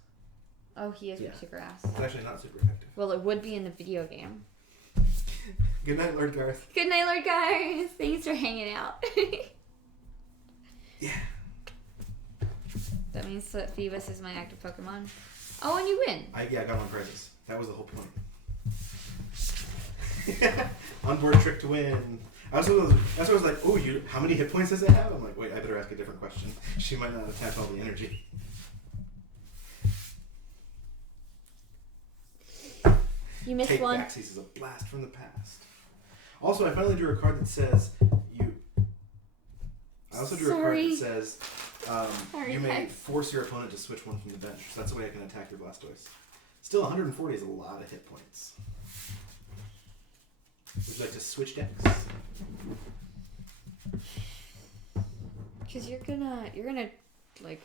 Oh, he is Yeah. weak to grass. It's actually not super effective. Well, it would be in the video game. Good night, Lord Garth. Good night, Lord guys. Thanks for hanging out. Yeah. That means that Phoebus is my active Pokemon. Oh, and you win. I got 1 prizes. That was the whole point. Onboard trick to win. That's what I was like, oh, how many hit points does it have? I'm like, wait, I better ask a different question. She might not attach all the energy. You missed Take one. backsies is a blast from the past. Also, I finally drew a card that says I also drew a card Sorry. that says Sorry, you may guys. force your opponent to switch one from the bench. So that's the way I can attack your Blastoise. Still, 140 is a lot of hit points. Would you like to switch decks? Because you're gonna like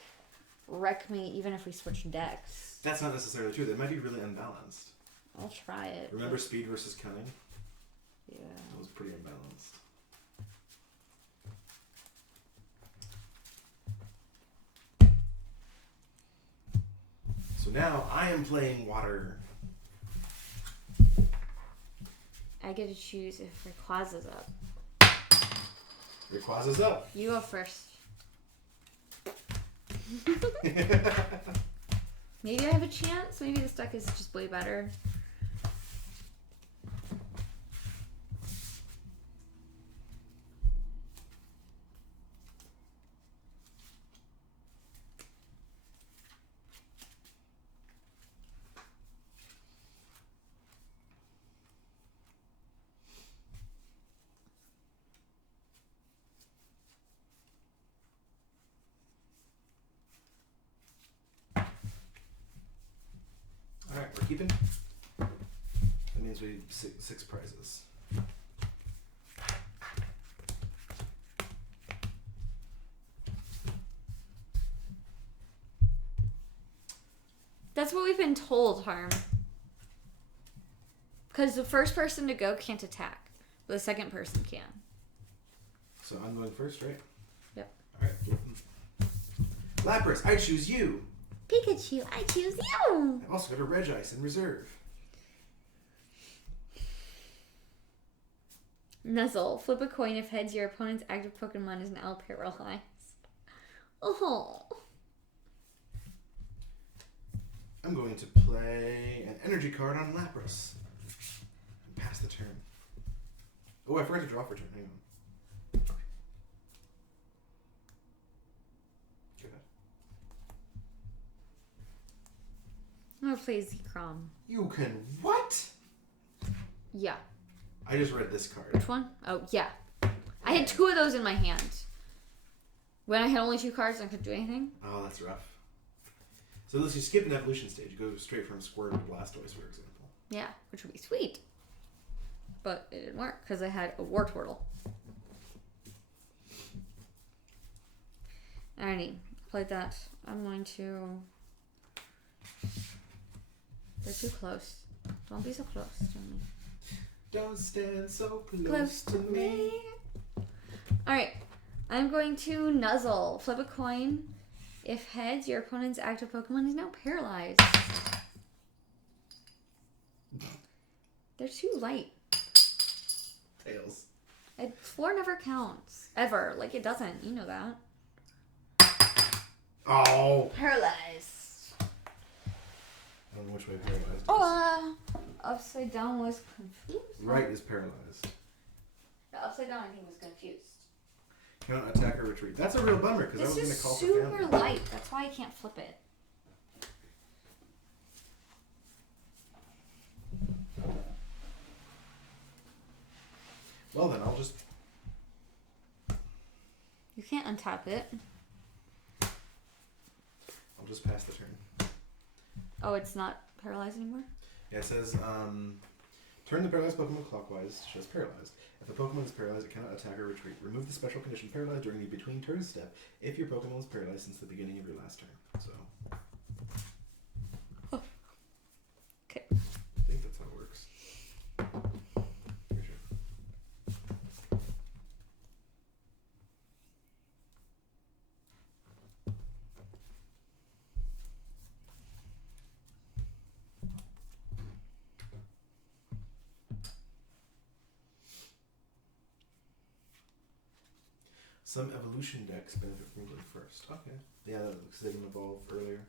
wreck me even if we switch decks. That's not necessarily true. They might be really unbalanced. I'll try it. Remember speed versus cunning? Yeah. That was pretty unbalanced. So now I am playing water. I get to choose if Rayquaza's up. Rayquaza's up. You go first. Maybe I have a chance. Maybe this deck is just way better. Alright, we're keeping. That means we six prizes. That's what we've been told, Harm. Because the first person to go can't attack, but the second person can. So I'm going first, right? Yep. Alright, flipping. Lapras, I choose you. Pikachu, I choose you. I've also got a Regice in reserve. Nuzzle, flip a coin. If heads, your opponent's active Pokemon is now paralyzed. Oh. I'm going to play an energy card on Lapras. And pass the turn. Oh, I forgot to draw for turn. Hang on. Good. I'm gonna play Zekrom. You can what? Yeah. I just read this card. Which one? Oh, yeah. I had two of those in my hand. When I had only two cards, I couldn't do anything. Oh, that's rough. So unless you skip an evolution stage, you go straight from Squirtle to Blastoise, for example. Yeah, which would be sweet. But it didn't work because I had a Wartortle. Alrighty, played that. I'm going to... They're too close. Don't be so close to me. Don't stand so close to me. Alright, I'm going to Nuzzle. Flip a coin. If heads, your opponent's active Pokemon is now paralyzed. They're too light. Tails. 4 never counts. Ever. Like, it doesn't. You know that. Oh. Paralyzed. I don't know which way paralyzed is. Oh, upside down was confused. Right is paralyzed. The upside down, I think, was confused. Cannot attack or retreat. That's a real bummer because I was This going is to call for super family. light. That's why I can't flip it. Well then, I'll just... You can't untap it. I'll just pass the turn. Oh, it's not paralyzed anymore? Yeah, it says, turn the paralyzed Pokemon clockwise, shows paralyzed. If a Pokemon is paralyzed, it cannot attack or retreat. Remove the special condition paralyzed during the between turns step if your Pokemon is paralyzed since the beginning of your last turn. So, Okay. I think that's how it works. Pretty sure. Some evolution decks benefit from going first. Okay. Yeah, because they can evolve earlier.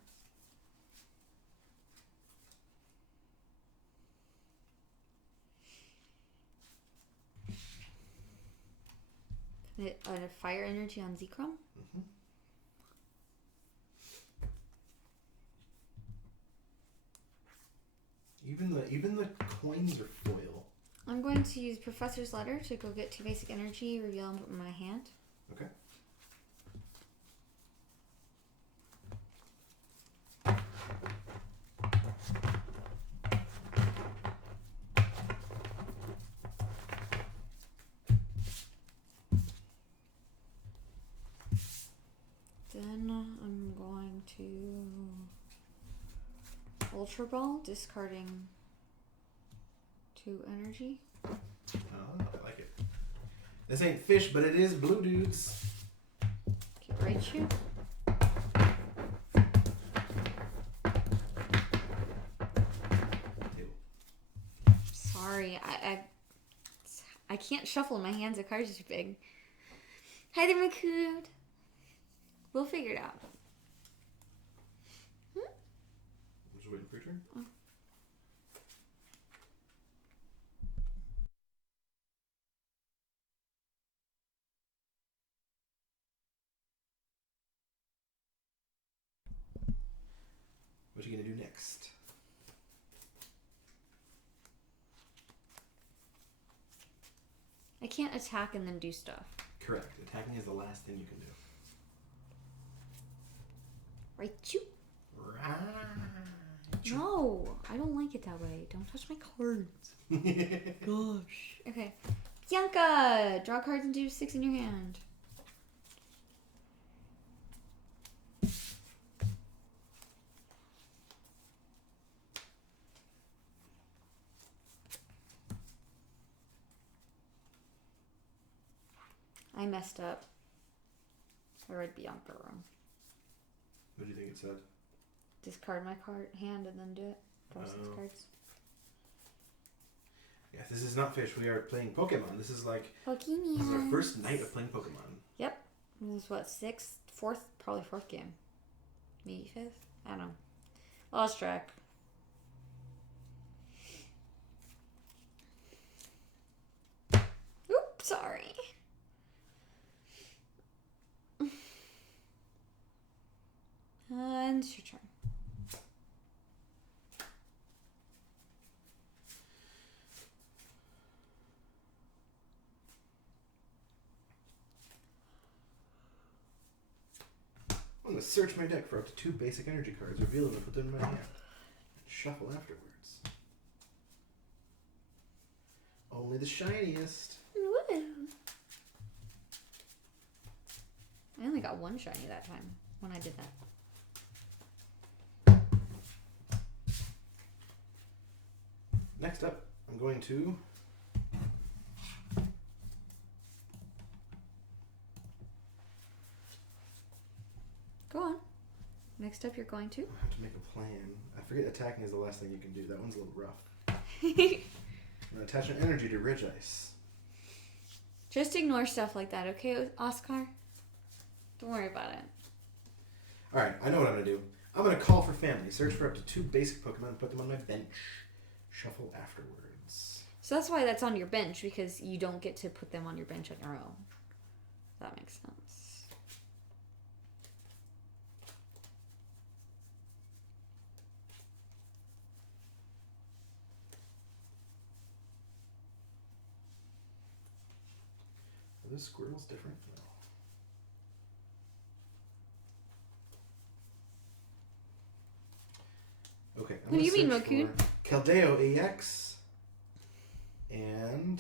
A fire energy on Zekrom? Mm-hmm. Even the coins are foil. I'm going to use Professor's Letter to go get 2 basic energy, reveal them in my hand. Okay. Ultra Ball, discarding 2 energy. Oh, I like it. This ain't fish, but it is blue dudes. Get right you. Sorry, I can't shuffle. My hands, the cards are too big. Hi there, Makood. We'll figure it out. I'm just waiting for your turn. Oh. What are you gonna do next? I can't attack and then do stuff. Correct. Attacking is the last thing you can do. Right, you. Right. No, I don't like it that way. Don't touch my cards. Gosh. Okay. Bianca! Draw cards and do 6 in your hand. I messed up. I read Bianca wrong. What do you think it said? Discard my card hand and then do it. Draw 6 cards. Yeah, this is not fish. We are playing Pokemon. This is like Pokemon. This is our first night of playing Pokemon. Yep. This is what, 6th? 4th? Probably 4th game. Maybe 5th? I don't know. Lost track. Oops, sorry. And it's your turn. I'm going to search my deck for up to 2 basic energy cards, reveal them and put them in my hand. Shuffle afterwards. Only the shiniest. Woo. I only got 1 shiny that time when I did that. Next up, I'm going to Go on. Next up, you're going to? I have to make a plan. I forget attacking is the last thing you can do. That one's a little rough. I'm going to attach an energy to Ridge Ice. Just ignore stuff like that, okay, Oscar? Don't worry about it. Alright, I know what I'm going to do. I'm going to call for family. Search for up to 2 basic Pokemon and put them on my bench. Shuffle afterwards. So that's why that's on your bench, because you don't get to put them on your bench on your own. That makes sense. Are those squirrels different? No. Okay. What do you mean, Raccoon? Keldeo EX and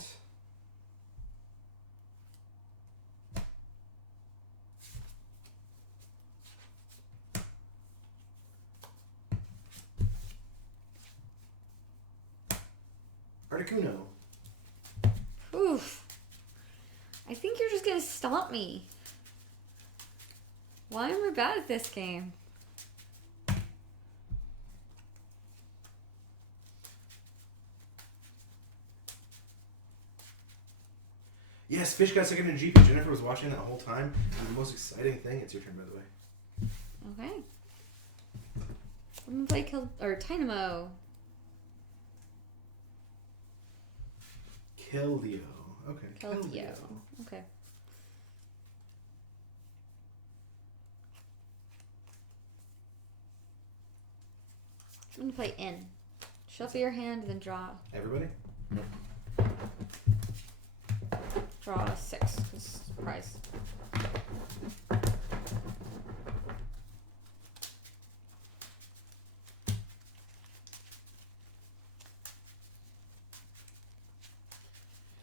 Articuno. Oof. I think you're just gonna stop me. Why am I bad at this game? Yes, Fish got second in GP. Jennifer was watching that whole time. It was the most exciting thing. It's your turn, by the way. Okay. I'm gonna play Tynamo. Keldeo. Okay. Keldeo. Okay. I'm gonna play in. Shuffle your hand, then draw. Everybody? Draw 6. This prize.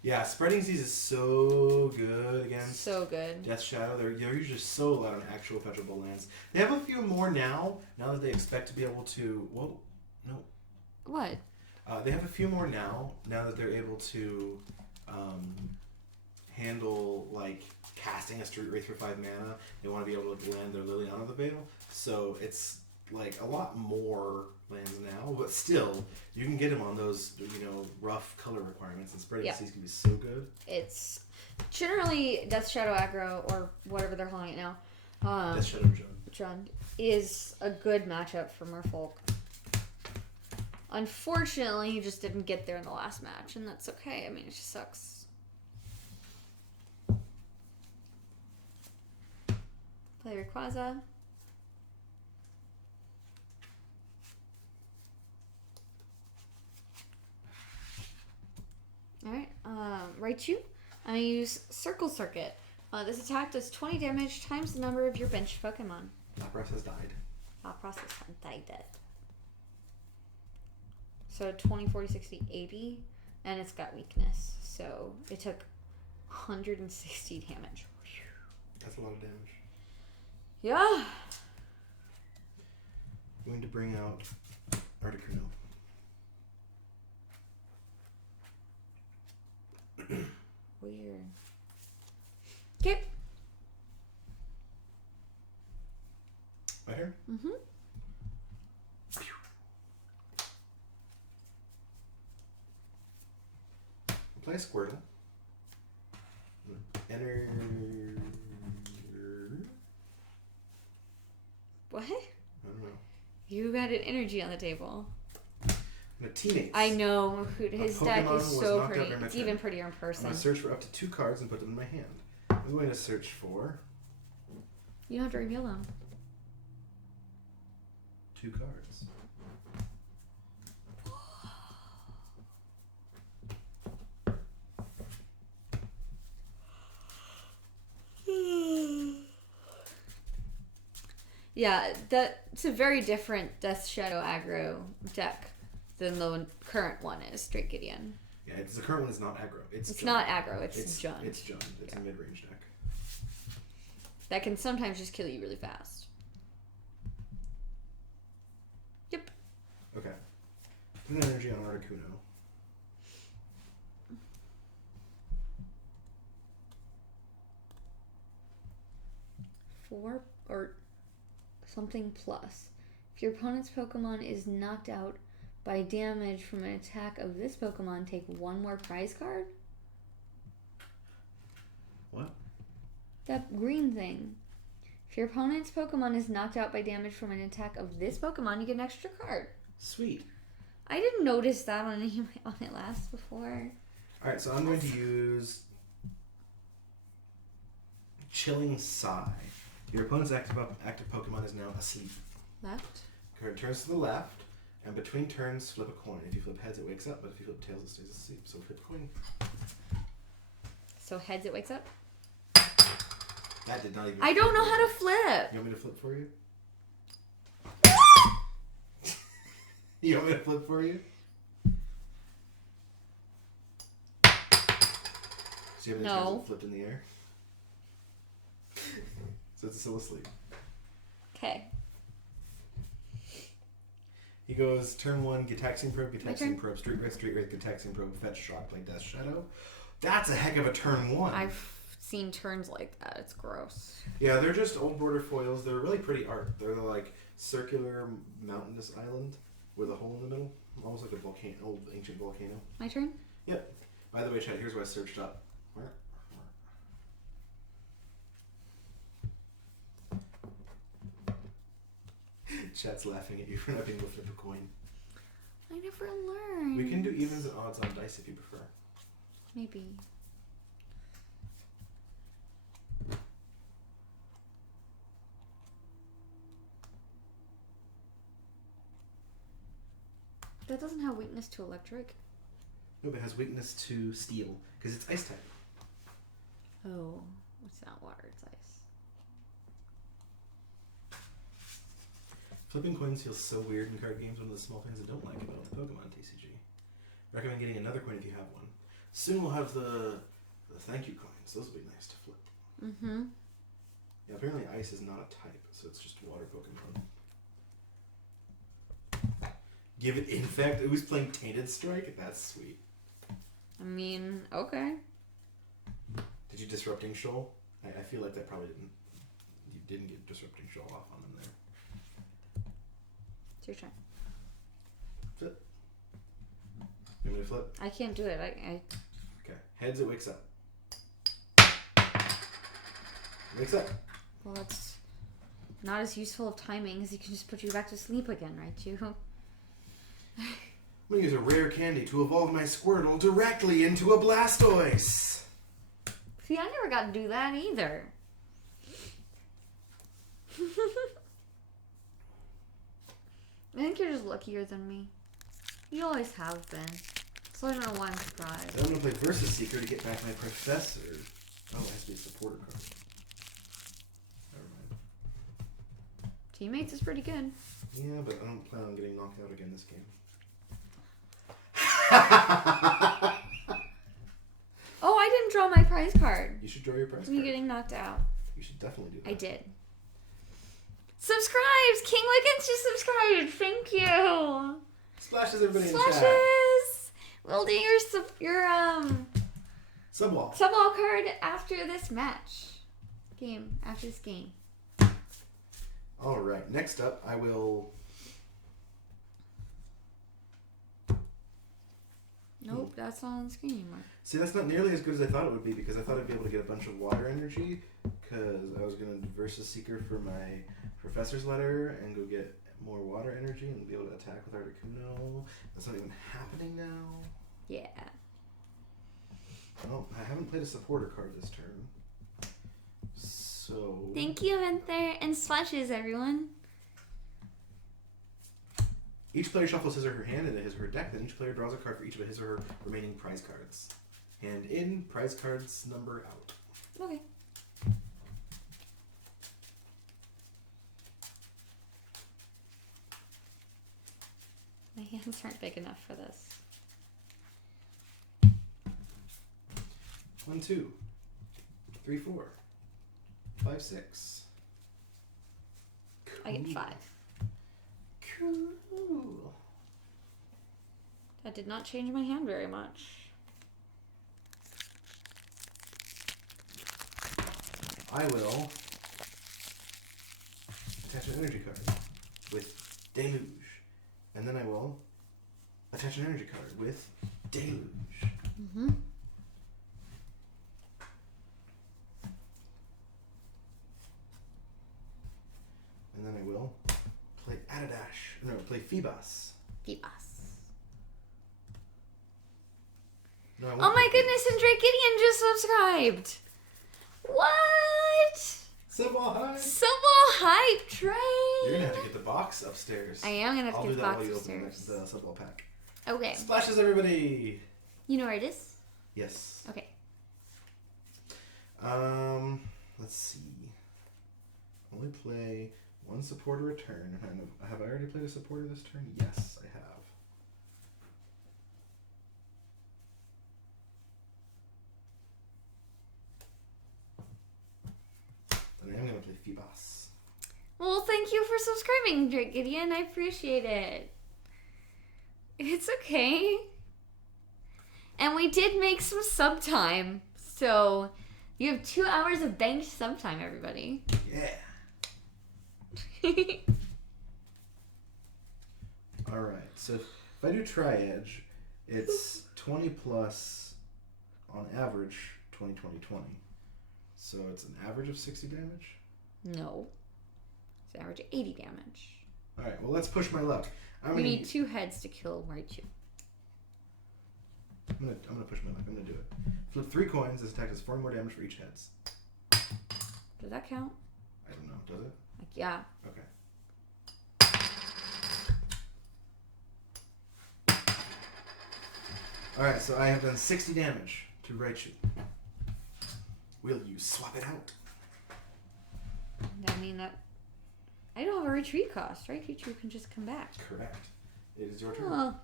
Yeah, Spreading Seas is so good against So good. Death Shadow. They're usually so loud on actual petrable lands. They have a few more now that they expect to be able to... Whoa. No. What? They have a few more now that they're able to handle, like, casting a Street Wraith for 5 mana. They want to be able to land their Liliana the Veil. So it's, like, a lot more lands now. But still, you can get them on those, rough color requirements. And Spreading Seas can be so good. It's generally Death Shadow aggro, or whatever they're calling it now. Death Shadow Jund is a good matchup for Merfolk. Unfortunately, he just didn't get there in the last match, and that's okay. I mean, it just sucks. Play Rayquaza. Alright, Raichu. I'm going to use Circle Circuit. This attack does 20 damage times the number of your benched Pokemon. Lapras has died. Lapras has died. So 20, 40, 60, 80. And it's got weakness. So it took 160 damage. That's a lot of damage. Yeah. I'm going to bring out Articuno. Weird. Okay. My turn? Mm-hmm. Play a Squirtle. Enter. What? I don't know. You got an energy on the table. My teammates. I know. His deck Pokemon is was so knocked out pretty. during my It's turn. even prettier in I'm person. going to search for up to 2 cards and put them in my hand. I'm going to search for You don't have to reveal them. 2 cards. Yeah, that's a very different Death Shadow aggro deck than the current one is, Straight Gideon. Yeah, the current one is not aggro. It's Jund. Not aggro, it's Jund. It's Jund. It's a mid-range deck. That can sometimes just kill you really fast. Yep. Okay. Put an energy on Articuno. Four or something plus. If your opponent's Pokemon is knocked out by damage from an attack of this Pokemon, take 1 more prize card? What? That green thing. If your opponent's Pokemon is knocked out by damage from an attack of this Pokemon, you get an extra card. Sweet. I didn't notice that on it last before. Alright, so I'm going to use Chilling Sigh. Your opponent's active Pokemon is now asleep. Left? Card turns to the left, and between turns, flip a coin. If you flip heads, it wakes up, but if you flip tails, it stays asleep. So flip a coin. So heads, it wakes up? That did not even. I don't know how to flip. You want me to flip for you? You want me to flip for you? So you have any No. turns it flipped in the air? So it's still asleep. Okay. He goes turn 1, Gitaxian Probe, My Gitaxian turn. Probe, Street Wraith, Gitaxian Probe, Fetch, Shock, play Death Shadow. That's a heck of a turn 1. I've seen turns like that. It's gross. Yeah, they're just old border foils. They're really pretty art. They're like circular mountainous island with a hole in the middle, almost like a volcano, old ancient volcano. My turn? Yep. By the way, Chad, here's what I searched up. Chad's laughing at you for not being able to flip a coin. I never learned. We can do evens and odds on dice if you prefer. Maybe. That doesn't have weakness to electric. No, but it has weakness to steel because it's ice type. Oh, it's not water, it's ice. Flipping coins feels so weird in card games. One of the small things I don't like about the Pokemon TCG. Recommend getting another coin if you have one. Soon we'll have the thank you coins. Those will be nice to flip. Mm-hmm. Yeah, apparently ice is not a type, so it's just water Pokemon. Give it infect. Who's playing Tainted Strike? That's sweet. I mean, okay. Did you Disrupting Shoal? I feel like that probably didn't. You didn't get Disrupting Shoal off on them there. It's your turn. Flip. You want me to flip? I can't do it. I Okay. Heads, it wakes up. Wakes up. Well, that's not as useful of timing as he can just put you back to sleep again, right, you? I'm gonna use a rare candy to evolve my Squirtle directly into a Blastoise. See, I never got to do that either. I think you're just luckier than me. You always have been. So I don't know why I'm surprised. I'm gonna play Versus Seeker to get back my Professor. Oh, it has to be a supporter card. Never mind. Teammates is pretty good. Yeah, but I don't plan on getting knocked out again this game. Oh, I didn't draw my prize card. You should draw your prize Me card. getting knocked out. You should definitely do that. I did. Subscribes! King Wiggins just subscribed. Thank you. Splashes everybody in chat. Splashes! We'll do your Subwall. subwall card after this match. After this game. Alright, next up I will... Nope, that's not on the screen anymore. See, that's not nearly as good as I thought it would be because I thought I'd be able to get a bunch of water energy because I was going to Versus Seeker for my Professor's Letter and go get more water energy and be able to attack with Articuno. That's not even happening now. Yeah. Well, I haven't played a supporter card this turn. So... Thank you, Venther, and Splashes, everyone. Each player shuffles his or her hand into his or her deck, then each player draws a card for each of his or her remaining prize cards. Hand in, prize cards number out. Okay. My hands aren't big enough for this. 1, 2, 3, 4, 5, 6. I get 5. Cool. That did not change my hand very much. I will attach an energy card with Deluge. And then I will attach an energy card with Deluge. Mm-hmm. And then I will play Adadash. No, play Phoebus. Phoebus. No, I won't Oh my play goodness, and Drake Gideon just subscribed. What? Subwall high. Subwall hype train. You're gonna have to get the box upstairs. I am gonna have I'll to do get the that box while you upstairs. open the Subwall pack. Okay. Splashes, everybody. You know where it is? Yes. Okay. Let's see. Only play one supporter a turn. Have I already played a supporter this turn? Yes, I have. Then I am going to play Phoebus. Well, thank you for subscribing, Drake Gideon. I appreciate it. It's okay. And we did make some sub time. So you have 2 hours of banked sub time, everybody. Yeah. Alright, so if I do Tri-Edge, it's 20 plus, on average, 20, 20, 20. So it's an average of 60 damage? No. It's average 80 damage. Alright, well let's push my luck. You need 2 heads to kill Raichu. I'm gonna push my luck. I'm gonna do it. Flip 3 coins. This attack does 4 more damage for each heads. Does that count? I don't know. Does it? Like, yeah. Okay. Alright, so I have done 60 damage to Raichu. Will you swap it out? I mean, that... I don't have a retreat cost, right? Raichu can just come back. Correct. It is your turn. Oh.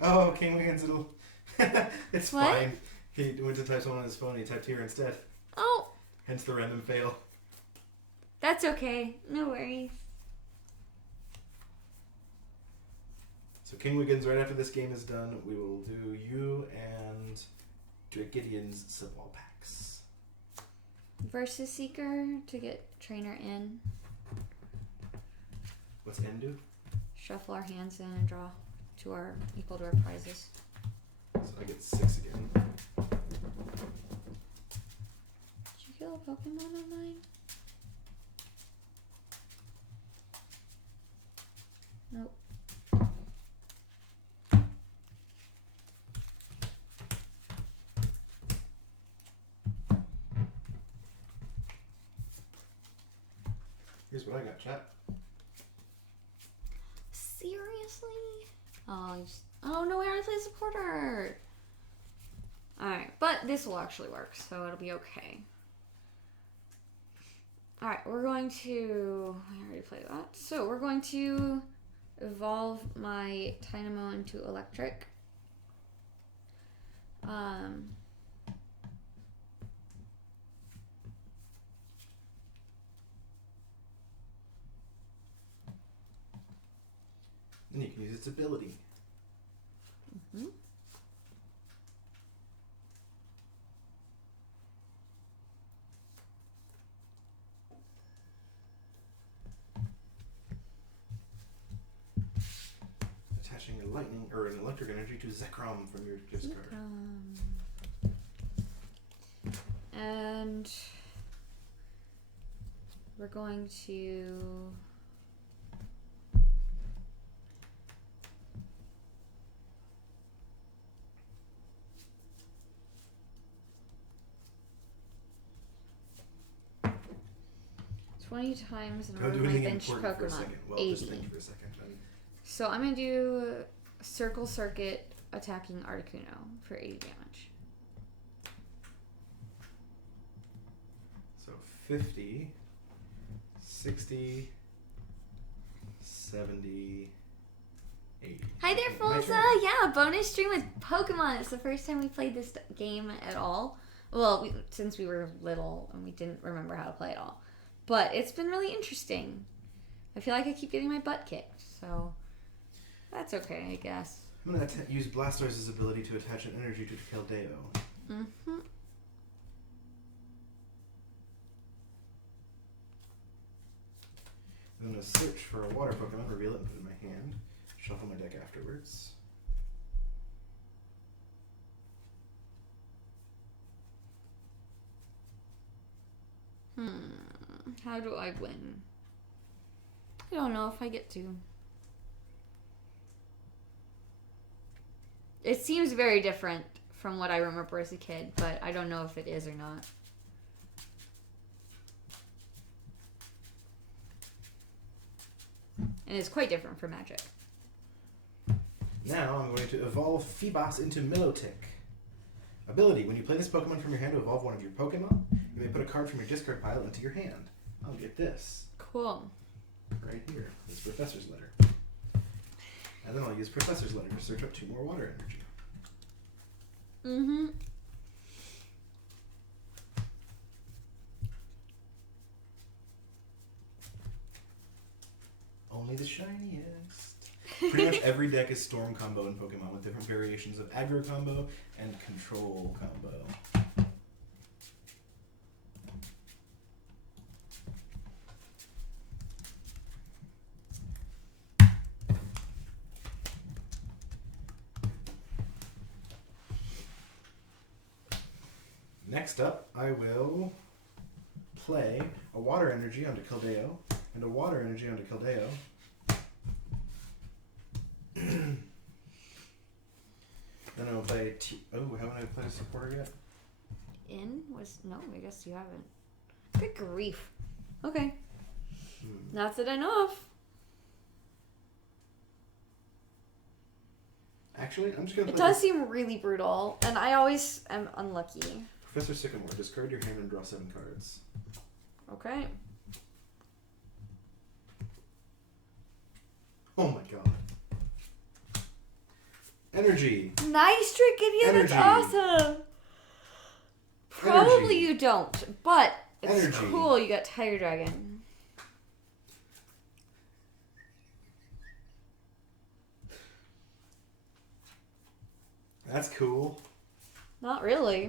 Oh, King Wiggins, it'll... it's What? fine. He went to type someone on his phone and he typed here instead. Oh. Hence the random fail. That's okay. No worries. So King Wiggins, right after this game is done, we will do you and Drake Gideon's Subwall packs. Versus Seeker to get trainer in. What's N do? Shuffle our hands in and draw to our equal to our prizes. So I get 6 again. Did you kill a Pokemon on mine? Nope. Here's what I got, chat. Seriously? Oh no, we already played supporter. Alright, but this will actually work, so it'll be okay. Alright, we're going to... I already played that. So we're going to evolve my Tynamo into electric. And you can use its ability. Mm-hmm. Attaching a lightning or an electric energy to Zekrom from your gift card. And we're going to $20 times in Don't order do of my anything bench important for a Pokemon. second. Well, 80. just think for a second. So I'm gonna do Circle Circuit attacking Articuno for 80 damage. So 50, 60, 70, 80. Hi there, My Fulza! turn. Yeah, bonus stream with Pokemon. It's the first time we played this game at all. Well, since we were little and we didn't remember how to play at all. But it's been really interesting. I feel like I keep getting my butt kicked, so that's okay, I guess. I'm going to use Blastoise's ability to attach an energy to Keldeo. Mm-hmm. I'm going to search for a water Pokemon, reveal it, and put it in my hand. Shuffle my deck afterwards. How do I win? I don't know if I get to. It seems very different from what I remember as a kid, but I don't know if it is or not. And it's quite different from Magic. Now I'm going to evolve Feebas into Milotic. Ability: when you play this Pokemon from your hand to evolve one of your Pokemon, you may put a card from your discard pile into your hand. I'll get this. Cool. Right here. This Professor's Letter. And then I'll use Professor's Letter to search up 2 more water energy. Mm-hmm. Only the shiniest. Pretty much every deck is Storm combo in Pokemon with different variations of Aggro combo and Control combo. Next up, I will play a water energy onto Keldeo and a water energy onto Keldeo. Then I'll play haven't I played a supporter yet? No, I guess you haven't. Good grief. Okay. Not that I know of. Actually, I'm just going to It play does seem really brutal, and I always am unlucky. Professor Sycamore. Discard your hand and draw 7 cards. Okay. Oh my god. Energy. Nice trick, idiot. That's Energy. awesome. Probably Energy. you don't, but it's Energy. cool. You got Tiger Dragon. That's cool. Not really.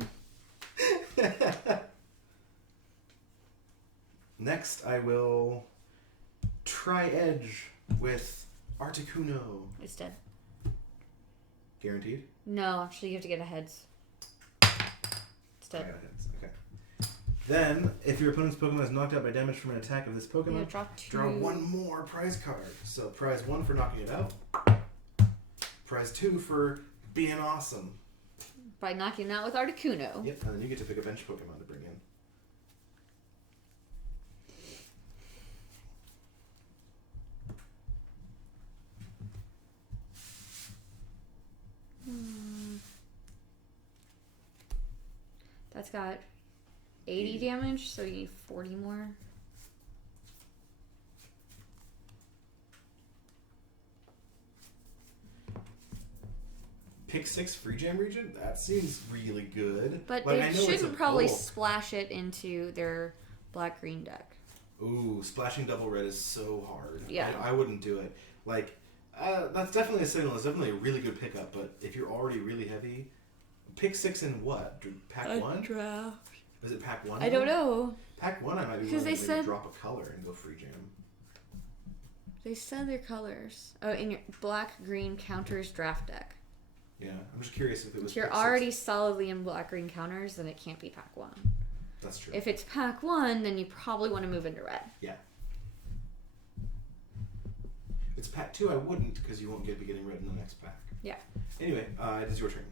Next, I will try Edge with Articuno. It's dead. Guaranteed? No, actually, you have to get a heads. It's dead. I got hits. Okay. Then, if your opponent's Pokemon is knocked out by damage from an attack of this Pokemon, draw one more prize card. So, prize 1 for knocking it out. Prize 2 for being awesome. By knocking it out with Articuno. Yep, and then you get to pick a bench Pokemon to bring in. That's got 80 damage, so you need 40 more. Pick 6 Free Jam region? That seems really good. But like, they shouldn't probably splash it into their black-green deck. Ooh, splashing double red is so hard. Yeah. I wouldn't do it. Like, that's definitely a signal. It's definitely a really good pickup, but if you're already really heavy, pick 6 in what? Pack 1? Draft. Is it pack 1? I don't know. Pack 1 I might be willing to maybe drop a color and go Free Jam. They said their colors. Oh, in your black-green counters draft deck. Yeah, I'm just curious if it was. If you're already solidly in black-green counters, then it can't be pack 1. That's true. If it's pack 1, then you probably want to move into red. Yeah. If it's pack 2, I wouldn't, because you won't be getting red in the next pack. Yeah. Anyway, it is your turn.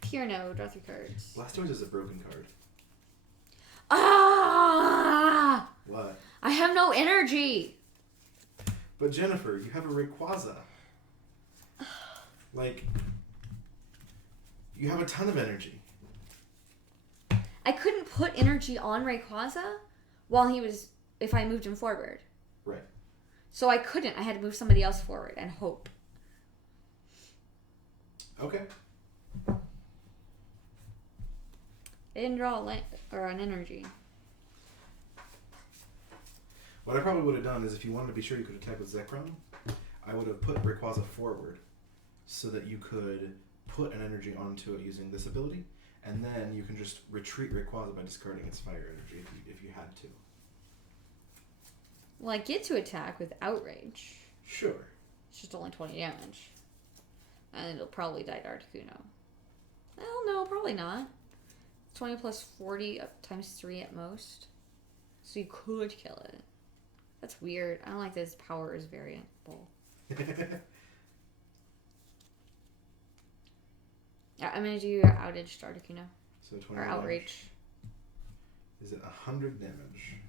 Pure no, draw 3 cards. Blastoise is a broken card. Ah! What? I have no energy. But Jennifer, you have a Rayquaza. Like, you have a ton of energy. I couldn't put energy on Rayquaza while he was, if I moved him forward. Right. So I couldn't. I had to move somebody else forward and hope. Okay. I didn't draw an energy. What I probably would have done is if you wanted to be sure you could attack with Zekrom, I would have put Rayquaza forward so that you could put an energy onto it using this ability, and then you can just retreat Rayquaza by discarding its fire energy if you had to. Well, I get to attack with Outrage. Sure. It's just only 20 damage. And it'll probably die to Articuno. Well, no, probably not. 20 plus 40 times 3 at most. So you could kill it. That's weird. I don't like this power is variable. Yeah, I'm going to do your outage to Articuno. So 20 or damage. outrage. Is it 100 damage?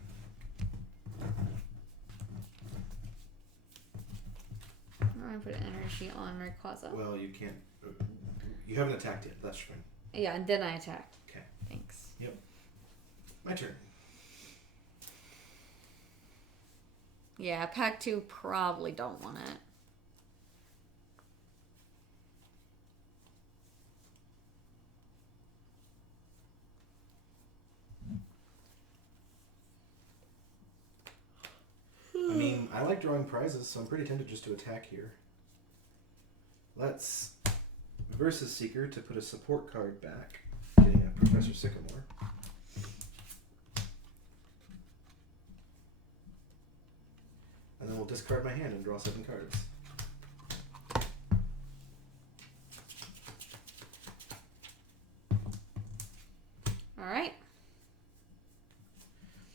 I'm going to put an energy on Rayquaza. Well, you can't. You haven't attacked yet. That's fine. Yeah, and then I attack. Okay. Thanks. Yep. My turn. Yeah, pack 2 probably don't want it. I mean, I like drawing prizes, so I'm pretty tempted just to attack here. Let's Versus Seeker to put a support card back, getting a Professor Sycamore. And then we'll discard my hand and draw 7 cards. Alright.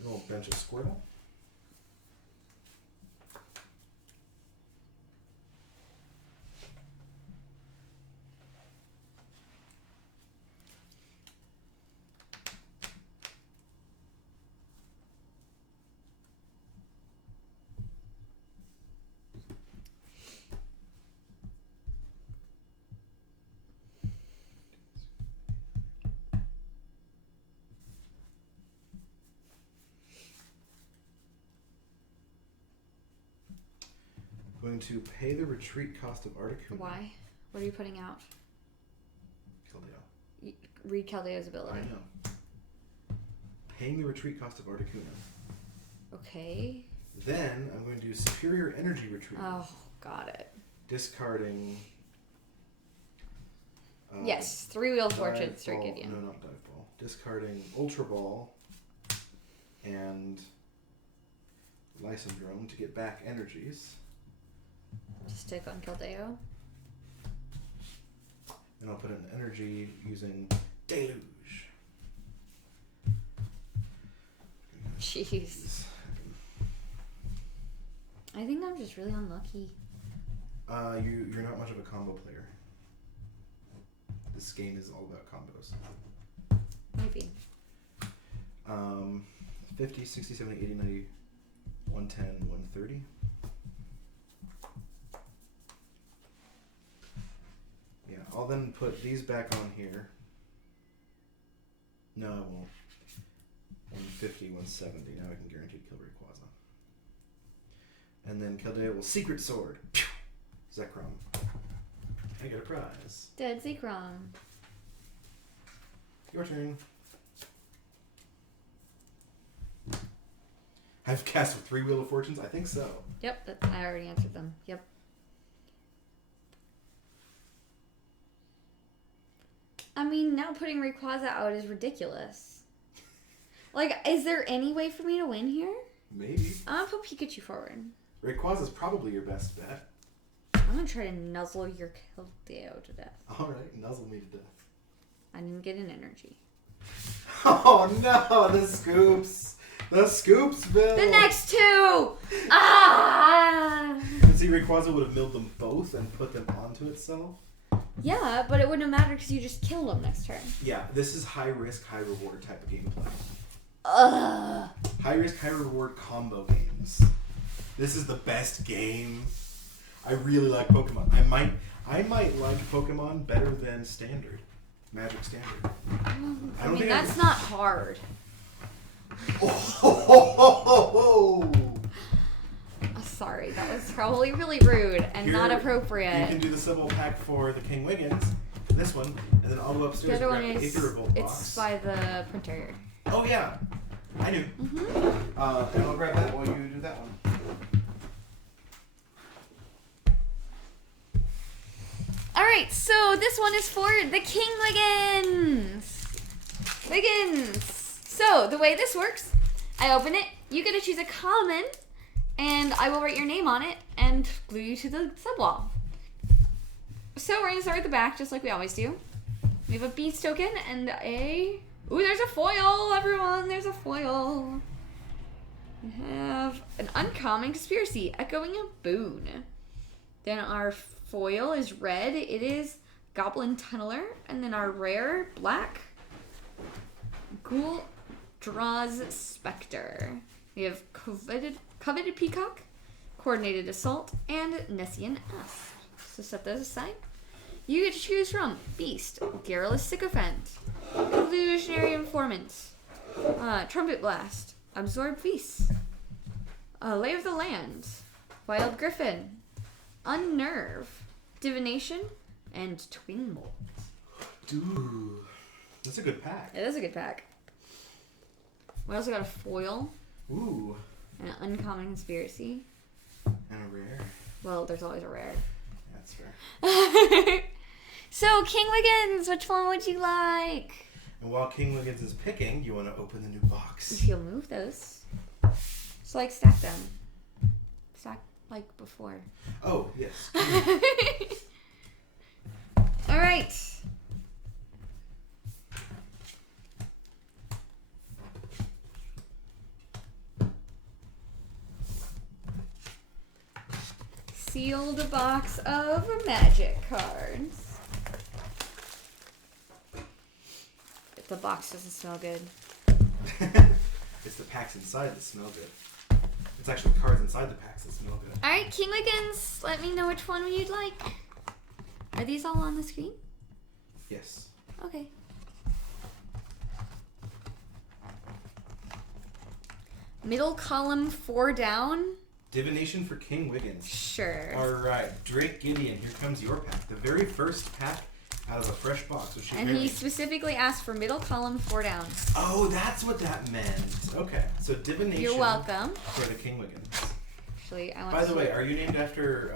Then we'll bench a Squirtle. Going to pay the retreat cost of Articuno. Why? What are you putting out? Keldeo. Read Keldeo's ability. I know. Paying the retreat cost of Articuno. Okay. Then I'm going to do Superior Energy Retrieval. Oh, got it. Discarding. Yes, 3-wheel fortune, Dive Strike Ball- Gideon. No, not Dive Ball. Discarding Ultra Ball and Lysandrome to get back energies. Stick on Keldeo. And I'll put an energy using Deluge. Jeez. I think I'm just really unlucky. You're not much of a combo player. This game is all about combos. Maybe. 50, 60, 70, 80, 90, 110, 130. Yeah, I'll then put these back on here. No, I won't. 150, 170. Now I can guarantee kill Rayquaza. And then Keldeo will Secret Sword. Pew! Zekrom. I get a prize. Dead Zekrom. Your turn. I've cast with 3 Wheel of Fortunes? I think so. Yep, I already answered them. Yep. I mean, now putting Rayquaza out is ridiculous. Like, is there any way for me to win here? Maybe. I'm gonna put Pikachu forward. Rayquaza's probably your best bet. I'm gonna try to nuzzle your Keldeo to death. Alright, nuzzle me to death. I didn't get an energy. Oh no, the scoops! The scoops, Bill! The next two! Ah! See, Rayquaza would have milled them both and put them onto itself. Yeah, but it wouldn't have mattered because you just killed them next turn. Yeah, this is high risk, high reward type of gameplay. Ugh. High risk, high reward combo games. This is the best game. I really like Pokemon. I might like Pokemon better than Standard. Magic Standard. I mean, that's not hard. Oh, Sorry, that was probably really rude and Here, not You appropriate. can do the Civil Pack for the King Wiggins, this one, and then I'll go The upstairs other and one grab the is, Aether Revolt it's box. by the printer. Oh yeah, I knew. Mm-hmm. And I'll grab that while you do that one. Alright, so this one is for the King Wiggins. Wiggins. So, the way this works, I open it, you get to choose a common, and I will write your name on it and glue you to the subwall. So we're going to start at the back, just like we always do. We have a Beast token and a... Ooh, there's a foil, everyone! There's a foil. We have an uncommon Conspiracy, echoing a boon. Then our foil is red. It is Goblin Tunneler. And then our rare, black, Ghoul Draws Spectre. We have Coveted Peacock, Coordinated Assault, and Nessian Asp. So set those aside. You get to choose from Beast, Garrulous Sycophant, Illusionary Informant, Trumpet Blast, Absorb Feast, Lay of the Land, Wild Griffin, Unnerve, Divination, and Twin Bolt. Ooh, that's a good pack. It is a good pack. We also got a foil, Ooh, and an uncommon Conspiracy. and a rare. Well, there's always a rare. That's fair. So, King Wiggins, which one would you like? And while King Wiggins is picking, you want to open the new box. If you'll move those. So, like, stack them. Stack, like, before. Oh, yes. Alright. Sealed box of magic cards. The box doesn't smell good. It's the packs inside that smell good. It's actually cards inside the packs that smell good. Alright, King Wiggins, let me know which one you'd like. Are these all on the screen? Yes. Okay. Middle column 4 down? Divination for King Wiggins. Sure. Alright, Drake Gideon, here comes your pack. The very first pack out of a fresh box. Which And he specifically asked for middle column 4 down. Oh, that's what that meant. Okay, so Divination You're welcome. for the King Wiggins. actually. I want By the to- way, are you named after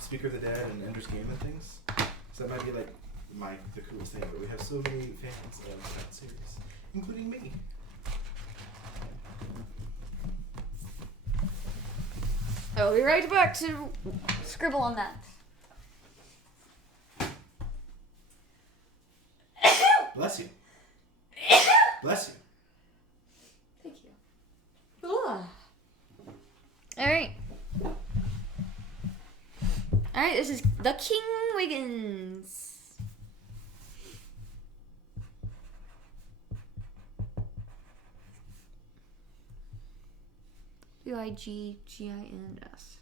Speaker of the Dead and Ender's Game and things? So that might be like the coolest thing. But we have so many fans of that series, including me. I will be right back to scribble on that. Bless you. Bless you. Thank you. All right. All right. This is the King Wiggins. WIGGINS.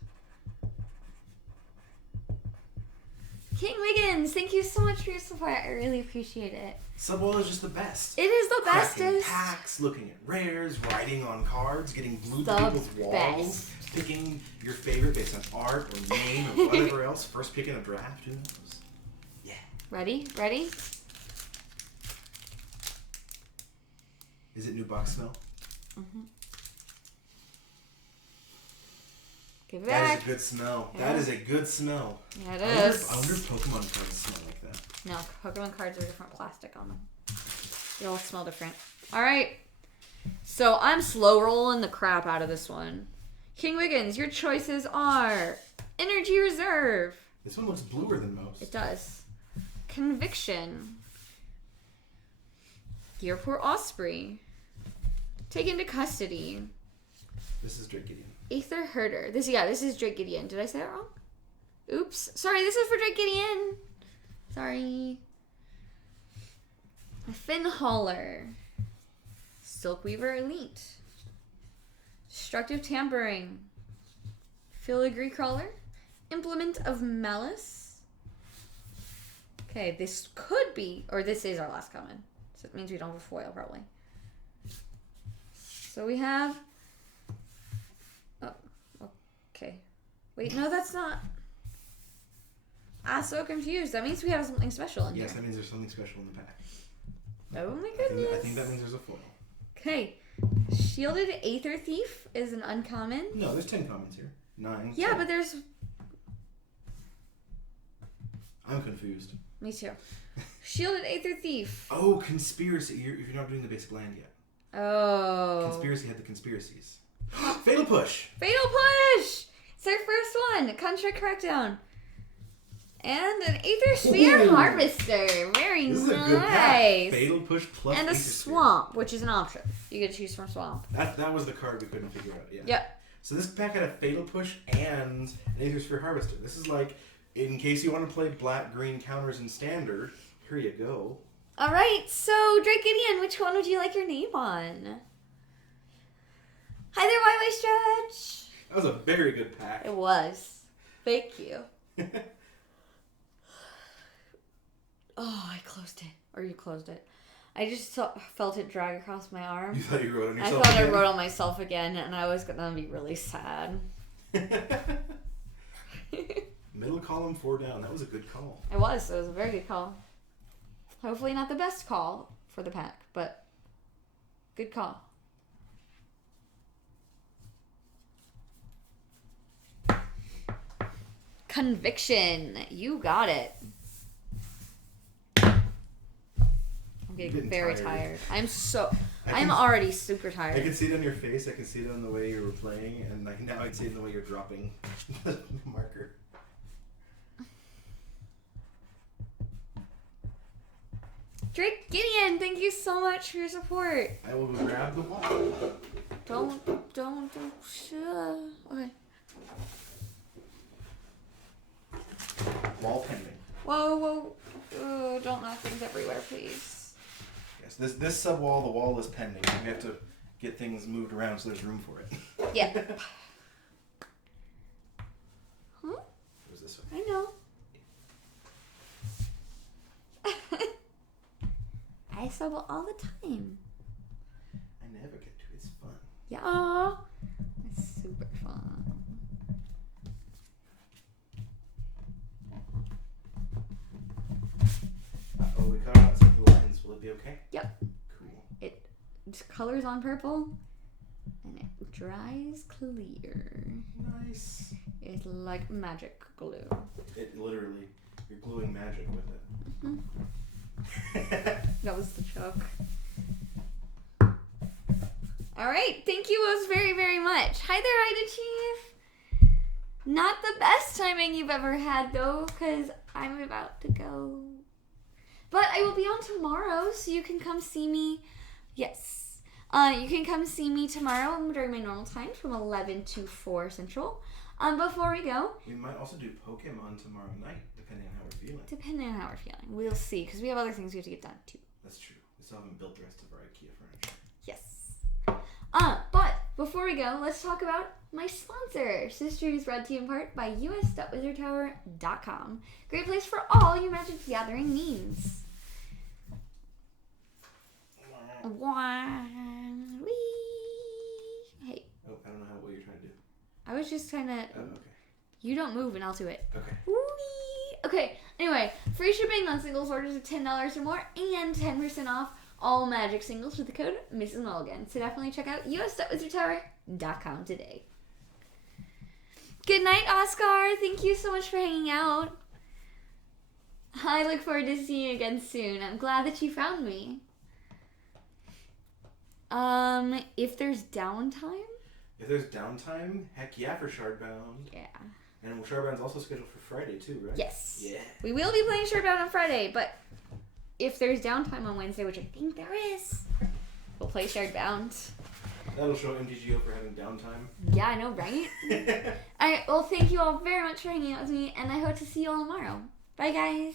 King Wiggins, thank you so much for your support. I really appreciate it. Subwall is just the best. It is the Cracking bestest. packs, looking at rares, writing on cards, getting glued to The people's walls, picking your favorite based on art or name or whatever else. First pick in a draft, who knows? Yeah. Ready? Ready? Is it new box smell? Mm-hmm. Give it That back. is a good smell. Yeah. That is a good smell. Yeah, it I is. wonder if Pokemon cards smell like that. No, Pokemon cards are different plastic on them. They all smell different. All right. So I'm slow rolling the crap out of this one. King Wiggins, your choices are Energy Reserve. This one looks bluer than most. It does. Conviction. Gearport Osprey. Take into custody. This is Drake Gideon. Aether Herder. This is Drake Gideon. Did I say that wrong? Oops. Sorry, this is for Drake Gideon. Sorry. Finn Hauler. Silkweaver Elite. Destructive Tampering. Filigree Crawler. Implement of Malice. Okay, this could be, or this is our last common. So it means we don't have a foil, probably. So we have... Oh, okay. Wait, no, that's not... I'm so confused. That means we have something special in Yes, here. that means there's something special in the pack. Oh my I goodness. think that means there's a foil. Okay. Shielded Aether Thief is an uncommon. No, there's 10 commons here. 9. Yeah, 10. but there's... I'm confused. Me too. Shielded Aether Thief. Oh, conspiracy. You're not doing the basic land yet. Oh. Conspiracy had the conspiracies. Fatal Push. Fatal Push! It's our first one. Contract Crackdown. And an Aether Sphere Ooh. Harvester. Very This is nice. a good pack. Fatal Push plus And a Aether Sphere. Swamp, which is an option. You can choose from Swamp. That was the card we couldn't figure out. Yeah. Yep. So this pack had a Fatal Push and an Aether Sphere Harvester. This is like, in case you want to play black-green counters in Standard, here you go. All right, so Drake Gideon, which one would you like your name on? Hi there, YY Stretch. That was a very good pack. It was. Thank you. Oh, I closed it. Or you closed it. I just felt it drag across my arm. You thought you wrote on I yourself thought I again? wrote on myself again, and I was gonna be really sad. Middle column, 4 down. That was a good call. It was a very good call. Hopefully not the best call for the pack, but good call. Conviction. You got it. I'm getting getting very tired. tired. I I'm can- already super I tired. can see it on your face. I can see it on the way you were playing, and now I can see it in the way you're dropping the marker. Drake Gideon, thank you so much for your support. I will grab the wall. Don't. Okay. Wall pending. Whoa. Oh, don't knock things everywhere, please. Yes, this sub wall, the wall is pending. We have to get things moved around so there's room for it. Yeah. Huh? It was this way. I know. I sub all the time. I never get to. It's fun. Yeah. It's super fun. Oh, we cut outside the lines. Will it be okay? Yep. Cool. It colors on purple, and it dries clear. Nice. It's like magic glue. It literally, you're gluing magic with it. That was the joke. Alright, thank you both very, very much. Hi there, Ida Chief. Not the best timing you've ever had, though, because I'm about to go. But I will be on tomorrow, so you can come see me. Yes. You can come see me tomorrow during my normal time from 11 to 4 Central. Before we go. We might also do Pokemon tomorrow night, depending on how we're feeling. Depending on how we're feeling. We'll see, because we have other things we have to get done, too. That's true. We still haven't built the rest of our IKEA furniture. Yes. But before we go, let's talk about my sponsor. Sisterhood is brought to you in part by us.wizardtower.com. Great place for all your Magic the Gathering needs. Hey. Oh, I don't know what you're trying to do. I was just trying to... Oh, okay. You don't move and I'll do it. Okay. Whee! Okay, anyway, free shipping on singles orders of $10 or more and 10% off all Magic singles with the code Mrs. Mulligan. So definitely check out us.wizardtower.com today. Good night, Oscar. Thank you so much for hanging out. I look forward to seeing you again soon. I'm glad that you found me. If there's downtime? If there's downtime, heck yeah for Shardbound. Yeah. And Shardbound's also scheduled for Friday too, right? Yes. Yeah. We will be playing Shardbound on Friday, but if there's downtime on Wednesday, which I think there is, we'll play Shardbound. That'll show MTGO for having downtime. Yeah, I know, right? Alright, well, thank you all very much for hanging out with me, and I hope to see you all tomorrow. Bye, guys.